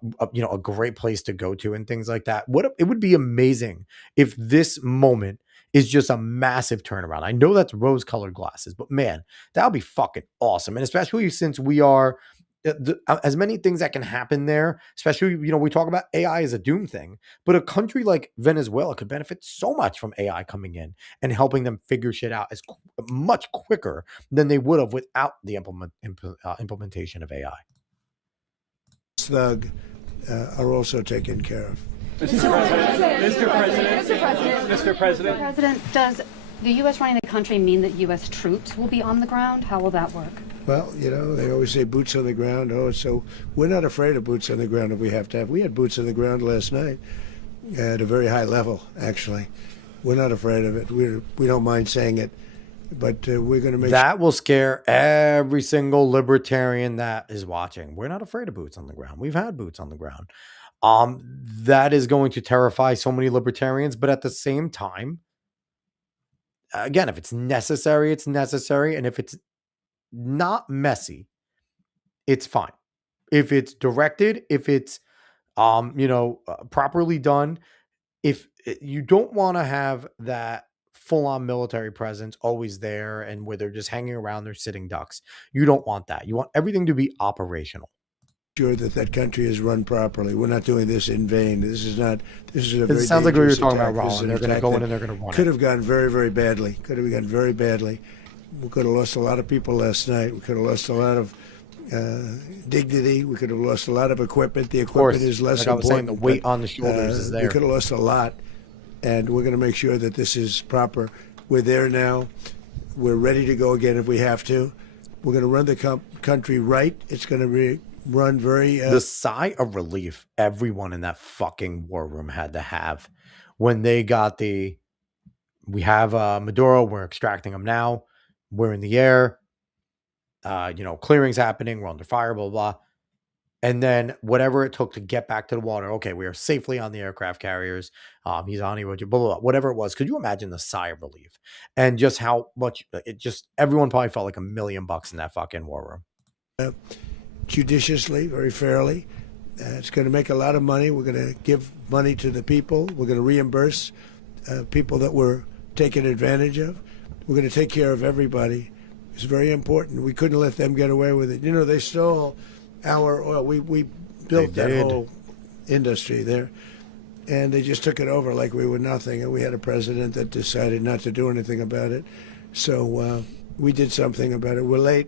great place to go to and things like that? It would be amazing if this moment is just a massive turnaround. I know that's rose-colored glasses, but man, that would be fucking awesome. And especially since we are as many things that can happen there, especially, we talk about AI as a doom thing, but a country like Venezuela could benefit so much from AI coming in and helping them figure shit out as much quicker than they would have without the implementation of AI. Thug are also taken care of. Mr. President, does the U.S. running the country mean that U.S. troops will be on the ground? How will that work? Well, they always say boots on the ground. So we're not afraid of boots on the ground if we have to have. We had boots on the ground last night at a very high level, actually. We're not afraid of it. We don't mind saying it, but we're going to make that will scare every single libertarian that is watching. We're not afraid of boots on the ground. We've had boots on the ground. That is going to terrify so many libertarians, but at the same time, again, if it's necessary, it's necessary. And if it's not messy, it's fine. If it's directed, if it's, properly done, if you don't want to have that full-on military presence always there and where they're just hanging around, they're sitting ducks. You don't want that. You want everything to be operational. Sure that country is run properly. We're not doing this in vain. This is a very. It sounds like we were talking attack. about Rollin. They're going to go in and they're going to run it. Could have gone very, very badly. Could have gone very badly. We could have lost a lot of people last night. We could have lost a lot of dignity. We could have lost a lot of equipment. The equipment is less important. I was saying, the weight on the shoulders is there. We could have lost a lot, and we're going to make sure that this is proper. We're there now. We're ready to go again if we have to. We're going to run the country right. It's going to run very... the sigh of relief everyone in that fucking war room had to have when they got we have Maduro, we're extracting him now, we're in the air, clearing's happening, we're under fire, blah, blah. And then whatever it took to get back to the water, okay, we are safely on the aircraft carriers, he's on blah, blah, blah, whatever it was. Could you imagine the sigh of relief? And just how much, everyone probably felt like $1 million in that fucking war room. Judiciously, very fairly. It's going to make a lot of money. We're going to give money to the people. We're going to reimburse people that were taken advantage of. We're going to take care of everybody. It's very important. We couldn't let them get away with it. They stole our oil. We built that whole industry there, and they just took it over like we were nothing. And we had a president that decided not to do anything about it. So we did something about it. We're late,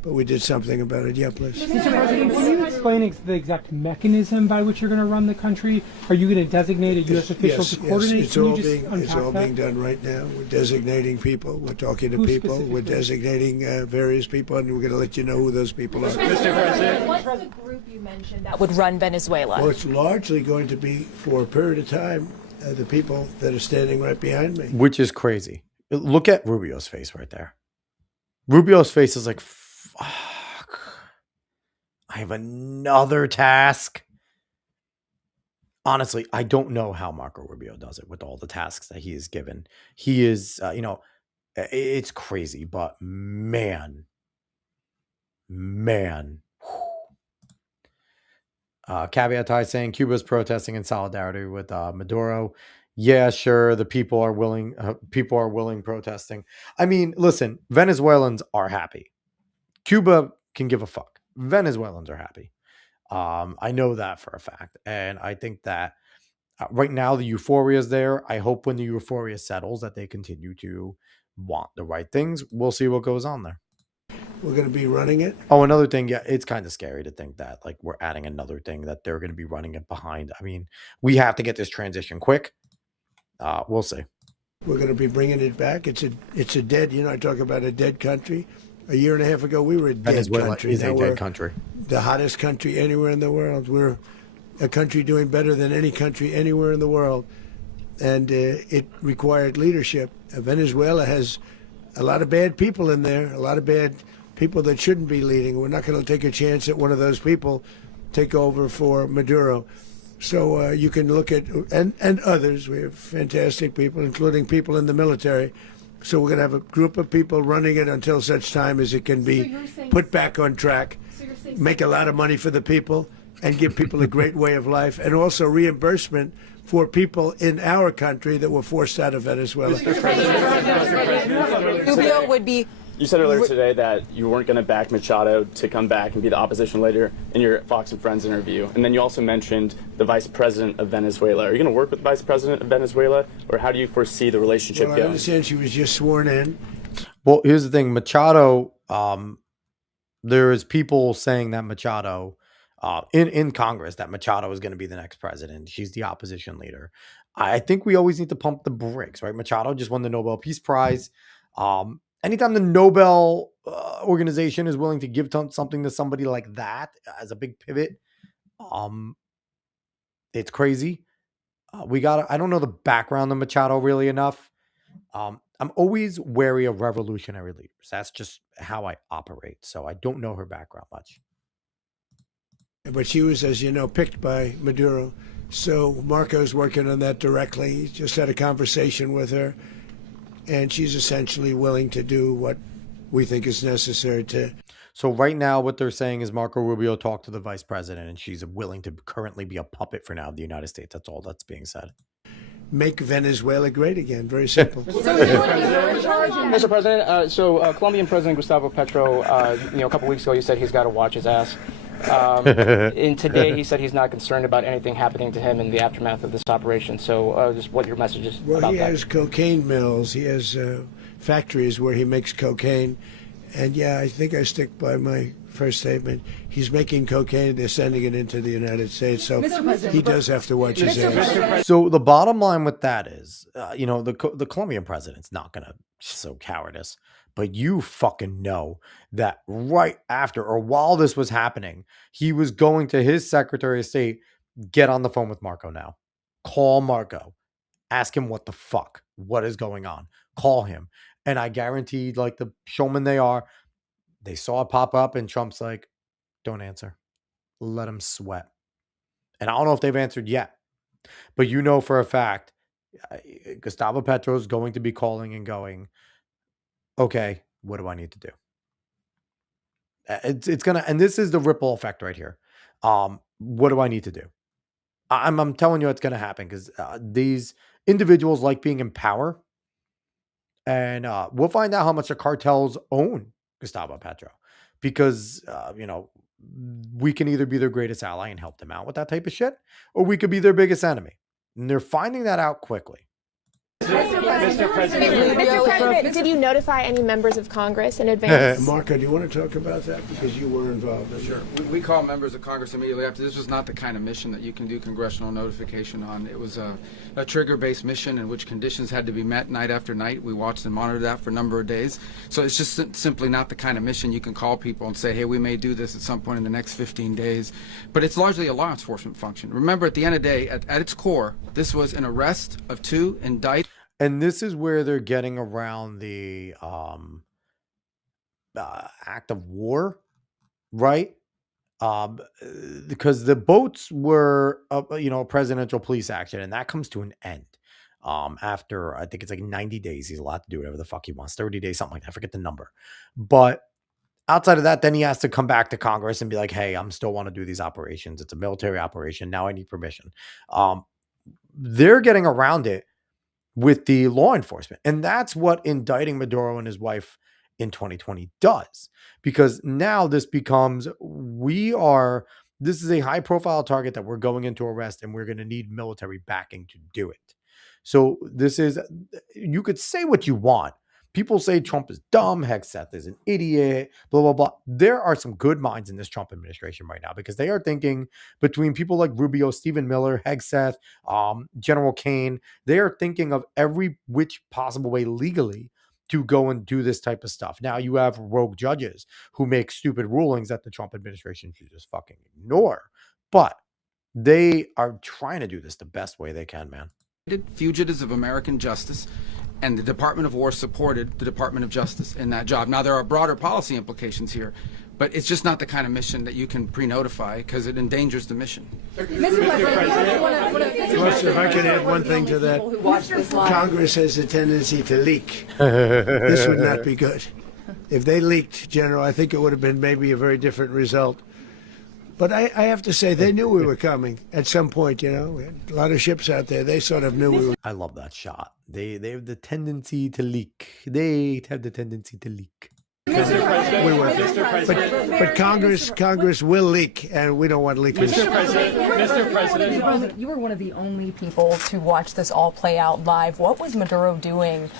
but we did something about it. Yeah, please. Mr. President, can you explain the exact mechanism by which you're going to run the country? Are you going to designate a U.S. official to coordinate? Yes, it's all being done right now. We're designating people. We're talking to people. We're designating various people, and we're going to let you know who those people are. Mr. President, what's the group you mentioned that would run Venezuela? Well, it's largely going to be, for a period of time, the people that are standing right behind me. Which is crazy. Look at Rubio's face right there. Rubio's face is like, fuck. I have another task. Honestly, I don't know how Marco Rubio does it with all the tasks that he is given. He is, it's crazy, but man. Caveat Ty saying Cuba is protesting in solidarity with Maduro. Yeah, sure. The people are willing. People are willing protesting. I mean, listen, Venezuelans are happy. Cuba can give a fuck. Venezuelans are happy. I know that for a fact. And I think that right now the euphoria is there. I hope when the euphoria settles that they continue to want the right things. We'll see what goes on there. We're going to be running it. Oh, another thing. Yeah, it's kind of scary to think that like we're adding another thing that they're going to be running it behind. I mean, we have to get this transition quick. We'll see. We're going to be bringing it back. It's a dead, I talk about a dead country. A year and a half ago, we were a dead Venezuela country. is a dead country. The hottest country anywhere in the world. We're a country doing better than any country anywhere in the world. And it required leadership. Venezuela has a lot of bad people in there, a lot of bad people that shouldn't be leading. We're not going to take a chance that one of those people take over for Maduro. So you can look at, and others, we have fantastic people, including people in the military. So we're going to have a group of people running it until such time as it can be put back on track, make a lot of money for the people, and give people a great way of life, and also reimbursement for people in our country that were forced out of Venezuela. Rubio would be... You said earlier today that you weren't going to back Machado to come back and be the opposition leader in your Fox and Friends interview. And then you also mentioned the vice president of Venezuela. Are you going to work with the vice president of Venezuela, or how do you foresee the relationship going? I understand she was just sworn in. Well, here's the thing. Machado, there is people saying that Machado, in Congress, that Machado is going to be the next president. She's the opposition leader. I think we always need to pump the brakes, right? Machado just won the Nobel Peace Prize. Anytime the Nobel organization is willing to give something to somebody like that as a big pivot, it's crazy. I don't know the background of Machado really enough. I'm always wary of revolutionary leaders. That's just how I operate. So I don't know her background much. But she was, as you know, picked by Maduro. So Marco's working on that directly. He just had a conversation with her. And she's essentially willing to do what we think is necessary to. So right now, what they're saying is Marco Rubio talked to the vice president, and she's willing to currently be a puppet for now of the United States. That's all that's being said. Make Venezuela great again. Very simple. Mr. President, Colombian President Gustavo Petro, a couple weeks ago, he said he's got to watch his ass. And today he said he's not concerned about anything happening to him in the aftermath of this operation. So just what your message is about that. Well, he has cocaine mills. He has factories where he makes cocaine. And yeah, I think I stick by my first statement. He's making cocaine. They're sending it into the United States. So he does have to watch his ass. So the bottom line with that is, the Colombian president's not going to show cowardice. But you fucking know that right after or while this was happening, he was going to his Secretary of State, get on the phone with Marco now. Call Marco. Ask him what the fuck. What is going on? Call him. And I guarantee, like the showman they are, they saw it pop up and Trump's like, don't answer. Let him sweat. And I don't know if they've answered yet. But you know for a fact, Gustavo Petro is going to be calling and going, okay, what do I need to do? It's gonna, and this is the ripple effect right here. What do I need to do? I'm telling you, it's gonna happen because these individuals like being in power, and we'll find out how much the cartels own Gustavo Petro, because we can either be their greatest ally and help them out with that type of shit, or we could be their biggest enemy, and they're finding that out quickly. Mr. President, did you notify any members of Congress in advance? Marco, do you want to talk about that? Because you were involved in it. Sure. We call members of Congress immediately after. This was not the kind of mission that you can do congressional notification on. It was a trigger-based mission in which conditions had to be met night after night. We watched and monitored that for a number of days. So it's just simply not the kind of mission you can call people and say, hey, we may do this at some point in the next 15 days. But it's largely a law enforcement function. Remember, at the end of the day, at its core, this was an arrest of 2 indicted. And this is where they're getting around the act of war, right? Because the boats were, a presidential police action, and that comes to an end after, I think it's like 90 days. He's allowed to do whatever the fuck he wants, 30 days, something like that. I forget the number. But outside of that, then he has to come back to Congress and be like, hey, I'm still want to do these operations. It's a military operation. Now I need permission. They're getting around it with the law enforcement. And that's what indicting Maduro and his wife in 2020 does. Because now this becomes, this is a high profile target that we're going into arrest, and we're going to need military backing to do it. So this is, you could say what you want. People say Trump is dumb, Hegseth is an idiot, blah, blah, blah. There are some good minds in this Trump administration right now, because they are thinking, between people like Rubio, Stephen Miller, Hegseth, General Kane, they are thinking of every which possible way legally to go and do this type of stuff. Now you have rogue judges who make stupid rulings that the Trump administration should just fucking ignore. But they are trying to do this the best way they can, man. Fugitives of American justice, and the Department of War supported the Department of Justice in that job. Now, there are broader policy implications here, but it's just not the kind of mission that you can pre-notify, because it endangers the mission. If I can add one thing to that, Congress has a tendency to leak. This would not be good. If they leaked, General, I think it would have been maybe a very different result. But I have to say, they knew we were coming at some point, We had a lot of ships out there. They sort of knew we were. I love that shot. They have the tendency to leak. They have the tendency to leak. But Congress will leak, and we don't want leakers. Mr. President, you were one of the only people to watch this all play out live. What was Maduro doing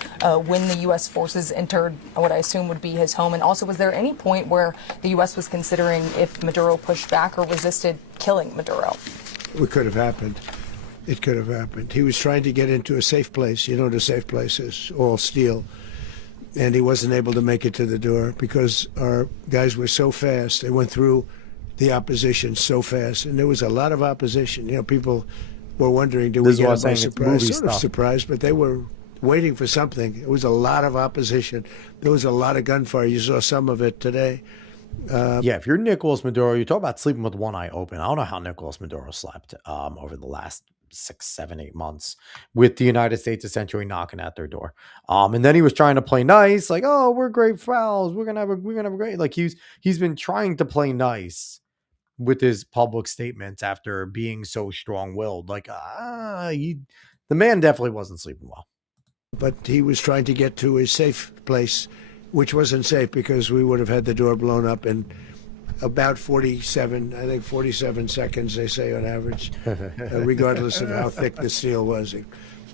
when the U.S. forces entered what I assume would be his home? And also, was there any point where the U.S. was considering if Maduro pushed back or resisted killing Maduro? It could have happened. It could have happened. He was trying to get into a safe place. You know what a safe place is, all steel. And he wasn't able to make it to the door because our guys were so fast. They went through the opposition so fast. And there was a lot of opposition. People were wondering, do we get them by surprise? Sort of surprised, but they were waiting for something. It was a lot of opposition. There was a lot of gunfire. You saw some of it today. Yeah, if you're Nicholas Maduro, you talk about sleeping with one eye open. I don't know how Nicholas Maduro slept over the last 6, 7, 8 months with the United States essentially knocking at their door. And then he was trying to play nice, like, oh, we're great pals. We're gonna have a great, like he's been trying to play nice with his public statements after being so strong-willed. Like, the man definitely wasn't sleeping well. But he was trying to get to his safe place, which wasn't safe because we would have had the door blown up in about 47 seconds, they say on average, regardless of how thick the steel was. It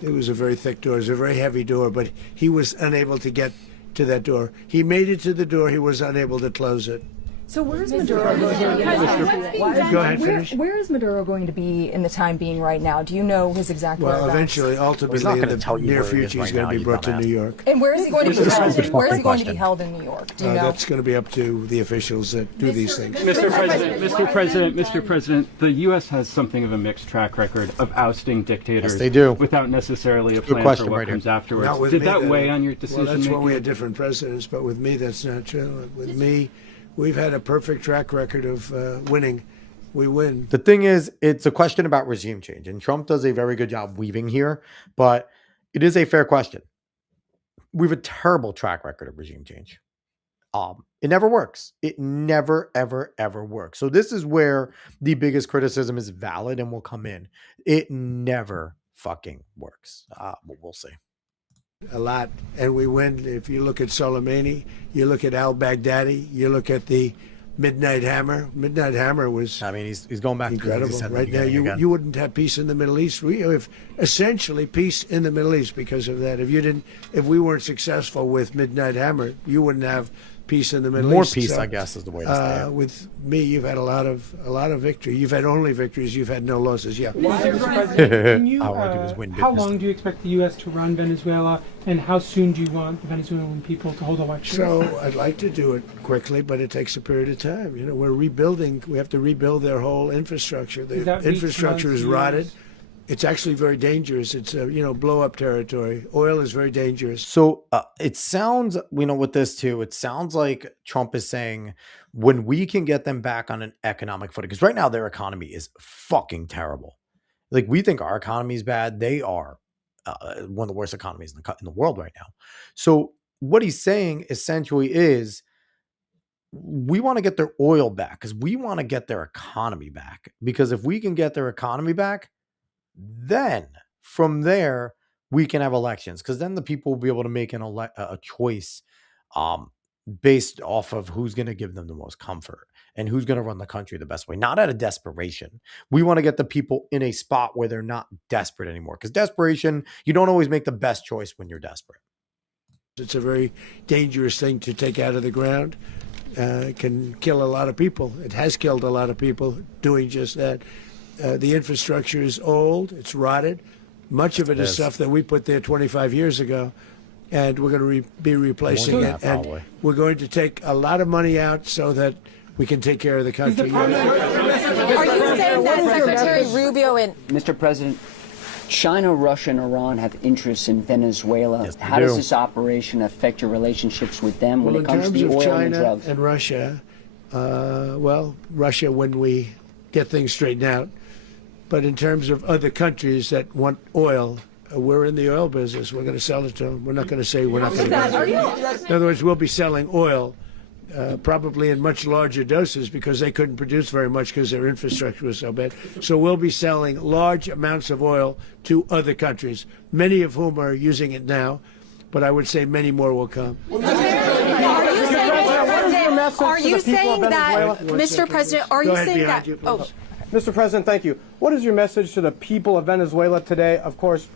was a very thick door. It was a very heavy door, but he was unable to get to that door. He made it to the door. He was unable to close it. So where is Maduro going to be? Go ahead, finish. Where is Maduro going to be in the time being right now? Do you know his exact whereabouts? Well, eventually, ultimately, in the near future, he's going to be brought to New York. And where is he going to be held? Where is he going to be held in New York? Do you know? That's going to be up to the officials that do these things. Mr. President, the U.S. has something of a mixed track record of ousting dictators without necessarily a plan for what comes afterwards. Did that weigh on your decision making? Well, that's when we had different presidents, but with me, that's not true. With me, we've had a perfect track record of winning. We win. The thing is, it's a question about regime change, and Trump does a very good job weaving here, but it is a fair question. We have a terrible track record of regime change. It never works. It never, ever, ever works. So this is where the biggest criticism is valid and will come in. It never fucking works. We'll see. A lot, and we win. If you look at Soleimani, you look at al-Baghdadi, you look at the Midnight Hammer. Midnight Hammer was. I mean, he's going back incredible. To right now, you wouldn't have peace in the Middle East. We have essentially peace in the Middle East because of that. If we weren't successful with Midnight Hammer, you wouldn't have peace in the Middle More East. More peace, I guess, is the way to say it. With me, you've had a lot of victory. You've had only victories. You've had no losses. Yeah. How long do you expect the U.S. to run Venezuela, and how soon do you want the Venezuelan people to hold elections? So I'd like to do it quickly, but it takes a period of time. You know, we're rebuilding. We have to rebuild their whole infrastructure. The infrastructure is rotted. It's actually very dangerous. It's blow-up territory. Oil is very dangerous. So it sounds, with this too, it sounds like Trump is saying when we can get them back on an economic footing, because right now their economy is fucking terrible. Like, we think our economy is bad. They are one of the worst economies in the world right now. So what he's saying essentially is we want to get their oil back because we want to get their economy back. Because if we can get their economy back, then from there we can have elections, because then the people will be able to make a choice based off of who's going to give them the most comfort and who's going to run the country the best way, not out of desperation. We want to get the people in a spot where they're not desperate anymore, because desperation, you don't always make the best choice when you're desperate. It's a very dangerous thing to take out of the ground. It can kill a lot of people. It has killed a lot of people doing just that. The infrastructure is old. It's rotted. Much of it is stuff that we put there 25 years ago, and we're going to be replacing it. And we're going to take a lot of money out so that we can take care of the country. Are you saying that Secretary Rubio and Mr. President, China, Russia, and Iran have interests in Venezuela. Yes, how does this operation affect your relationships with them when it comes to the oil China and drugs? and Russia, Russia when we get things straightened out. But in terms of other countries that want oil, we're in the oil business. We're going to sell it to them. We're not going to say we're not going to. In other words, we'll be selling oil, probably in much larger doses, because they couldn't produce very much because their infrastructure was so bad. So we'll be selling large amounts of oil to other countries, many of whom are using it now, but I would say many more will come. Are you saying that, Mr. President, are you saying that? Mr. President, thank you. What is your message to the people of Venezuela today? Of course,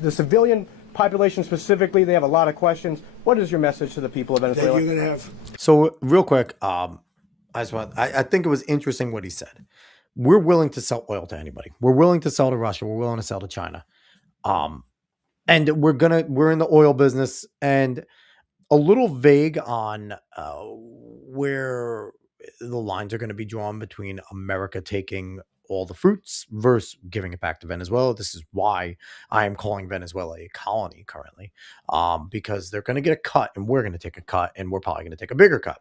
the civilian population specifically, they have a lot of questions. What is your message to the people of Venezuela? That you're going to have. So real quick, I think it was interesting what he said. We're willing to sell oil to anybody. We're willing to sell to Russia. We're willing to sell to China. And we're in the oil business, and a little vague on where the lines are going to be drawn between America taking all the fruits versus giving it back to Venezuela. This is why I am calling Venezuela a colony currently, because they're going to get a cut and we're going to take a cut, and we're probably going to take a bigger cut.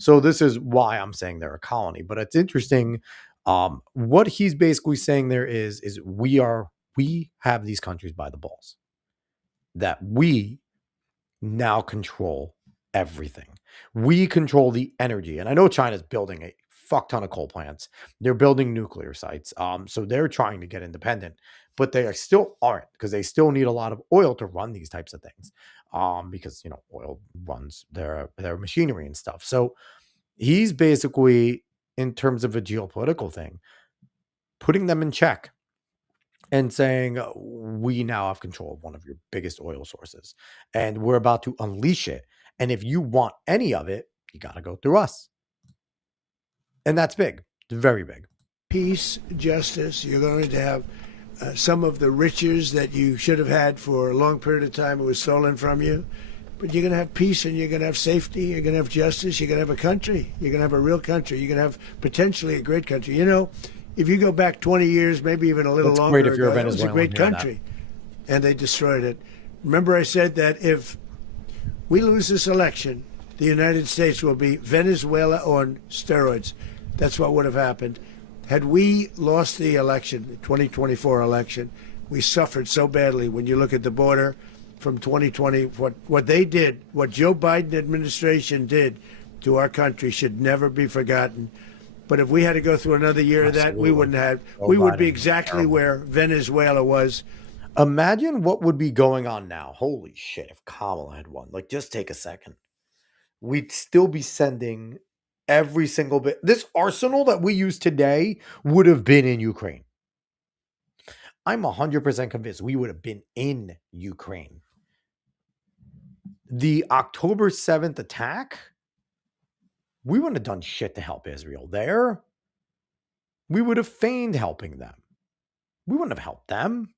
So this is why I'm saying they're a colony. But it's interesting. What he's basically saying there is we have these countries by the balls, that we now control everything. We control the energy. And I know China's building a fuck ton of coal plants. They're building nuclear sites. So they're trying to get independent, but they still aren't, because they still need a lot of oil to run these types of things. Because, oil runs their machinery and stuff. So he's basically, in terms of a geopolitical thing, putting them in check and saying, we now have control of one of your biggest oil sources, and we're about to unleash it. And if you want any of it, you got to go through us. And that's big. It's very big. Peace, justice. You're going to have some of the riches that you should have had for a long period of time. It was stolen from you. But you're going to have peace, and you're going to have safety. You're going to have justice. You're going to have a country. You're going to have a real country. You're going to have potentially a great country. If you go back 20 years, maybe even a little longer ago, it was a great country, and they destroyed it. Remember, I said that if we lose this election, the United States will be Venezuela on steroids. That's what would have happened. Had we lost the election, the 2024 election, we suffered so badly. When you look at the border from 2020, what they did, what Joe Biden administration did to our country should never be forgotten. But if we had to go through another year of that, we wouldn't have. We would be exactly where Venezuela was. Imagine what would be going on now. Holy shit, if Kamala had won. Just take a second. We'd still be sending every single bit. This arsenal that we use today would have been in Ukraine. I'm 100% convinced we would have been in Ukraine. The October 7th attack, we wouldn't have done shit to help Israel there. We would have feigned helping them. We wouldn't have helped them.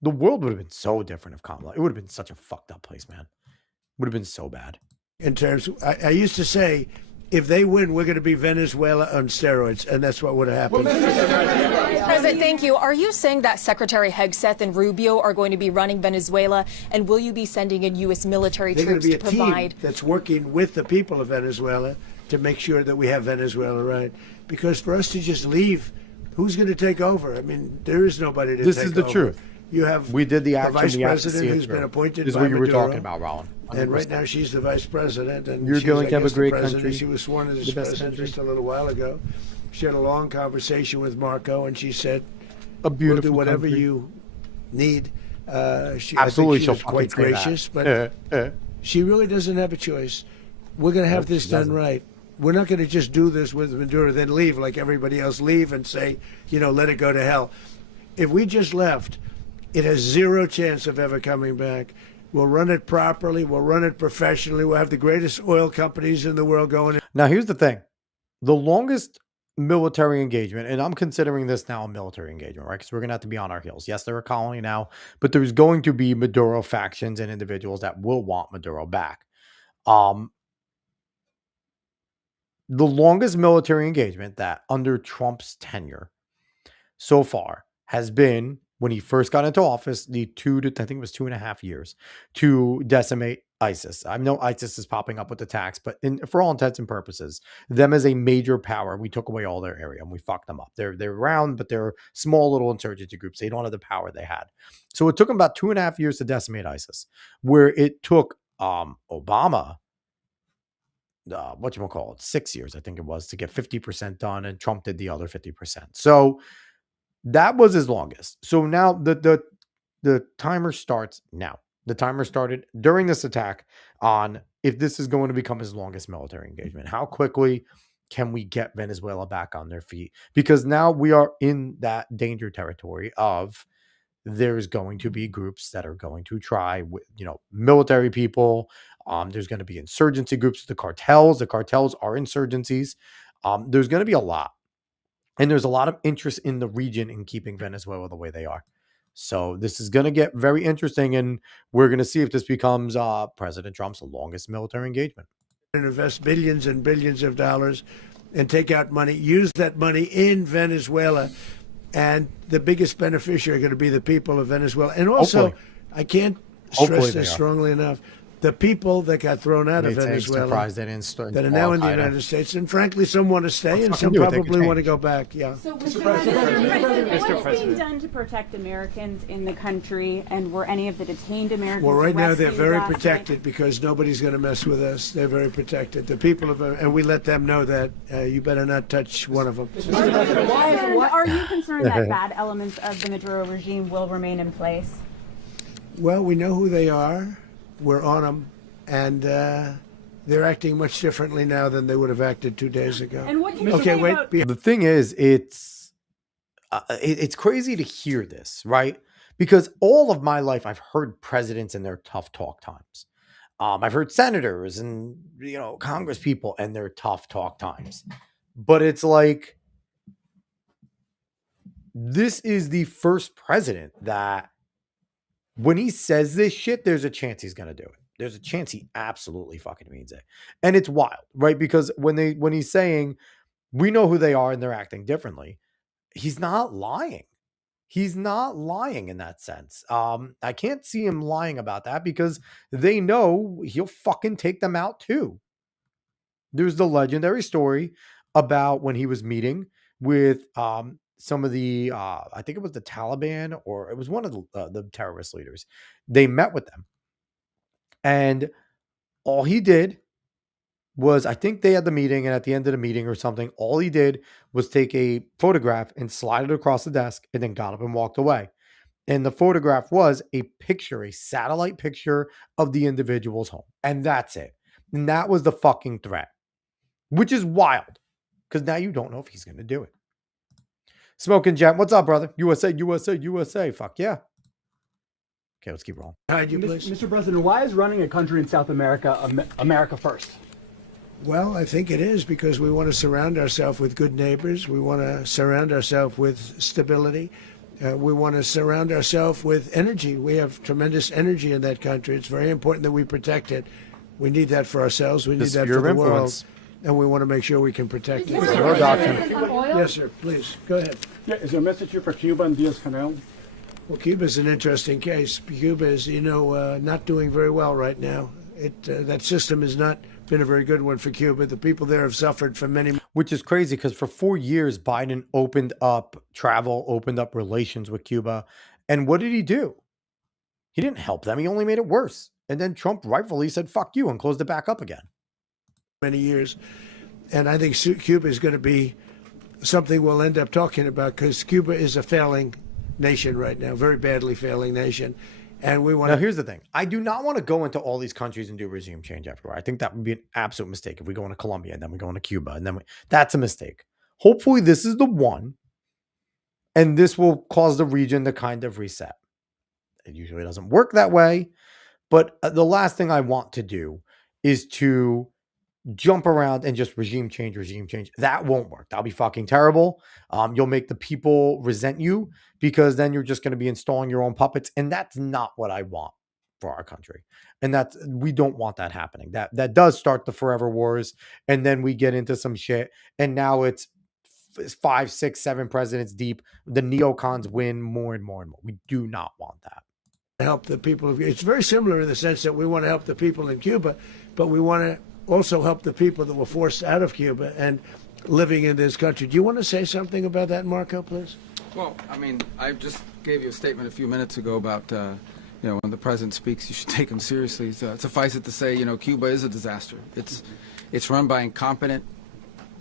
The world would have been so different if Kamala. It would have been such a fucked up place, man. It would have been so bad. In terms, I used to say, if they win, we're going to be Venezuela on steroids, and that's what would have happened. President, thank you. Are you saying that Secretary Hegseth and Rubio are going to be running Venezuela, and will you be sending in U.S. military They're troops going to to be a provide? team that's working with the people of Venezuela to make sure that we have Venezuela right. Because for us to just leave, who's going to take over? I mean, there is nobody to take over. This is the truth. You have we did the action, vice president who's been appointed this is by what you were Maduro, talking about, Rollin. And right now she's the vice president. And you're she's, going to have a great country. country. She was sworn as president just a little while ago. She had a long conversation with Marco, and she said, a beautiful we'll do whatever country. you need. Absolutely, I think she she'll was quite fucking say gracious, that. but she really doesn't have a choice. We're going to have this done right. We're not going to just do this with Maduro, then leave like everybody else, leave and say, let it go to hell. If we just left, it has zero chance of ever coming back. We'll run it properly. We'll run it professionally. We'll have the greatest oil companies in the world going. Now, here's the thing. The longest military engagement, and I'm considering this now a military engagement, right? Because we're going to have to be on our heels. Yes, they're a colony now, but there's going to be Maduro factions and individuals that will want Maduro back. The longest military engagement that under Trump's tenure so far has been when he first got into office, I think it was 2.5 years to decimate ISIS. I know ISIS is popping up with attacks, but for all intents and purposes, them as a major power, we took away all their area and we fucked them up. They're around, but they're small little insurgency groups. They don't have the power they had. So it took them about 2.5 years to decimate ISIS, where it took Obama, 6 years, I think it was, to get 50% done, and Trump did the other 50%. So that was his longest. So now the timer starts now. The timer started during this attack on if this is going to become his longest military engagement. How quickly can we get Venezuela back on their feet? Because now we are in that danger territory of there's going to be groups that are going to try with, military people. There's going to be insurgency groups, the cartels. The cartels are insurgencies. There's going to be a lot. And there's a lot of interest in the region in keeping Venezuela the way they are. So this is going to get very interesting, and we're going to see if this becomes President Trump's longest military engagement. And invest billions and billions of dollars and take out money, use that money in Venezuela. And the biggest beneficiary are going to be the people of Venezuela. And also, hopefully. I can't stress this strongly enough. The people that got thrown out of Venezuela that are now in the United States, and frankly, some want to stay, and some probably want to go back. Yeah. So, Mr. President, what is being done to protect Americans in the country, and were any of the detained Americans? Well, right now they're very protected because nobody's going to mess with us. They're very protected. The people of, and we let them know that you better not touch one of them. Are you concerned that bad elements of the Maduro regime will remain in place? Well, we know who they are. We're on them, and they're acting much differently now than they would have acted 2 days ago. And what can you say about the thing is, it's crazy to hear this, right? Because all of my life, I've heard presidents in their tough talk times. I've heard senators and Congress people and their tough talk times. But it's like, this is the first president that, when he says this shit, there's a chance he's going to do it. There's a chance he absolutely fucking means it. And it's wild, right? Because when he's saying, we know who they are and they're acting differently, he's not lying. He's not lying in that sense. I can't see him lying about that because they know he'll fucking take them out too. There's the legendary story about when he was meeting with some of the, I think it was the Taliban, or it was one of the terrorist leaders. They met with them. And all he did was, I think they had the meeting, and at the end of the meeting or something, all he did was take a photograph and slide it across the desk and then got up and walked away. And the photograph was a picture, a satellite picture of the individual's home. And that's it. And that was the fucking threat. which is wild because now you don't know if he's going to do it. Smoking Jet, what's up, brother? USA, USA, USA. Fuck yeah. Okay, let's keep rolling. Mr. President, why is running a country in South America America first? Well, I think it is because we want to surround ourselves with good neighbors. We want to surround ourselves with stability. We want to surround ourselves with energy. We have tremendous energy in that country. It's very important that we protect it. We need that for ourselves. We need that for the world. And we want to make sure we can protect it. Yes, sir. Please, go ahead. Yeah, is there a message here for Cuba and Diaz-Canel? Well, Cuba is an interesting case. Cuba is, not doing very well right now. That system has not been a very good one for Cuba. The people there have suffered for many. Which is crazy because for 4 years, Biden opened up travel, opened up relations with Cuba. And what did he do? He didn't help them. He only made it worse. And then Trump rightfully said, fuck you, and closed it back up again. Many years. And I think Cuba is going to be something we'll end up talking about because Cuba is a failing nation right now, very badly failing nation. And we want Now, here's the thing. I do not want to go into all these countries and do regime change everywhere. I think that would be an absolute mistake if we go into Colombia and then we go into Cuba and then that's a mistake. Hopefully this is the one and this will cause the region to kind of reset. It usually doesn't work that way, but the last thing I want to do is to jump around and just regime change. That won't work. That'll be fucking terrible. You'll make the people resent you because then you're just going to be installing your own puppets. And that's not what I want for our country. And we don't want that happening. That does start the forever wars. And then we get into some shit. And now it's 5, 6, 7 presidents deep. The neocons win more and more and more. We do not want that. Help the people. It's very similar in the sense that we want to help the people in Cuba, but we want to also help the people that were forced out of Cuba and living in this country. Do you want to say something about that, Marco, please? Well, I mean, I just gave you a statement a few minutes ago about, when the president speaks, you should take him seriously. Suffice it to say, Cuba is a disaster. It's run by incompetent,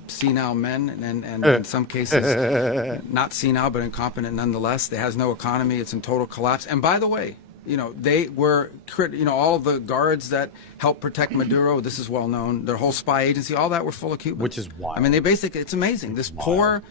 senile men, and in some cases, not senile, but incompetent nonetheless. It has no economy. It's in total collapse. And by the way, they were, all of the guards that helped protect Maduro, this is well known, their whole spy agency, all that were full of Cubans. Which is wild. I mean, it's amazing. This poor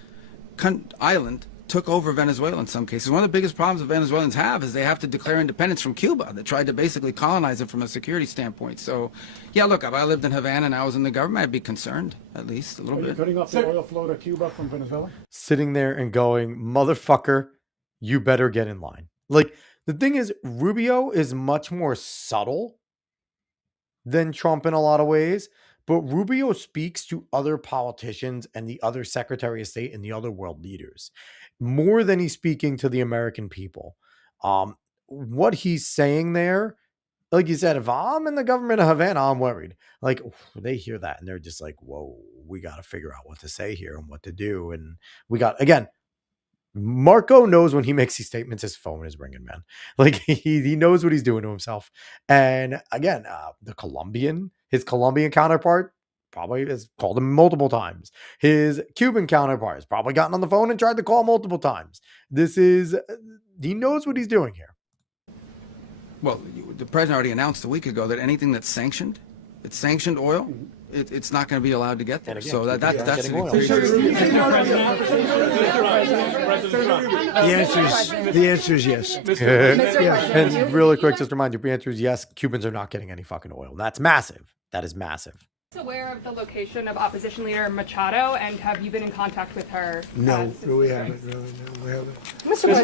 island took over Venezuela in some cases. One of the biggest problems that Venezuelans have is they have to declare independence from Cuba. They tried to basically colonize it from a security standpoint. So, yeah, look, if I lived in Havana and I was in the government, I'd be concerned, at least a little bit. Are you cutting off the oil flow to Cuba from Venezuela? Sitting there and going, motherfucker, you better get in line. Like, the thing is, Rubio is much more subtle than Trump in a lot of ways, but Rubio speaks to other politicians and the other Secretary of State and the other world leaders more than he's speaking to the American people. What he's saying there, like you said, if I'm in the government of Havana, I'm worried. Like, they hear that and they're just like, whoa, we got to figure out what to say here and what to do. And we got, again, Marco knows when he makes these statements, his phone is ringing, man. Like he knows what he's doing to himself. And again, his Colombian counterpart probably has called him multiple times. His Cuban counterpart has probably gotten on the phone and tried to call multiple times. He knows what he's doing here. Well, the president already announced a week ago that anything that's sanctioned, it's sanctioned oil, it's not going to be allowed to get there. Again, so that's an The answer is yes. And really quick, just to remind you, the answer is yes. Cubans are not getting any fucking oil. That's massive. That is massive. Aware of the location of opposition leader Machado, and have you been in contact with her? No, we haven't. No, we haven't. Mr.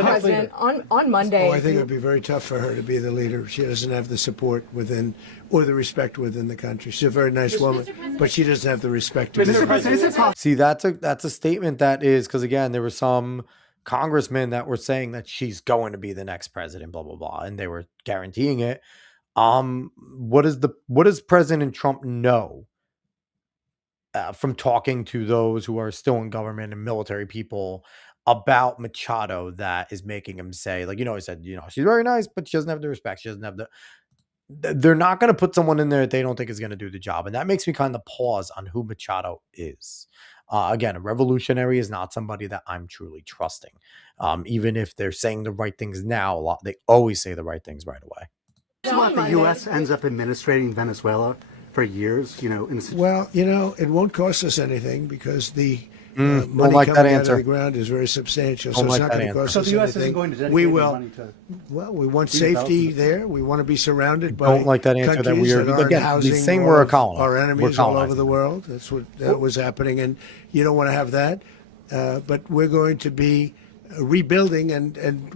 President, on Monday. I think it would be very tough for her to be the leader. She doesn't have the support within or the respect within the country. She's a very nice woman, but she doesn't have the respect. See, that's a statement that is, because again, there were some congressmen that were saying that she's going to be the next president, blah, blah, blah, and they were guaranteeing it. What does President Trump know from talking to those who are still in government and military people about Machado that is making him say, like, he said, she's very nice, but she doesn't have the respect. She doesn't have they're not going to put someone in there that they don't think is going to do the job. And that makes me kind of pause on who Machado is. Again, a revolutionary is not somebody that I'm truly trusting. Even if they're saying the right things now, they always say the right things right away. what the U.S. ends up administrating Venezuela for years, Well, it won't cost us anything because the money coming out of the ground is very substantial, so it's not going to cost us anything. So the U.S. isn't going to dedicate we will. money to... Well, we want safety there. We want to be surrounded by don't like that answer that we are again housing saying we're a colony. Our enemies all over the world. That's what was happening, and you don't want to have that. But we're going to be rebuilding, and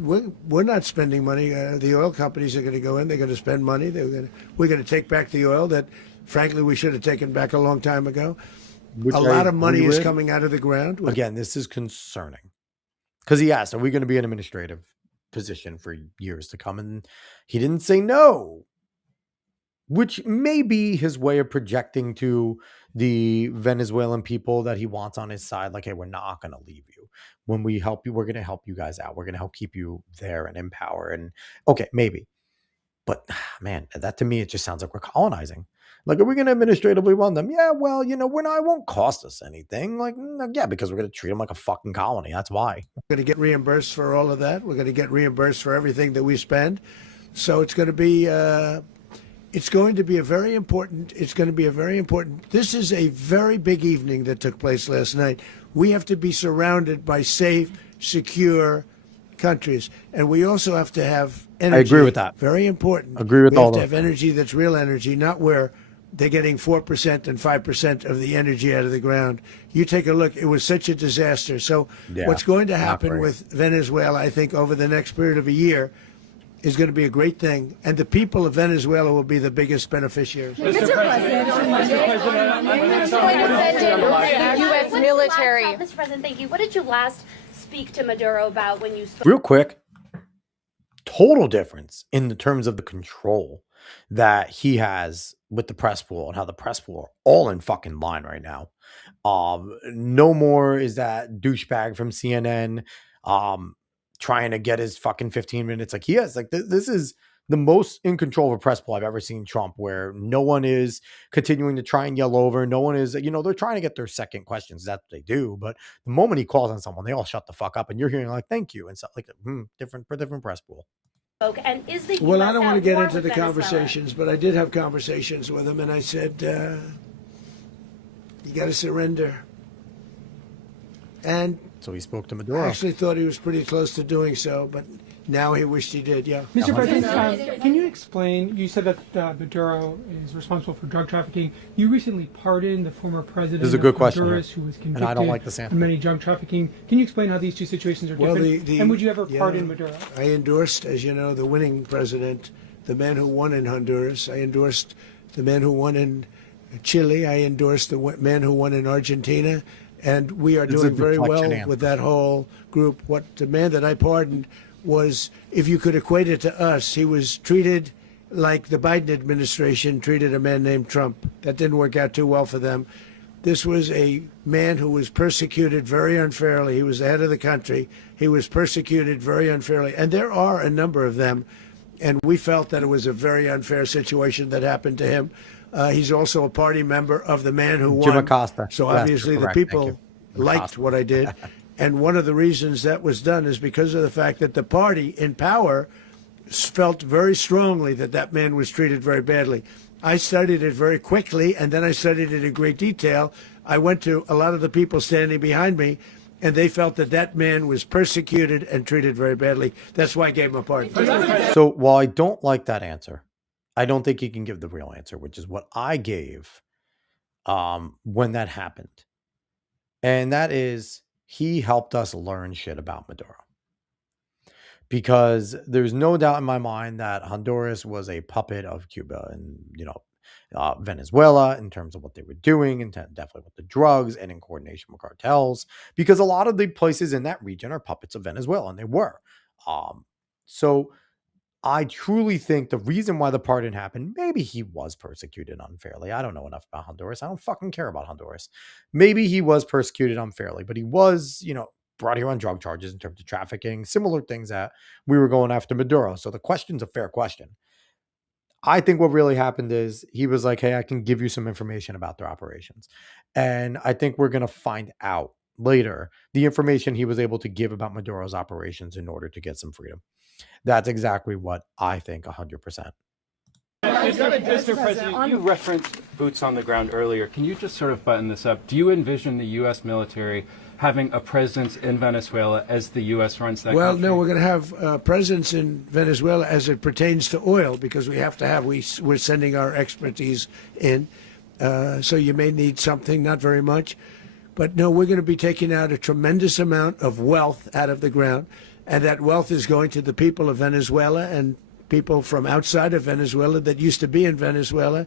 we're not spending money. The oil companies are going to go in. They're going to spend money. We're going to take back the oil that, frankly, we should have taken back a long time ago. A lot of money is coming out of the ground. Again, this is concerning because he asked, "Are we going to be an administrative position for years to come?" And he didn't say no, which may be his way of projecting to the Venezuelan people that he wants on his side. Like, hey, we're not going to leave you. When we help you, we're going to help you guys out. We're going to help keep you there and in power. And okay, maybe. But man, that to me, it just sounds like we're colonizing. Like, are we going to administratively run them? Yeah, well, we're not, it won't cost us anything. Like, yeah, because we're going to treat them like a fucking colony. That's why. We're going to get reimbursed for all of that. We're going to get reimbursed for everything that we spend. So it's going to be a very important. This is a very big evening that took place last night. We have to be surrounded by safe, secure countries, and we also have to have energy. I agree with that. Very important. Agree with all that. We have to have energy that's real energy, not where they're getting 4% and 5% of the energy out of the ground. You take a look. It was such a disaster. So what's going to happen with Venezuela, I think, over the next period of a year is going to be a great thing. And the people of Venezuela will be the biggest beneficiaries. Mr. President, U.S. military. Mr. President, thank you. What did you last speak to Maduro about when you spoke? Real quick, total difference in the terms of the control that he has with the press pool and how the press pool are all in fucking line right now. No more is that douchebag from CNN trying to get his fucking 15 minutes like he has. Like this is the most in control of a press pool I've ever seen Trump, where no one is continuing to try and yell over. No one is, they're trying to get their second questions. That's what they do. But the moment he calls on someone, they all shut the fuck up and you're hearing like, thank you. And stuff like different press pool. And is the well, I don't want to get into the conversations, but I did have conversations with him, and I said, you got to surrender. And so he spoke to Maduro. I actually thought he was pretty close to doing so, but now he wished he did, yeah. Mr. President, can you explain, you said that Maduro is responsible for drug trafficking. You recently pardoned the former president of Honduras who was convicted of many drug trafficking. Can you explain how these two situations are different? And would you ever pardon Maduro? I endorsed, as you know, the winning president, the man who won in Honduras. I endorsed the man who won in Chile. I endorsed the man who won in Argentina. And we are doing very well with that whole group. What the man that I pardoned was, if you could equate it to us, he was treated like the Biden administration treated a man named Trump. That didn't work out too well for them. This was a man who was persecuted very unfairly. He was the head of the country. He was persecuted very unfairly. And there are a number of them. And we felt that it was a very unfair situation that happened to him. He's also a party member of the man who won. Jim Acosta. So obviously the people liked what I did. And one of the reasons that was done is because of the fact that the party in power felt very strongly that that man was treated very badly. I studied it very quickly, and then I studied it in great detail. I went to a lot of the people standing behind me, and they felt that that man was persecuted and treated very badly. That's why I gave him a pardon. So while I don't like that answer, I don't think he can give the real answer, which is what I gave when that happened. And that is, he helped us learn shit about Maduro. Because there's no doubt in my mind that Honduras was a puppet of Cuba and, Venezuela in terms of what they were doing, and definitely with the drugs and in coordination with cartels, because a lot of the places in that region are puppets of Venezuela, and they were. So I truly think the reason why the pardon happened, maybe he was persecuted unfairly. I don't know enough about Honduras. I don't fucking care about Honduras. Maybe he was persecuted unfairly, but he was, brought here on drug charges in terms of trafficking, similar things that we were going after Maduro. So the question's a fair question. I think what really happened is he was like, hey, I can give you some information about their operations. And I think we're going to find out later the information he was able to give about Maduro's operations in order to get some freedom. That's exactly what I think 100%. Mr. President, you referenced boots on the ground earlier. Can you just sort of button this up? Do you envision the U.S. military having a presence in Venezuela as the U.S. runs that country? Well, no, we're going to have a presence in Venezuela as it pertains to oil, because we have to have, we're sending our expertise in. So you may need something, not very much. But no, we're going to be taking out a tremendous amount of wealth out of the ground. And that wealth is going to the people of Venezuela and people from outside of Venezuela that used to be in Venezuela.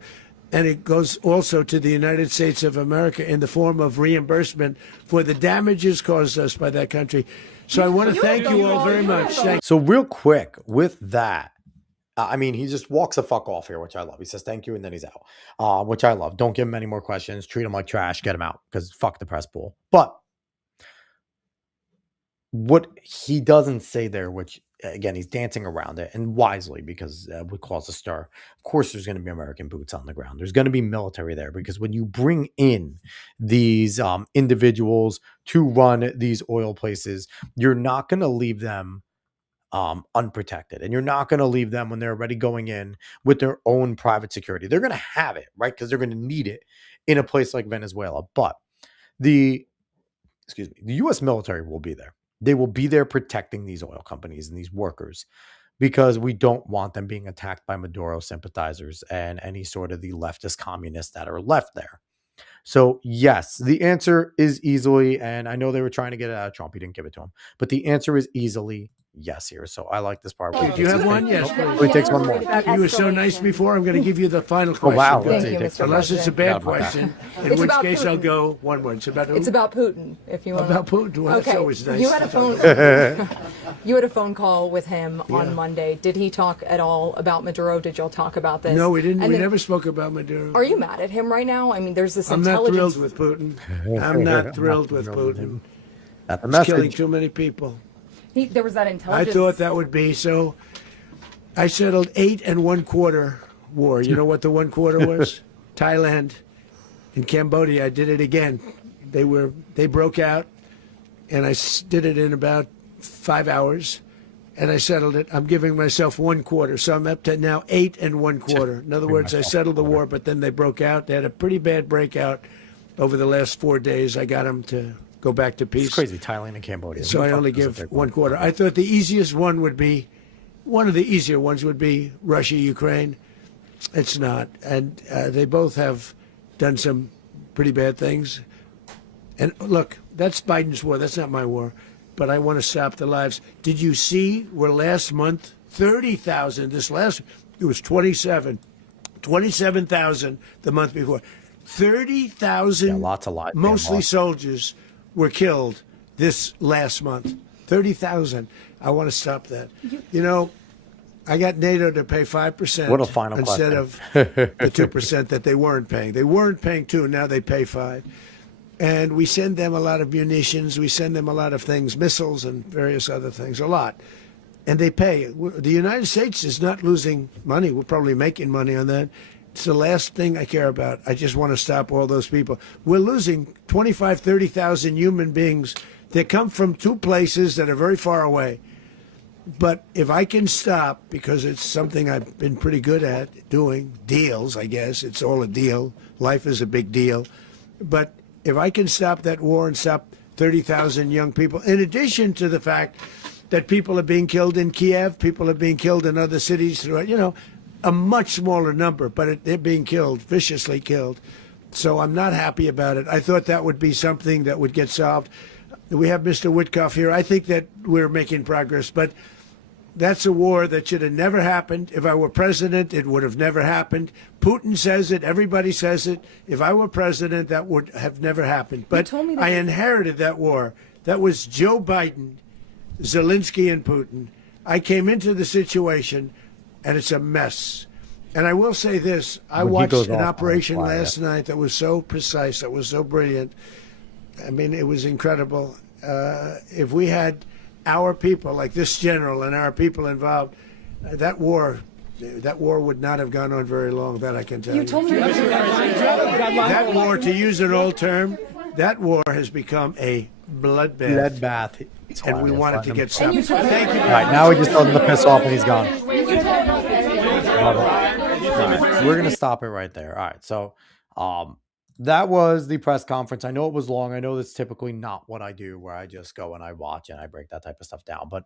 And it goes also to the United States of America in the form of reimbursement for the damages caused us by that country. So I want to thank you all very much. So real quick with that, I mean, he just walks the fuck off here, which I love. He says thank you, and then he's out, which I love. Don't give him any more questions. Treat him like trash. Get him out, because fuck the press pool. But what he doesn't say there, which, again, he's dancing around it, and wisely, because it would cause a stir. Of course, there's going to be American boots on the ground. There's going to be military there, because when you bring in these individuals to run these oil places, you're not going to leave them unprotected. And you're not going to leave them when they're already going in with their own private security. They're going to have it, right? Because they're going to need it in a place like Venezuela. But the U.S. military will be there. They will be there protecting these oil companies and these workers, because we don't want them being attacked by Maduro sympathizers and any sort of the leftist communists that are left there. So yes, the answer is easily, and I know they were trying to get it out of Trump. He didn't give it to him, but the answer is easily yes here. So I like this part. Do you have one? Yes, please. He takes one more. You were so nice before. I'm going to give you the final question. Oh, wow. Unless it's a bad question, in which case I'll go one more. It's about who? It's about Putin, if you want. About Putin? Well, okay. That's always nice. You had a phone call with him on Monday. Did he talk at all about Maduro? Did y'all talk about this? No, we didn't. We never spoke about Maduro. Are you mad at him right now? I mean, there's this I'm intelligence. not thrilled with Putin. I'm not thrilled with Putin. That's the He's message. killing too many people. There was that intelligence. I thought that would be so. I settled 8 1/4 war. You know what the 1/4 was? Thailand and Cambodia. I did it again. They broke out, and I did it in about 5 hours, and I settled it. I'm giving myself 1/4, so I'm up to now 8 1/4. In other words, I settled the war, but then they broke out. They had a pretty bad breakout over the last 4 days. I got them to go back to peace. It's crazy, Thailand and Cambodia. So I only give 1/4. I thought the easiest one would be, one of the easier ones would be Russia, Ukraine. It's not. And they both have done some pretty bad things. And look, that's Biden's war. That's not my war. But I want to stop the lives. Did you see where last month, 30,000, it was 27,000 the month before. 30,000, lots of lives, mostly soldiers, were killed this last month. 30,000. I want to stop that. You know, I got NATO to pay 5% what a final instead of the 2% that they weren't paying. They weren't paying 2, now they pay 5. And we send them a lot of munitions. We send them a lot of things, missiles and various other things, a lot. And they pay. The United States is not losing money. We're probably making money on that. It's the last thing I care about. I just want to stop all those people. We're losing 25, 30,000 human beings that come from 2 places that are very far away. But if I can stop, because it's something I've been pretty good at doing, deals, I guess. It's all a deal. Life is a big deal. But if I can stop that war and stop 30,000 young people, in addition to the fact that people are being killed in Kiev, people are being killed in other cities throughout, you know, a much smaller number, but they're being killed, viciously killed. So I'm not happy about it. I thought that would be something that would get solved. We have Mr. Witkoff here. I think that we're making progress, but that's a war that should have never happened. If I were president, it would have never happened. Putin says it. Everybody says it. If I were president, that would have never happened. But I inherited that war. That was Joe Biden, Zelensky, and Putin. I came into the situation, and it's a mess. And I will say this. I watched an operation last night that was so precise, that was so brilliant. I mean, it was incredible. If we had our people, like this general, and our people involved, that war would not have gone on very long, that I can tell you. You told me that war, to use an old term, that war has become a bloodbath. And we wanted to get stopped. Thank you. All right, now we just told him to piss off and he's gone. We're gonna stop it right there. All right. So, that was the press conference. I know it was long. I know that's typically not what I do, where I just go and I watch and I break that type of stuff down. But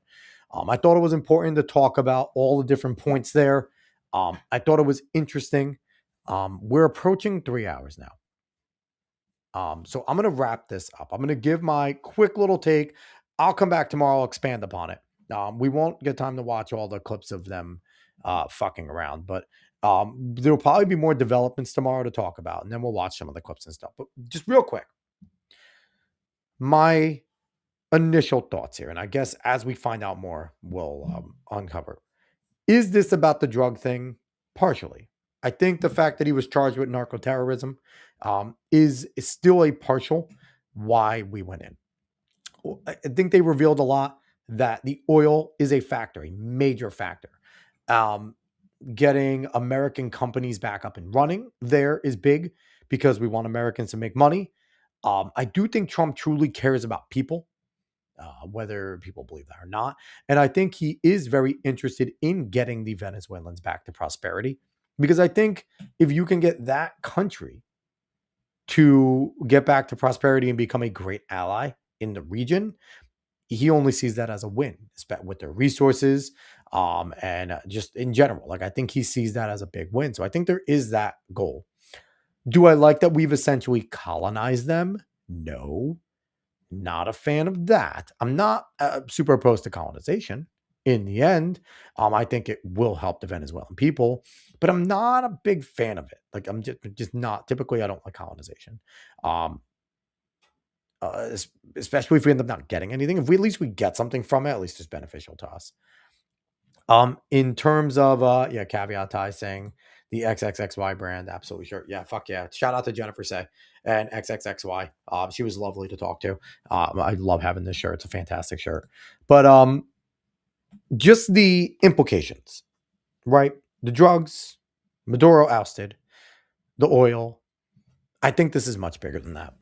I thought it was important to talk about all the different points there. I thought it was interesting. We're approaching 3 hours now. So I'm going to wrap this up. I'm going to give my quick little take. I'll come back tomorrow. I'll expand upon it. We won't get time to watch all the clips of them fucking around, but there'll probably be more developments tomorrow to talk about, and then we'll watch some of the clips and stuff. But just real quick, my initial thoughts here, and I guess as we find out more, we'll uncover. Is this about the drug thing? Partially. I think the fact that he was charged with narco-terrorism is still a partial why we went in. I think they revealed a lot that the oil is a factor, a major factor. Getting American companies back up and running there is big because we want Americans to make money. I do think Trump truly cares about people, whether people believe that or not. And I think he is very interested in getting the Venezuelans back to prosperity, because I think if you can get that country to get back to prosperity and become a great ally in the region, he only sees that as a win with their resources and just in general. Like, I think he sees that as a big win. So I think there is that goal. Do I like that we've essentially colonized them? No, not a fan of that. I'm not super opposed to colonization. In the end, I think it will help the Venezuelan people, but I'm not a big fan of it. Like, I'm just not. Typically, I don't like colonization. Especially if we end up not getting anything. If we at least we get something from it, at least it's beneficial to us. In terms of caveat Ty saying the XXXY brand, absolutely sure. Yeah, fuck yeah. Shout out to Jennifer Say and XXXY. She was lovely to talk to. I love having this shirt. It's a fantastic shirt. But just the implications, right? The drugs, Maduro ousted, the oil. I think this is much bigger than that.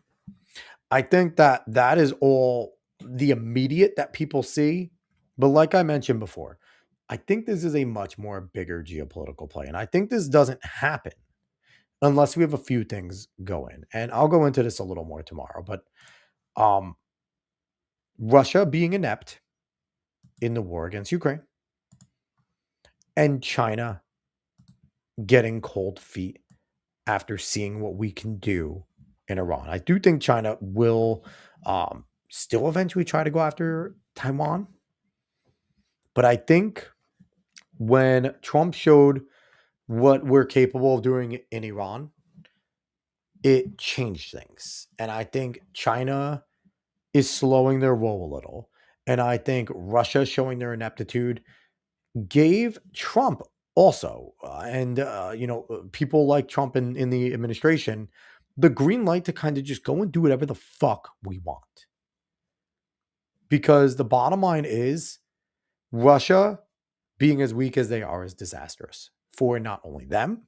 I think that is all the immediate that people see. But like I mentioned before, I think this is a much more bigger geopolitical play. And I think this doesn't happen unless we have a few things going. And I'll go into this a little more tomorrow. But Russia being inept in the war against Ukraine and China getting cold feet after seeing what we can do in Iran. I do think China will still eventually try to go after Taiwan. But I think when Trump showed what we're capable of doing in Iran, it changed things. And I think China is slowing their roll a little. And I think Russia showing their ineptitude gave Trump also, people like Trump in the administration, the green light to kind of just go and do whatever the fuck we want. Because the bottom line is Russia being as weak as they are is disastrous for not only them,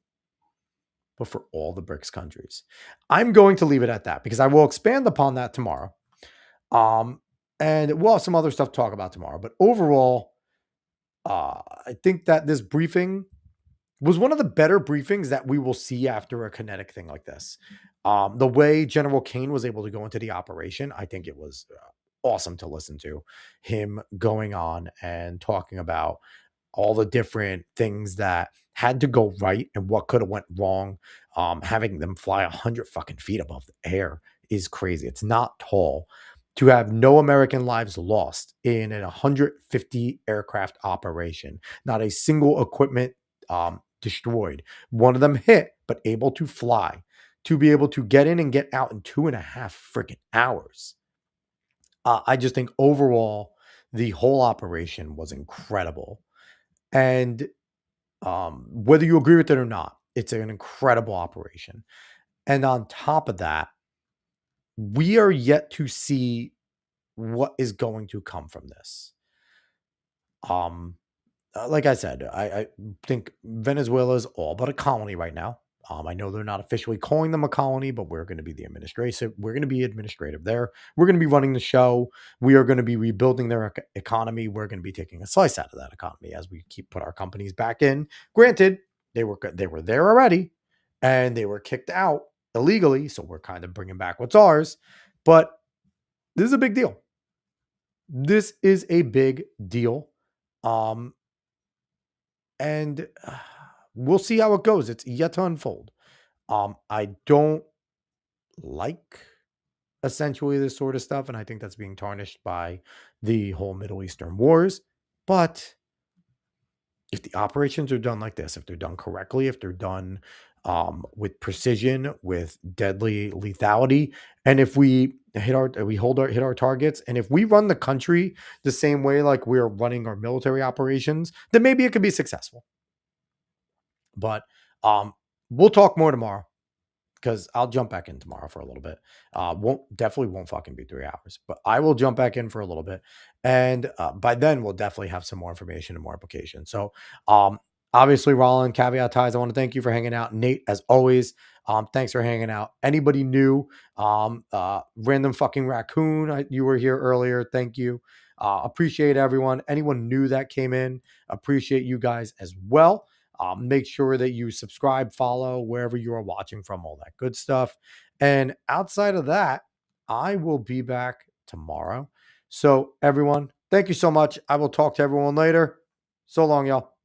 but for all the BRICS countries. I'm going to leave it at that because I will expand upon that tomorrow. And we'll have some other stuff to talk about tomorrow. But overall, I think that this briefing was one of the better briefings that we will see after a kinetic thing like this. The way General Kane was able to go into the operation, I think it was awesome to listen to him going on and talking about all the different things that had to go right and what could have went wrong. Having them fly 100 fucking feet above the air is crazy. It's not tall. To have no American lives lost in an 150 aircraft operation, not a single equipment destroyed. One of them hit, but able to fly, to be able to get in and get out in 2.5 freaking hours. I just think overall, the whole operation was incredible. And whether you agree with it or not, it's an incredible operation. And on top of that, we are yet to see what is going to come from this. Like I said, I think Venezuela is all but a colony right now. I know they're not officially calling them a colony, but we're going to be the administrative. We're going to be administrative there. We're going to be running the show. We are going to be rebuilding their economy. We're going to be taking a slice out of that economy as we put our companies back in. Granted, They were there already, and they were kicked out illegally. So we're kind of bringing back what's ours. But this is a big deal. This is a big deal. And we'll see how it goes. It's yet to unfold. I don't like essentially this sort of stuff, and I think that's being tarnished by the whole Middle Eastern wars. But if the operations are done like this, if they're done correctly, if they're done with precision, with deadly lethality, and if we hit our targets, and if we run the country the same way like we're running our military operations, then maybe it could be successful. But we'll talk more tomorrow, because I'll jump back in tomorrow for a little bit. Definitely won't fucking be 3 hours, but I will jump back in for a little bit. And by then we'll definitely have some more information and more applications. So obviously, Rollin, Caveat Ties, I want to thank you for hanging out. Nate, as always, thanks for hanging out. Anybody new, Random Fucking Raccoon, you were here earlier. Thank you. Appreciate everyone. Anyone new that came in, appreciate you guys as well. Make sure that you subscribe, follow wherever you are watching from, all that good stuff. And outside of that, I will be back tomorrow. So everyone, thank you so much. I will talk to everyone later. So long, y'all.